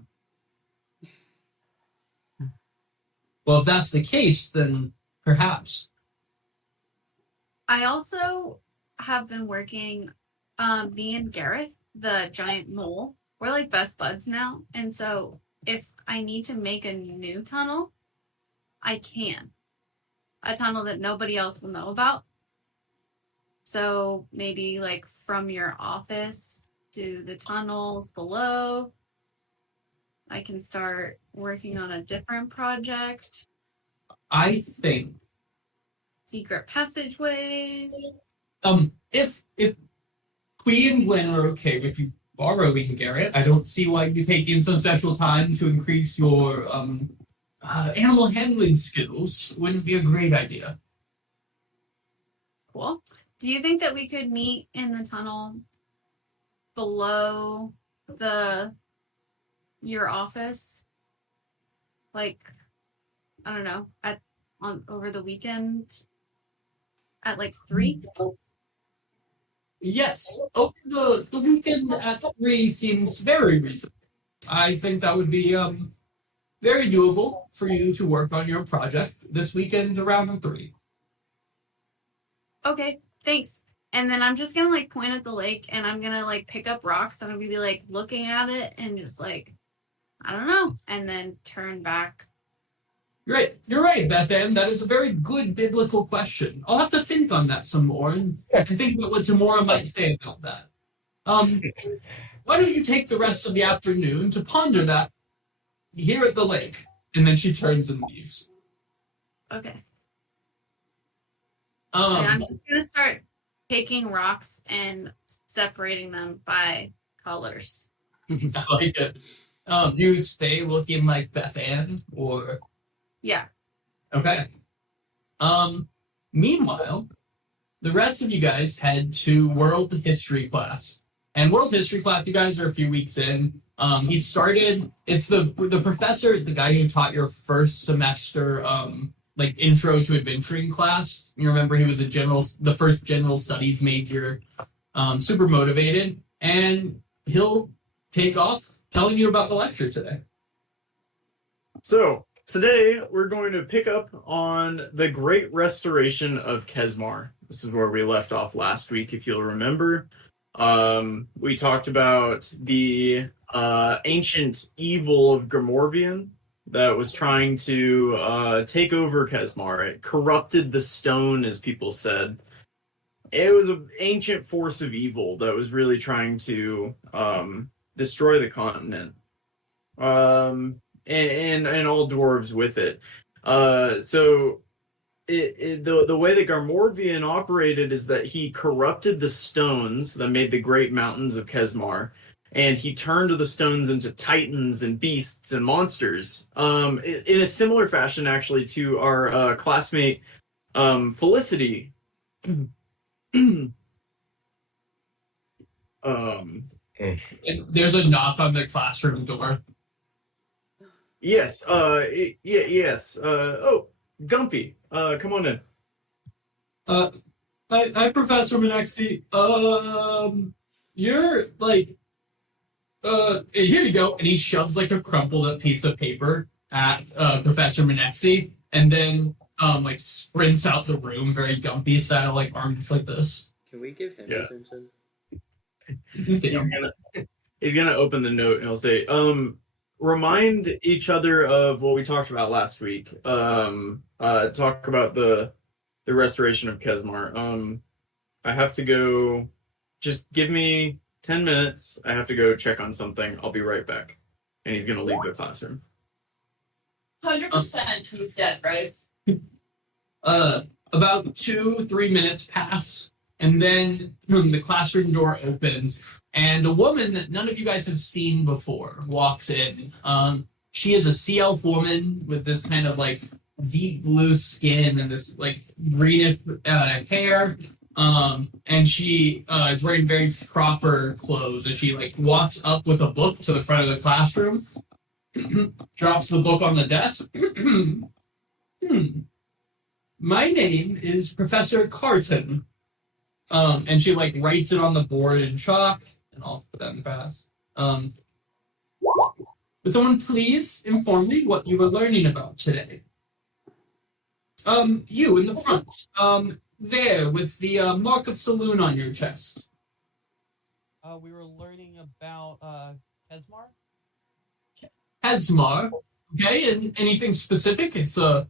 Well, if that's the case, then perhaps. I also have been working, me and Gareth, the giant mole, we're like best buds now. And so if I need to make a new tunnel, I can. A tunnel that nobody else will know about. So maybe like from your office to the tunnels below, I can start working on a different project. I think Secret passageways. if Queen and Glenn are okay with you borrowing Garrett, I don't see why you're taking some special time to increase your animal handling skills wouldn't be a great idea. Cool. Do you think that we could meet in the tunnel below your office? Like, I don't know, over the weekend at like 3? Yes, over the weekend at 3 seems very reasonable. I think that would be very doable for you to work on your project this weekend around 3. Okay, thanks. And then I'm just gonna like point at the lake and I'm gonna like pick up rocks and I'm gonna be like looking at it and just like, I don't know, and then turn back. You're right, Beth Ann. That is a very good biblical question. I'll have to think on that some more and think about what Tamora might say about that. Why don't you take the rest of the afternoon to ponder that here at the lake? And then she turns and leaves. Okay. And I'm just gonna start taking rocks and separating them by colors. I like it. Do you stay looking like Beth Ann, or? Yeah. Okay. Meanwhile, the rest of you guys head to World History class. And World History class, you guys are a few weeks in. He started. It's the professor, the guy who taught your first semester, like intro to adventuring class. You remember he was the first general studies major, super motivated, and he'll take off telling you about the lecture today. So today we're going to pick up on the Great Restoration of Kesmar. This is where we left off last week, if you'll remember. We talked about the ancient evil of Grimorvian that was trying to take over Kesmar. It corrupted the stone, as people said. It was an ancient force of evil that was really trying to destroy the continent. And all dwarves with it. So the way that Garmorvian operated is that he corrupted the stones that made the great mountains of Kesmar, and he turned the stones into titans and beasts and monsters. In a similar fashion, actually, to our classmate Felicity. There's a knock on the classroom door. Yes. Yes. Oh, Gumpy. Come on in. Hi, Professor Menexi. You're like, here you go. And he shoves like a crumpled up piece of paper at Professor Menexi, and then like sprints out the room, very Gumpy style, like arms like this. Can we give him attention? He's gonna open the note and he'll say, remind each other of what we talked about last week. Talk about the restoration of Kesmar. I have to go. Just give me 10 minutes. I have to go check on something. I'll be right back. And he's gonna leave the classroom. 100% he's dead, right? About 2-3 minutes pass, and then the classroom door opens, and a woman that none of you guys have seen before walks in. She is a sea elf woman with this kind of like deep blue skin and this like greenish hair. And she is wearing very proper clothes, and she like walks up with a book to the front of the classroom, drops the book on the desk. My name is Professor Carton. And she like writes it on the board in chalk, and I'll put that in the pass. Would someone please inform me what you were learning about today? You in the front. There with the mark of saloon on your chest. We were learning about Kesmar. Kesmar. Okay, and anything specific? It's a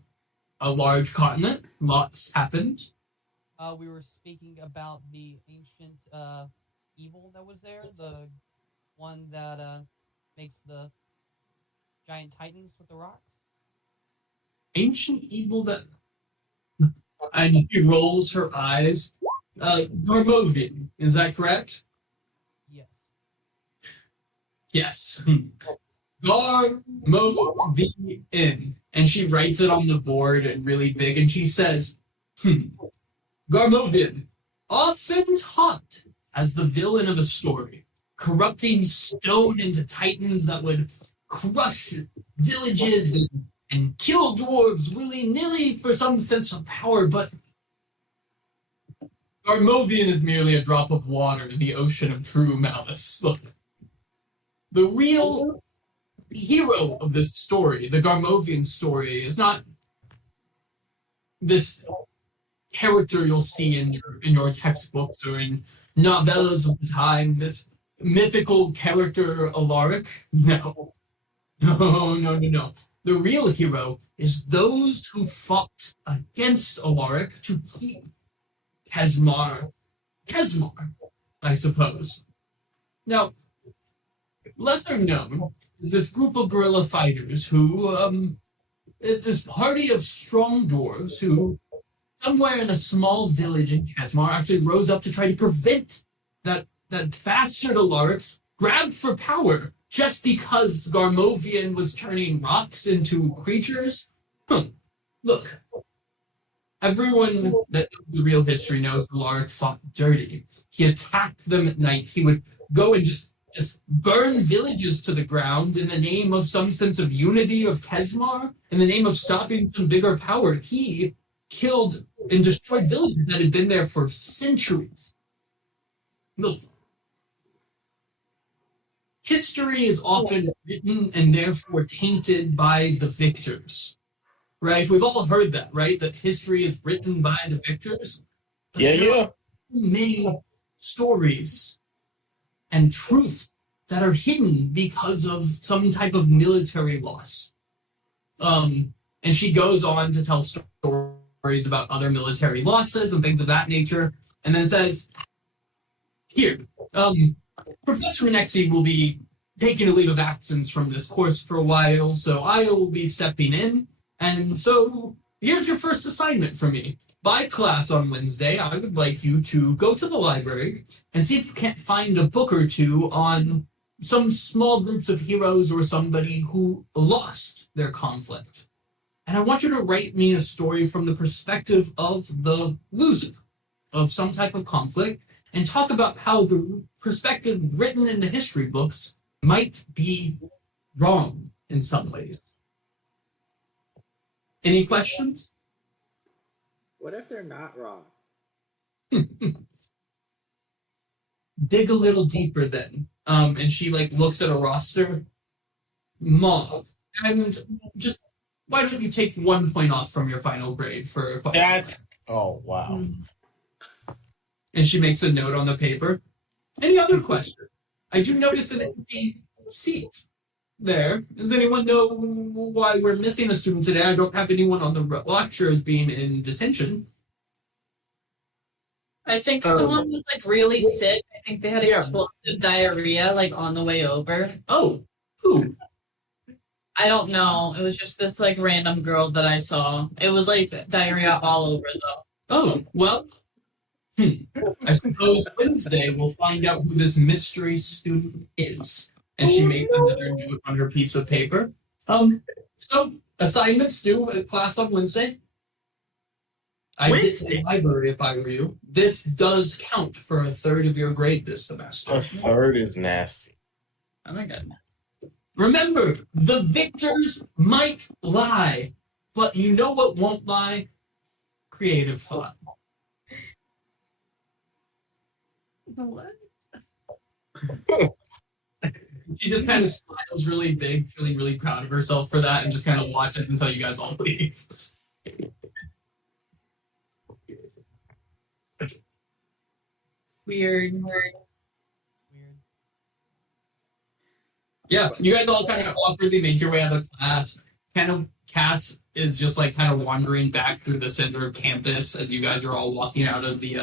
large continent. Lots happened. We were speaking about the ancient evil that was there, the one that makes the giant titans with the rocks. Ancient evil that... And she rolls her eyes. Garmovian, is that correct? Yes. Yes. Garmovian. and she writes it on the board and really big, and she says, Garmovian, often taught as the villain of a story, corrupting stone into titans that would crush villages and kill dwarves willy-nilly for some sense of power, but Garmovian is merely a drop of water in the ocean of true malice. Look, the real hero of this story, the Garmovian story, is not this character you'll see in your textbooks or in novellas of the time, this mythical character Alaric. No. No. The real hero is those who fought against Alaric to keep Kesmar, I suppose. Now, lesser known is this group of guerrilla fighters who, this party of strong dwarves who, somewhere in a small village in Kesmar, actually rose up to try to prevent that bastard Alaric's grab for power just because Garmovian was turning rocks into creatures. Look, everyone that knows the real history knows Alaric fought dirty. He attacked them at night. He would go and just burn villages to the ground in the name of some sense of unity of Kesmar, in the name of stopping some bigger power. He killed and destroyed villages that had been there for centuries. Look, history is often written and therefore tainted by the victors. Right? We've all heard that, right? That history is written by the victors. But there are many stories and truths that are hidden because of some type of military loss. And she goes on to tell stories about other military losses and things of that nature, and then says, here, Professor Menexi will be taking a leave of absence from this course for a while, so I will be stepping in, and so here's your first assignment for me. By class on Wednesday, I would like you to go to the library and see if you can't find a book or two on some small groups of heroes or somebody who lost their conflict. And I want you to write me a story from the perspective of the loser of some type of conflict and talk about how the perspective written in the history books might be wrong in some ways. Any questions? What if they're not wrong? Dig a little deeper then. And she looks at a roster. Mauve. And just why don't you take 1 point off from your final grade for a question? Oh wow. And she makes a note on the paper. Any other question? I do notice an empty seat there. Does anyone know why we're missing a student today? I don't have anyone on the lecture as being in detention. I think someone was really sick. I think they had explosive diarrhea on the way over. Oh, who? I don't know. It was just this random girl that I saw. It was diarrhea all over though. Oh, well, I suppose Wednesday we'll find out who this mystery student is. And she makes another note on her piece of paper. So assignments due at class on Wednesday. I did the library if I were you. This does count for a third of your grade this semester. A third is nasty. Oh my god. Remember, the victors might lie, but you know what won't lie? Creative thought. What? She just kind of smiles really big, feeling really proud of herself for that, and just kind of watches until you guys all leave. Weird. Yeah, you guys all kind of awkwardly make your way out of class. Cass is just kind of wandering back through the center of campus as you guys are all walking out of the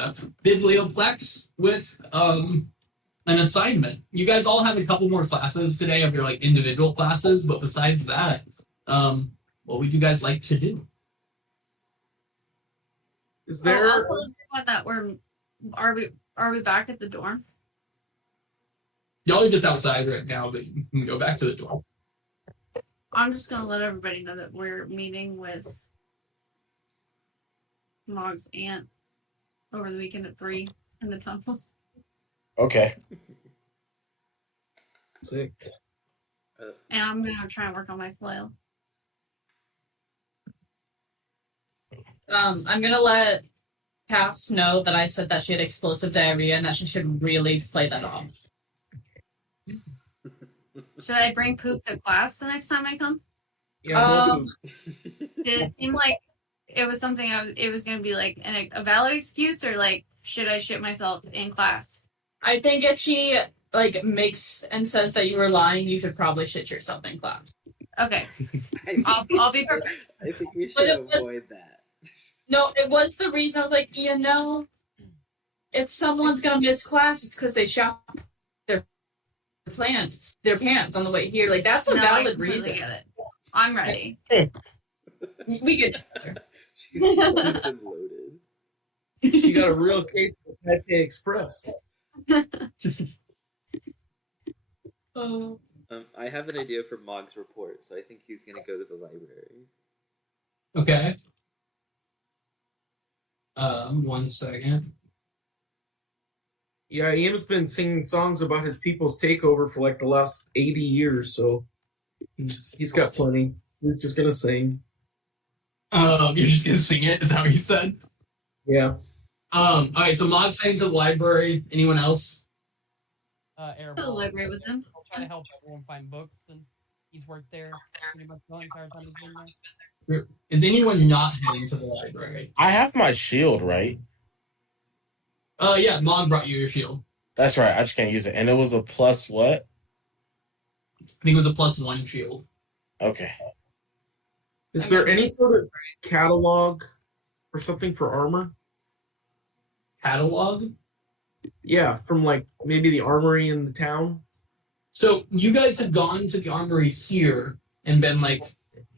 biblioplex with an assignment. You guys all have a couple more classes today of your individual classes, but besides that, what would you guys like to do? Is there? That are we back at the dorm? Y'all are just outside right now, but you can go back to the dorm. I'm just gonna let everybody know that we're meeting with Mog's aunt over the weekend at 3 in the tunnels. Okay. Sick. And I'm gonna try and work on my flail. I'm gonna let Cass know that I said that she had explosive diarrhea and that she should really play that off. Should I bring poop to class the next time I come? Yeah, more food. Did it seem like it was something it was going to be like a valid excuse, or like should I shit myself in class? I think if she like makes and says that you were lying, you should probably shit yourself in class. Okay, I I'll be prepared. I think we But should it was- avoid that. No, it was the reason I was like, if someone's gonna miss class, it's because they shot their pants on the way here. Like that's a No, I valid completely reason. get it. I'm ready. We get She's locked and loaded. She got a real case of Pate Express. I have an idea for Mog's report, so I think he's gonna go to the library. Okay. 1 second. Yeah, Ian's been singing songs about his people's takeover for like the last 80 years, so he's got plenty. He's just gonna sing. You're just gonna sing it? Is that what you said? Yeah. All right. So Mog's heading to the library. Anyone else? Aaron To the will- library with them. I'll try to help everyone find books since he's worked there pretty much the entire time he's been there. Is anyone not heading to the library? I have my shield, right? Yeah. Mog brought you your shield. That's right. I just can't use it. And it was a plus what? I think it was a +1 shield. Okay. Is there any sort of catalog or something for armor? Catalog. Yeah, from like maybe the armory in the town. So you guys have gone to the armory here and been like,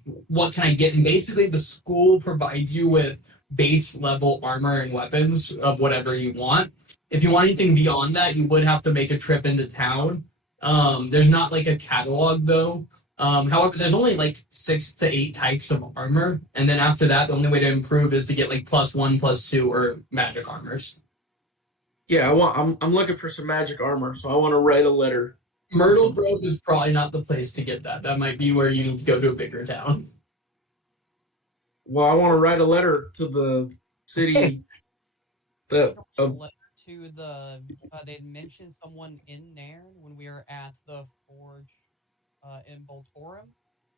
what can I get? And basically the school provides you with base level armor and weapons of whatever you want. If you want anything beyond that, you would have to make a trip into town. There's not like a catalog though. However, there's only like 6 to 8 types of armor. And then after that, the only way to improve is to get like +1, +2, or magic armors. Yeah, I'm looking for some magic armor, so I want to write a letter. Myrtle Grove is probably not the place to get that. That might be where you need to go to a bigger town. Well, I want to write a letter to the city that of Letter to the they mentioned someone in there when we were at the forge in Voltorum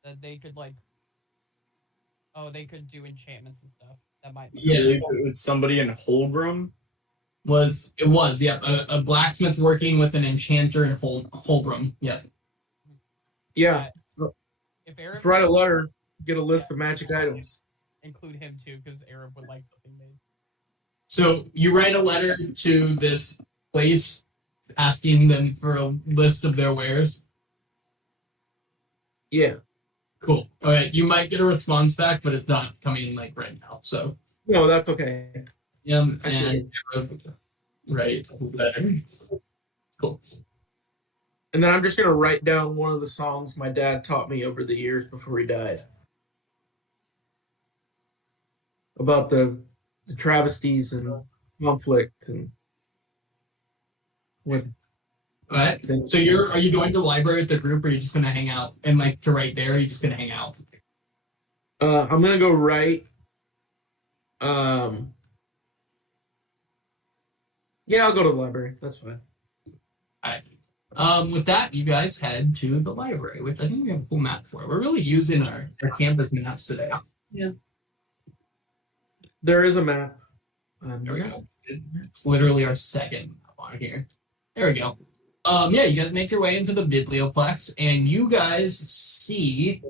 that they could they could do enchantments and stuff. That might be Yeah. It was somebody in Holgram. A blacksmith working with an enchanter in Holbrum. Yeah. yeah. If Arab Let's write a letter, get a list of magic items. include him too, because Arab would like something made. So you write a letter to this place asking them for a list of their wares. Yeah. Cool. All right. You might get a response back, but it's not coming in like right now. So No, that's okay. yeah, I and right letter. Cool. And then I'm just gonna write down one of the songs my dad taught me over the years before he died. About the travesties and conflict and with All right. So are you going to the library with the group, or are you just gonna hang out and like to write there? Or are you just gonna hang out? I'm gonna go write. Yeah, I'll go to the library. That's fine. All right. With that, you guys head to the library, which I think we have a cool map for. We're really using our campus maps today. There is a map. There we go. It's literally our second map on here. There we go. Yeah, you guys make your way into the Biblioplex, and you guys see,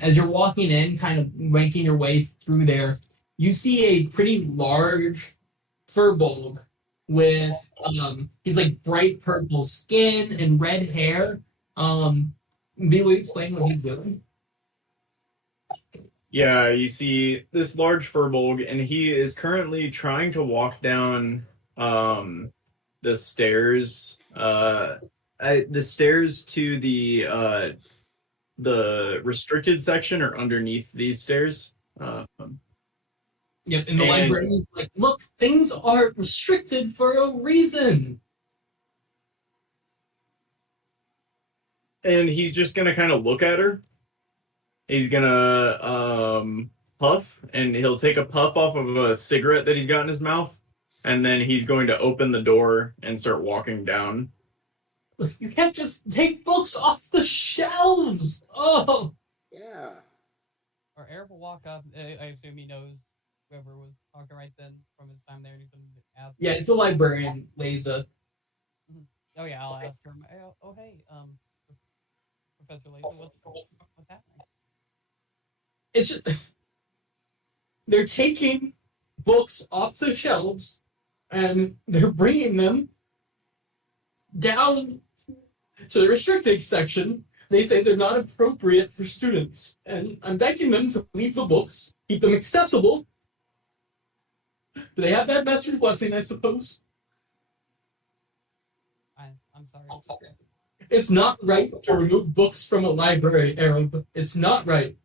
as you're walking in, kind of making your way through there, you see a pretty large furbolg with he's like bright purple skin and red hair. Will you explain what he's doing? Yeah, you see this large furbolg, and he is currently trying to walk down the stairs. The stairs to the restricted section or underneath these stairs. Yep, and the And- librarian's like, look, things are restricted for a reason. And he's just gonna kind of look at her. He's gonna puff, and he'll take a puff off of a cigarette that he's got in his mouth, and then he's going to open the door and start walking down. You can't just take books off the shelves. Oh, Yeah. Or Eric will walk up. I assume he knows whoever was talking right then from his time there, and he's going to ask. yeah, it's the librarian, Leza. Oh yeah, I'll ask her. Oh hey, Professor Laser, what's happening? It's just, they're taking books off the shelves and they're bringing them down to the restricted section. They say they're not appropriate for students, and I'm begging them to leave the books, keep them accessible. Do they have that master's blessing, I suppose? I'm sorry. It's not right to remove books from a library, Arab. It's not right.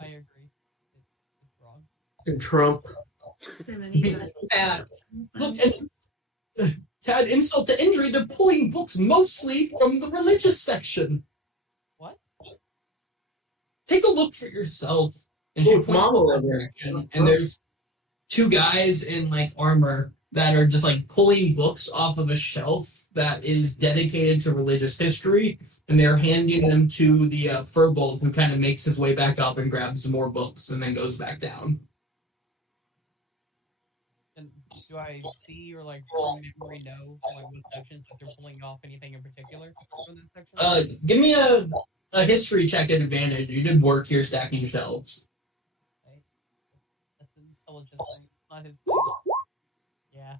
I agree. It's wrong. And Trump. Bad. Look, and to add insult to injury, they're pulling books mostly from the religious section. What? Take a look for yourself. And Oh, she it's points Mama in that over there. direction, and there's two guys in like armor that are just like pulling books off of a shelf that is dedicated to religious history, and they're handing them to the furbolg, who kind of makes his way back up and grabs some more books and then goes back down. And do I see or like from memory know like what sections if they're pulling off anything in particular from that section? Give me a history check at advantage. You did work here stacking shelves. Okay. That's an intelligence thing. It's not his thing. Yeah.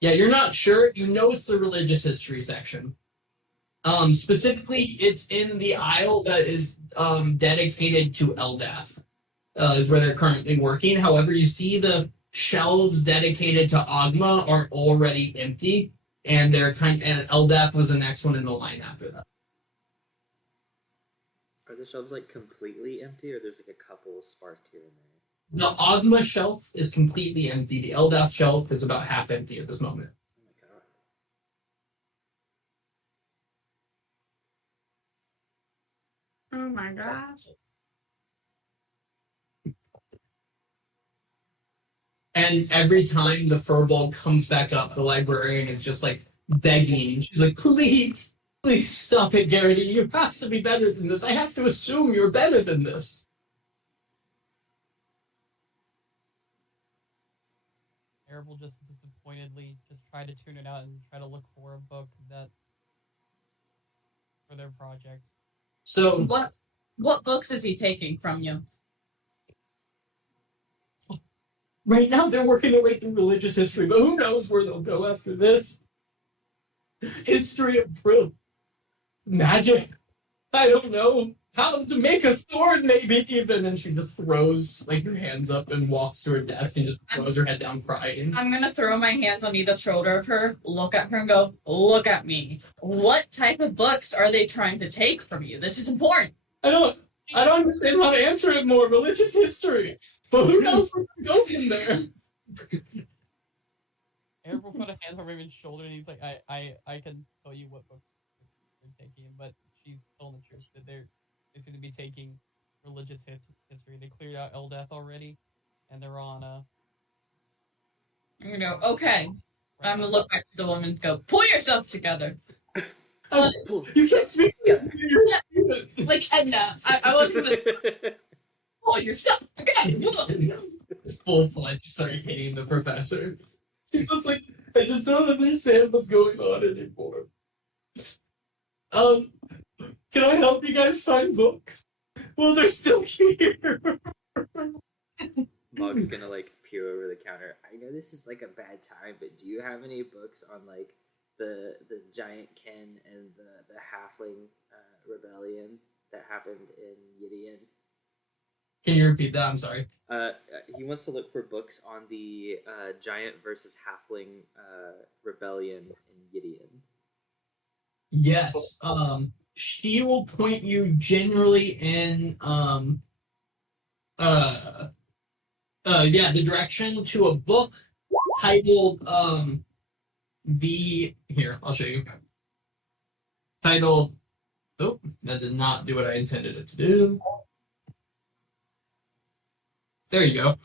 Yeah, you're not sure. You know it's the religious history section. Specifically, it's in the aisle that is dedicated to Eldath, is where they're currently working. However, you see the shelves dedicated to Ogma are already empty, and and Eldath was the next one in the line after that. Are the shelves like completely empty, or there's like a couple sparked here and there? The Ogma shelf is completely empty. The Eldath shelf is about half empty at this moment. Oh my gosh. And every time the furball comes back up, the librarian is just like begging. She's like, please, please stop it, Garrity. You have to be better than this. I have to assume you're better than this. Arab will just disappointedly just try to tune it out and try to look for a book that for their project. So What books is he taking from you? right now they're working their way through religious history, but who knows where they'll go after this? History of magic. I don't know. How to make a sword, maybe even. And she just throws like her hands up and walks to her desk and just throws her head down crying. I'm gonna throw my hands on either shoulder of her, look at her, and go, "Look at me. What type of books are they trying to take from you? This is important." I don't understand how to answer it more. Religious history. But who knows where to go from there? Arab will put a hand on Raven's shoulder and he's like, I can tell you what books they're taking, but she's telling the truth that they seem to be taking religious history. They cleared out Eldath already, and they're on You know, okay. I'm gonna look back to the woman and go, "Pull yourself together." You can't speak this. Like Edna, I wasn't gonna pull yourself together. It's full-fledged start hitting the professor. He's just like, I just don't understand what's going on anymore. Can I help you guys find books? Well, they're still here. Mog's gonna like peer over the counter. I know this is like a bad time, but do you have any books on like the giant Ken and the halfling rebellion that happened in Gideon? Can you repeat that? I'm sorry. He wants to look for books on the giant versus halfling rebellion in Gideon. Yes. she will point you generally in the direction to a book titled I'll show you. Titled that did not do what I intended it to do. There you go.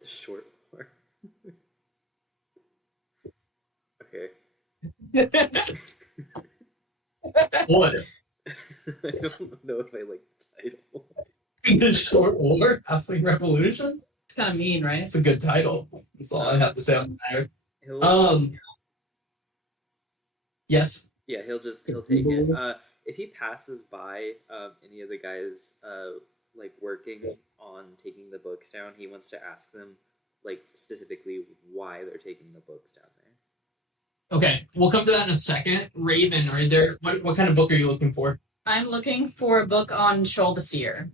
The short war. Okay. What? I don't know if I like the title. The Short War? Halfling Revolution? It's kind of mean, right? It's a good title. That's all I have to say on the matter. He'll, Yes. yeah, he'll take it. If he passes by any of the guys like working on taking the books down, he wants to ask them like specifically why they're taking the books down there. Okay, we'll come to that in a second. Raven, are there what kind of book are you looking for? I'm looking for a book on Shoal the Seer.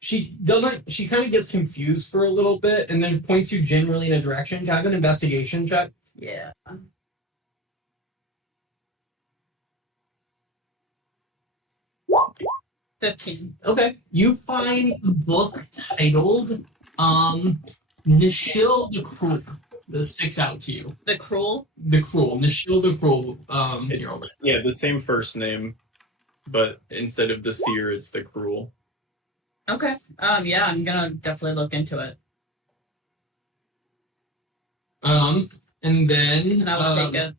She kind of gets confused for a little bit and then points you generally in a direction. Can I have an investigation check? Yeah. $15. Okay. You find a book titled Nishil the Cruel. This sticks out to you. The Cruel? The Cruel. Nishil the Cruel. Here, over. Yeah, the same first name, but instead of the seer, it's the cruel. Okay. Yeah, I'm gonna definitely look into it. And then And I will take it.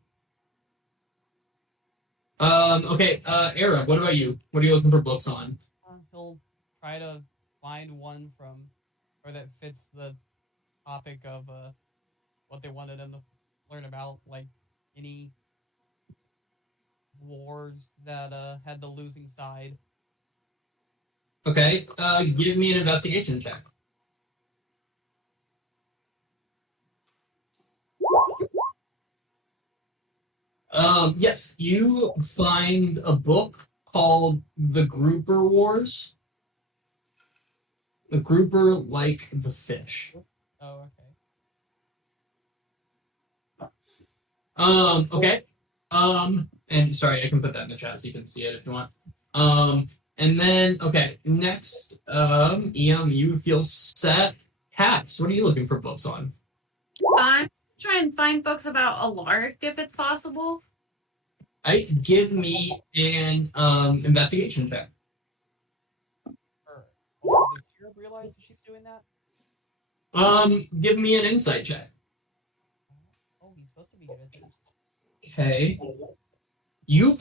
Okay, Era, what about you? What are you looking for books on? He'll try to find one that fits the topic of what they wanted him to learn about, like any wars that had the losing side. Okay, give me an investigation check. Yes, you find a book called The Grouper Wars. The Grouper like the fish. Oh, okay. Okay. And sorry, I can put that in the chat so you can see it if you want. And then, okay, next, EM, you feel set. Cats, what are you looking for books on? I'm trying to find books about Alaric if it's possible. Give me an investigation check. Does Europe realize that she's doing that? Give me an insight check. Oh, he's supposed to be good at this. Okay. You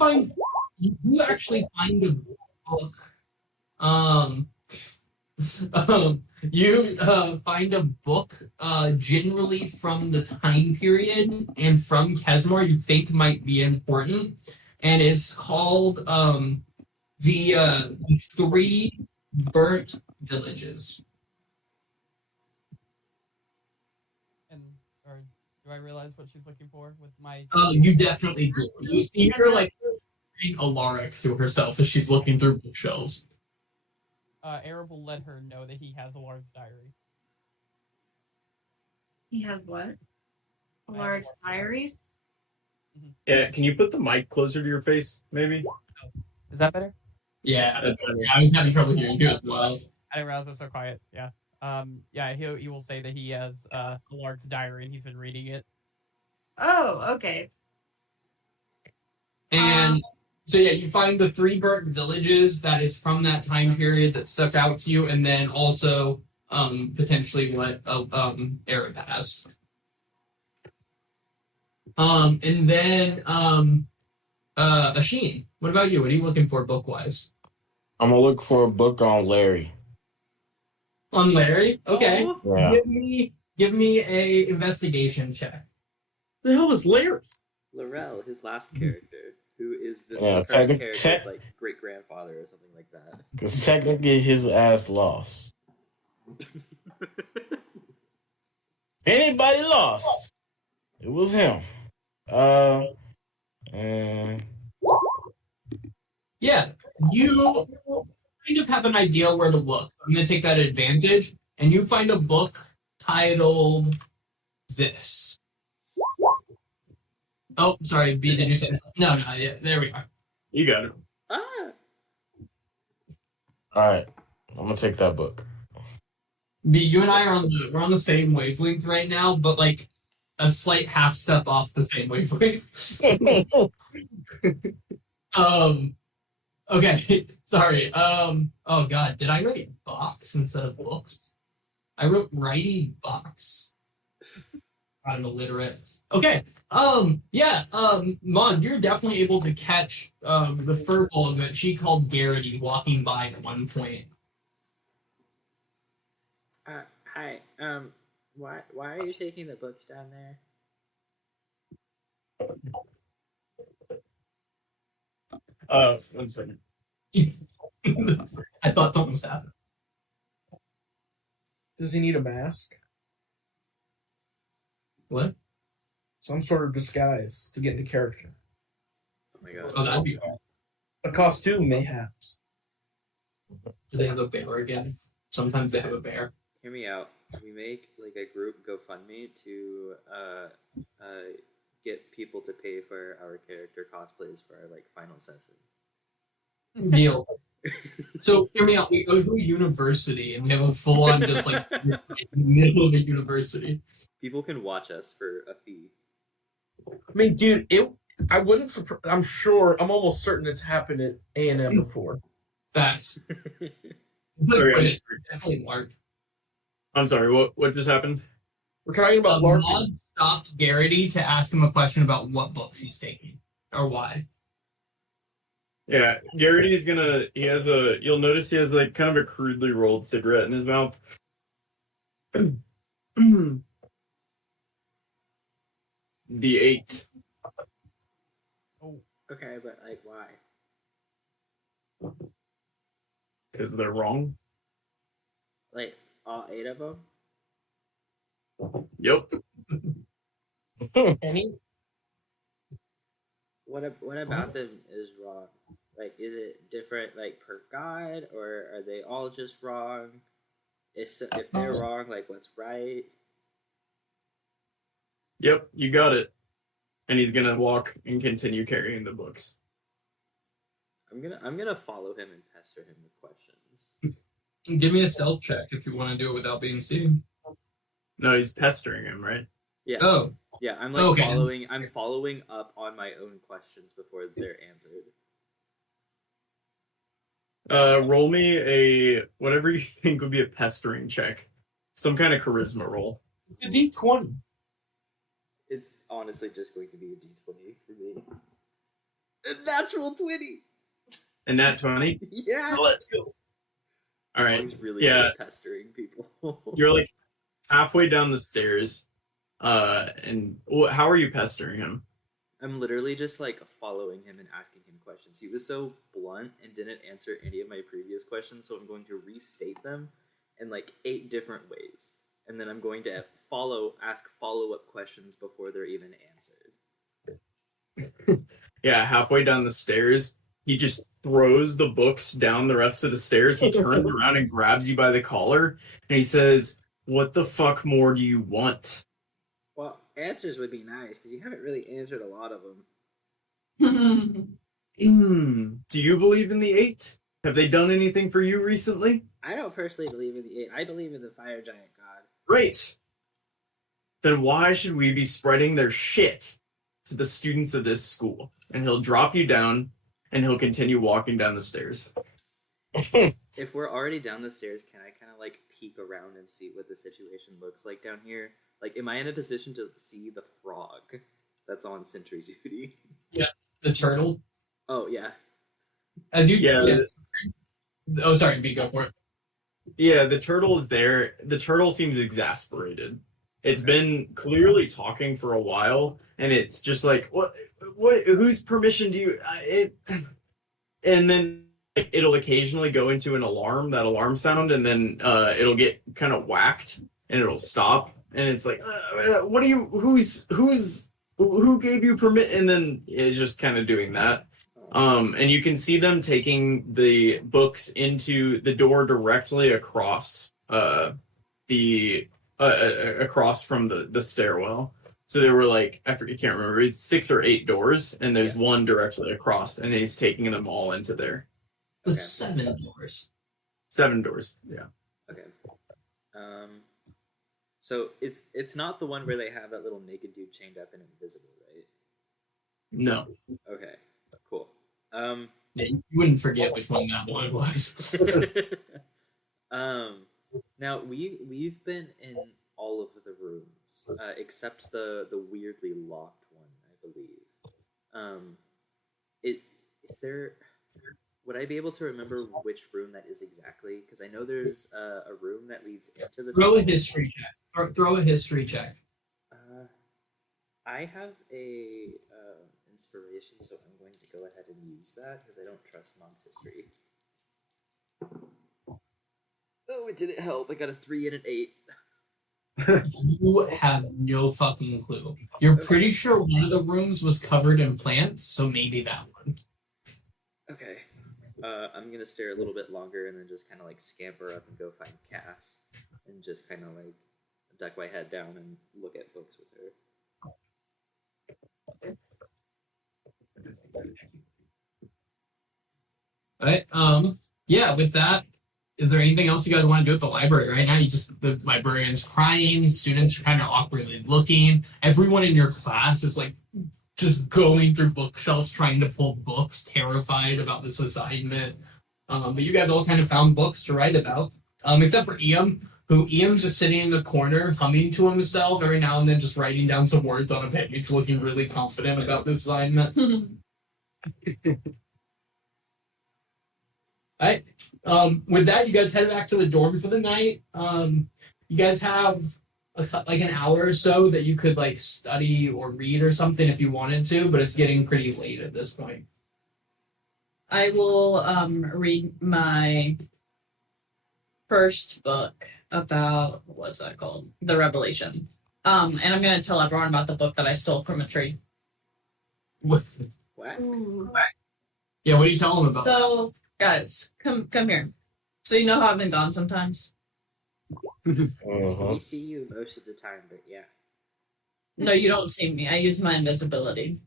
actually find a book. You find a book generally from the time period and from Kesmar you think might be important, and it's called the Three Burnt Villages. Or do I realize what she's looking for with my? You definitely do. You see her like reading Alaric to herself as she's looking through bookshelves. Arab will let her know that he has Alaric's diary. He has what? Alaric's diaries? Yeah, can you put the mic closer to your face, maybe? Is that better? Yeah, I was having trouble hearing you as well. I didn't realize it was so quiet. Yeah. Yeah, he will say that he has Alaric's diary and he's been reading it. Oh, okay. And so yeah, you find the Three Burnt Villages that is from that time period that stuck out to you, and then also potentially what Arab has. And then Asheen, what about you? What are you looking for book wise? I'm gonna look for a book on Larry. On Larry? Okay. Oh, Yeah. Give me a investigation check. The hell is Larry? Laurel, his last character, who is this Yeah, current character's like great grandfather or something like that. Because technically his ass lost. Anybody lost? It was him. And Yeah, you kind of have an idea where to look. I'm going to take that advantage, and you find a book titled This. Oh, sorry, B, did you say something? No, yeah, there we are. You got it. Ah, All right, I'm gonna take that book. B, you and I are we're on the same wavelength right now, but like a slight half step off the same wavelength. Okay, sorry. Oh God, did I write box instead of books? I wrote righty box. I'm illiterate. Okay. Yeah. Mon, you're definitely able to catch the furball that she called Garrity walking by at one point. hi. Why are you taking the books down there? One second. I thought something was happening. Does he need a mask? What? Some sort of disguise to get into character. Oh my god. Oh, that'd be hard. A costume, mayhaps. Do they have a bear again? Sometimes they have a bear. Hear me out. We make like a group GoFundMe to get people to pay for our character cosplays for our like final session. Deal. So hear me out. We go to a university and we have a full-on just like in the middle of a university. People can watch us for a fee. I mean, dude, I wouldn't. I'm sure. I'm almost certain it's happened at A&M before. Facts. Sorry, But it's definitely Mark. I'm sorry. What just happened? We're talking about Maud LARPing. stopped Garrity to ask him a question about what books he's taking or why. Yeah, Garrity's gonna. He has a. You'll notice he has like kind of a crudely rolled cigarette in his mouth. The 8. Okay, but like why? Because they're wrong. Like all 8 of them? Yep. Any? What about them is wrong? Like, is it different like per god, or are they all just wrong? If they're wrong, like what's right? Yep, you got it. And he's gonna walk and continue carrying the books. I'm gonna follow him and pester him with questions. Give me a stealth check if you want to do it without being seen. No, he's pestering him, right? Yeah. Oh, Yeah, I'm like Okay. following. I'm following up on my own questions before they're answered. Roll me a whatever you think would be a pestering check. Some kind of charisma roll. It's a D20. It's honestly just going to be a D20 for me. A natural 20. And nat 20. Yeah. Let's go. All right. He's really Yeah. good at pestering people. You're like halfway down the stairs. And how are you pestering him? I'm literally just like following him and asking him questions. He was so blunt and didn't answer any of my previous questions, so I'm going to restate them in like 8 different ways. And then I'm going to ask follow-up questions before they're even answered. Yeah, halfway down the stairs, he just throws the books down the rest of the stairs. He turns around and grabs you by the collar, and he says, "What the fuck more do you want?" Well, answers would be nice because you haven't really answered a lot of them. Do you believe in the 8? Have they done anything for you recently? I don't personally believe in the 8. I believe in the fire giant god. Great. Then why should we be spreading their shit to the students of this school? And he'll drop you down, and he'll continue walking down the stairs. If we're already down the stairs, can I kind of like peek around and see what the situation looks like down here? Like, am I in a position to see the frog that's on sentry duty? the turtle. Oh, yeah. As you Yeah. Oh, sorry, B, go for it. Yeah, the turtle is there. The turtle seems exasperated. It's been clearly talking for a while, and it's just like, what, whose permission do you, and then like, it'll occasionally go into an that alarm sound, and then it'll get kind of whacked, and it'll stop, and it's like, what do you, who gave you permit? And then it's just kind of doing that. And you can see them taking the books into the door directly across across from the stairwell. So there were like, I forget, can't remember, it's 6 or 8 doors, and there's one directly across, and he's taking them all into there. The Okay. 7 doors. 7 doors, yeah. Okay. So it's not the one where they have that little naked dude chained up and invisible, right? No. Okay. Cool. Yeah, you wouldn't forget which one that one was. Now we've been in all of the rooms except the weirdly locked one, I believe. Is there? Would I be able to remember which room that is exactly? Because I know there's a room that leads into the. Throw a history check. Throw a history check. I have a inspiration, so I'm going to go ahead and use that because I don't trust Mom's history. Oh, it didn't help. I got a 3 and an 8. You have no fucking clue. You're pretty sure one of the rooms was covered in plants, so maybe that one. Okay. I'm gonna stare a little bit longer and then just kind of like scamper up and go find Cass and just kind of like duck my head down and look at books with her. Right. Yeah, with that, is there anything else you guys want to do at the library right now? The librarian's crying, students are kind of awkwardly looking. Everyone in your class is like just going through bookshelves trying to pull books, terrified about this assignment. But you guys all kind of found books to write about. Except for Iam's just sitting in the corner, humming to himself every now and then, just writing down some words on a page, looking really confident about this assignment. Right. With that, you guys head back to the dorm for the night. You guys have like an hour or so that you could like study or read or something if you wanted to, but it's getting pretty late at this point. I will read my first book about what's that called? The Revelation. And I'm gonna tell everyone about the book that I stole from a tree. What? What? Yeah, what are you telling them about? So guys, come here. So you know how I've been gone sometimes? We see you most of the time, but yeah. No, you don't see me. I use my invisibility.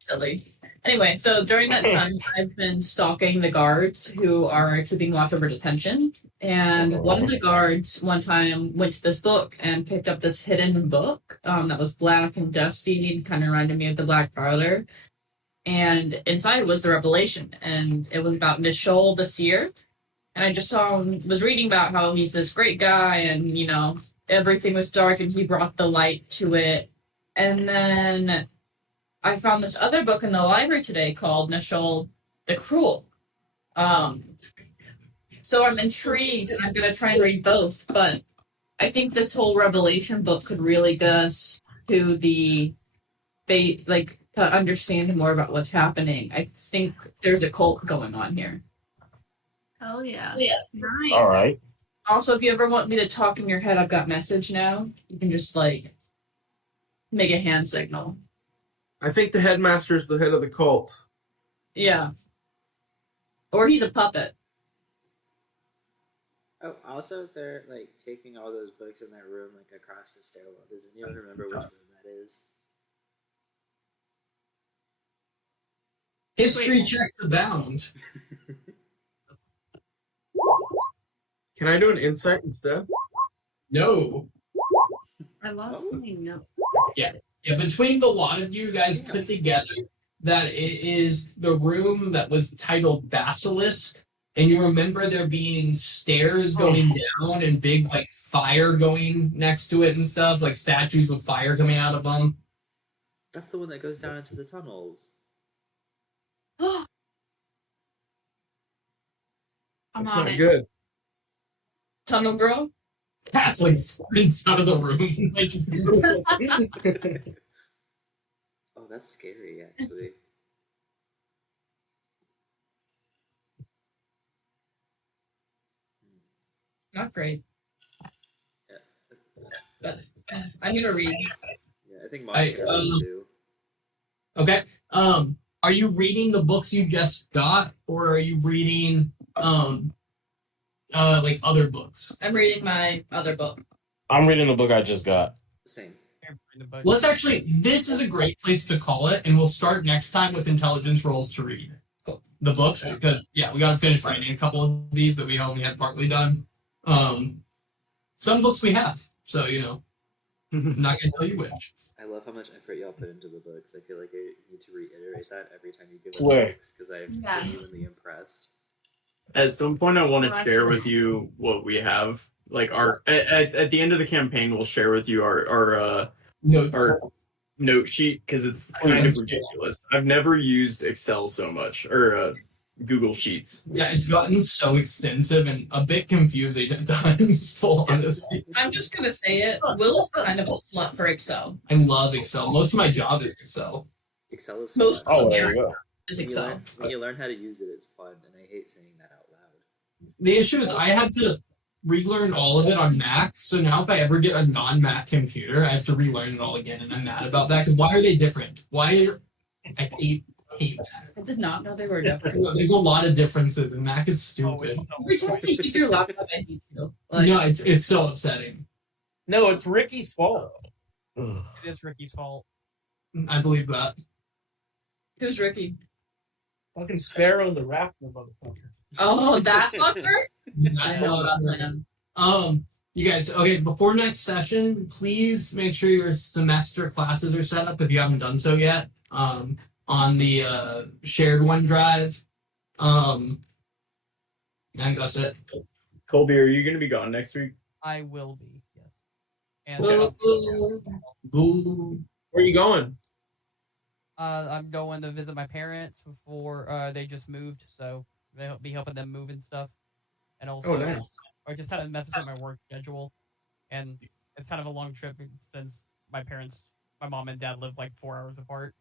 Silly. Anyway, so during that time, I've been stalking the guards who are keeping watch over detention. And one of the guards one time went to this book and picked up this hidden book that was black and dusty and kind of reminded me of the Black Parlor. And inside was the Revelation, and it was about Nishol the Seer. And I just was reading about how he's this great guy, and you know everything was dark, and he brought the light to it. And then I found this other book in the library today called Nishol the Cruel. So I'm intrigued, and I'm gonna try and read both. But I think this whole Revelation book could really get us to to understand more about what's happening. I think there's a cult going on here. Hell yeah. Nice. All right. Also, if you ever want me to talk in your head, I've got message now. You can just like make a hand signal. I think the headmaster's the head of the cult. Yeah. Or he's a puppet. Oh, also they're like taking all those books in that room like across the stairwell. Does anyone remember which room that is? History checks abound. Can I do an insight instead? No. I lost my note. Yeah, between the lot of you guys put together that it is the room that was titled Basilisk, and you remember there being stairs going down and big like fire going next to it and stuff, like statues with fire coming out of them. That's the one that goes down into the tunnels. I'm That's on not it. good. Tunnel Girl? Cass like sprints out of the room. Oh, that's scary, actually. Not great. Yeah. But I'm gonna read. Yeah, I think Mom's gonna read too. Okay. Are you reading the books you just got, or are you reading like other books? I'm reading my other book. I'm reading the book I just got. Same. can't find the book. Let's actually. This is a great place to call it, and we'll start next time with intelligence rolls to read the books because we got to finish writing a couple of these that we only had partly done. Some books we have, so I'm not gonna tell you which. I love how much effort y'all put into the books. I feel like I need to reiterate that every time you give us Swear. books because I'm Yeah. genuinely impressed. At some point, I want to share with you what we have. Like our at the end of the campaign, we'll share with you our Notes. note sheet because it's kind of ridiculous. I've never used Excel so much or Google Sheets. Yeah, it's gotten so extensive and a bit confusing at times. Full honesty. I'm just gonna say it. Will is kind of a slut for Excel. I love Excel. Most of my job is Excel. Excel is Most fun. Oh, there you go. Is When you, Excel. learn, when you learn how to use it, it's fun, and I hate saying that out loud. The issue is I had to relearn all of it on Mac. So now if I ever get a non-Mac computer, I have to relearn it all again, and I'm mad about that. Because why are they different? I hate Mac. I did not know they were different. There's a lot of differences, and Mac is stupid. Every time you use your laptop, I hate you. Like, No, it's so upsetting. No, it's Ricky's fault. Ugh. It is Ricky's fault. I believe that. who's Ricky? Fucking Sparrow the Raptor motherfucker. Oh, that fucker? I I know know about him. You guys, okay, before next session, please make sure your semester classes are set up if you haven't done so yet. On the shared OneDrive. I think that's it. Colby, are you going to be gone next week? I will be, yes. And Boo. Where are you going? I'm going to visit my parents before they just moved, so they'll be helping them move and stuff. And also, Oh, nice. or just kind of messes up my work schedule. And it's kind of a long trip since my mom and dad live like 4 hours apart.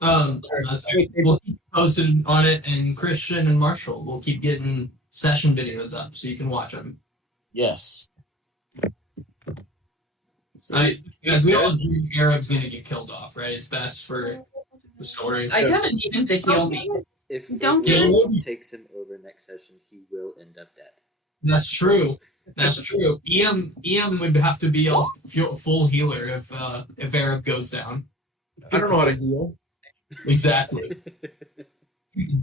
We'll keep posting on it, and Christian and Marshall will keep getting session videos up so you can watch them. Yes. Guys, we all agree Arab's gonna get killed off, right? It's best for the story. I kind of need him to heal me. If Don't get Ian it. takes him over next session, he will end up dead. That's true. That's true. EM would have to be a full healer if Arab goes down. I don't know how to heal. Exactly.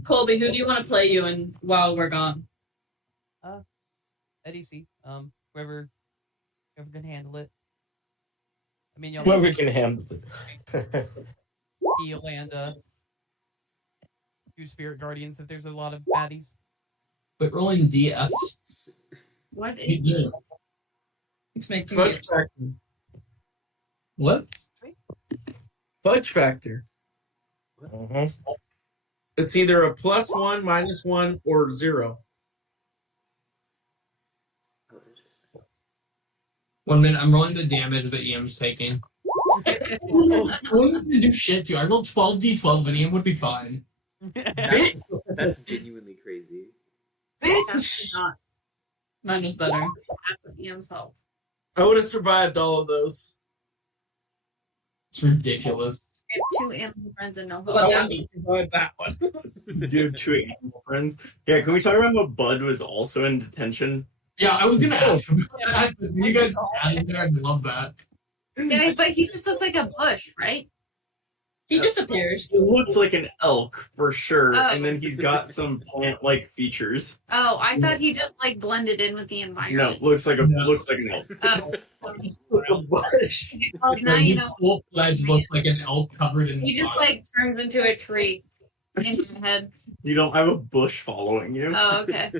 Colby, who do you want to play you in while we're gone? EDC, whoever can handle it. I mean, y'all Whoever can handle it. heal and do spirit guardians if there's a lot of baddies. But rolling DFs. What is this? It's making Fudge me factor. What? Fudge factor. Mhm. It's either a +1, -1, or 0. Oh, interesting. 1 minute. I'm rolling the damage that EM's taking. I wouldn't do shit to you. I rolled 12d12 and EM would be fine. That's genuinely crazy. That's not Mine was better. half of EM's help. I would have survived all of those. It's ridiculous. I have 2 animal friends and no What I help. about would have survived that one. Do you have 2 animal friends? Yeah, can we talk about how Bud was also in detention? Yeah, I was gonna ask him. You guys added there. I love that. Yeah, but he just looks like a bush, right? He just appears. It looks like an elk for sure, Oh. and then he's got some plant-like features. Oh, I thought he just like blended in with the No, environment. looks like No. an elk. Oh, Like a bush. well, now you know. Full fledged looks like an elk covered in. He just fire. like turns into a tree in your head. You don't have a bush following you. Oh, okay.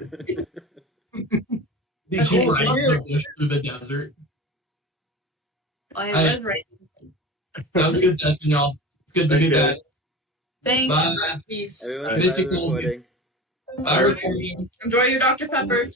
He That's just cool. rides the bush through the desert. Well, I I- was right. That was a good session, y'all. It's good to be Thank back. Thanks. Bye. Peace. Everyone Bye. say bye Physical- recording. Bye, recording. Enjoy your Dr. Pepper.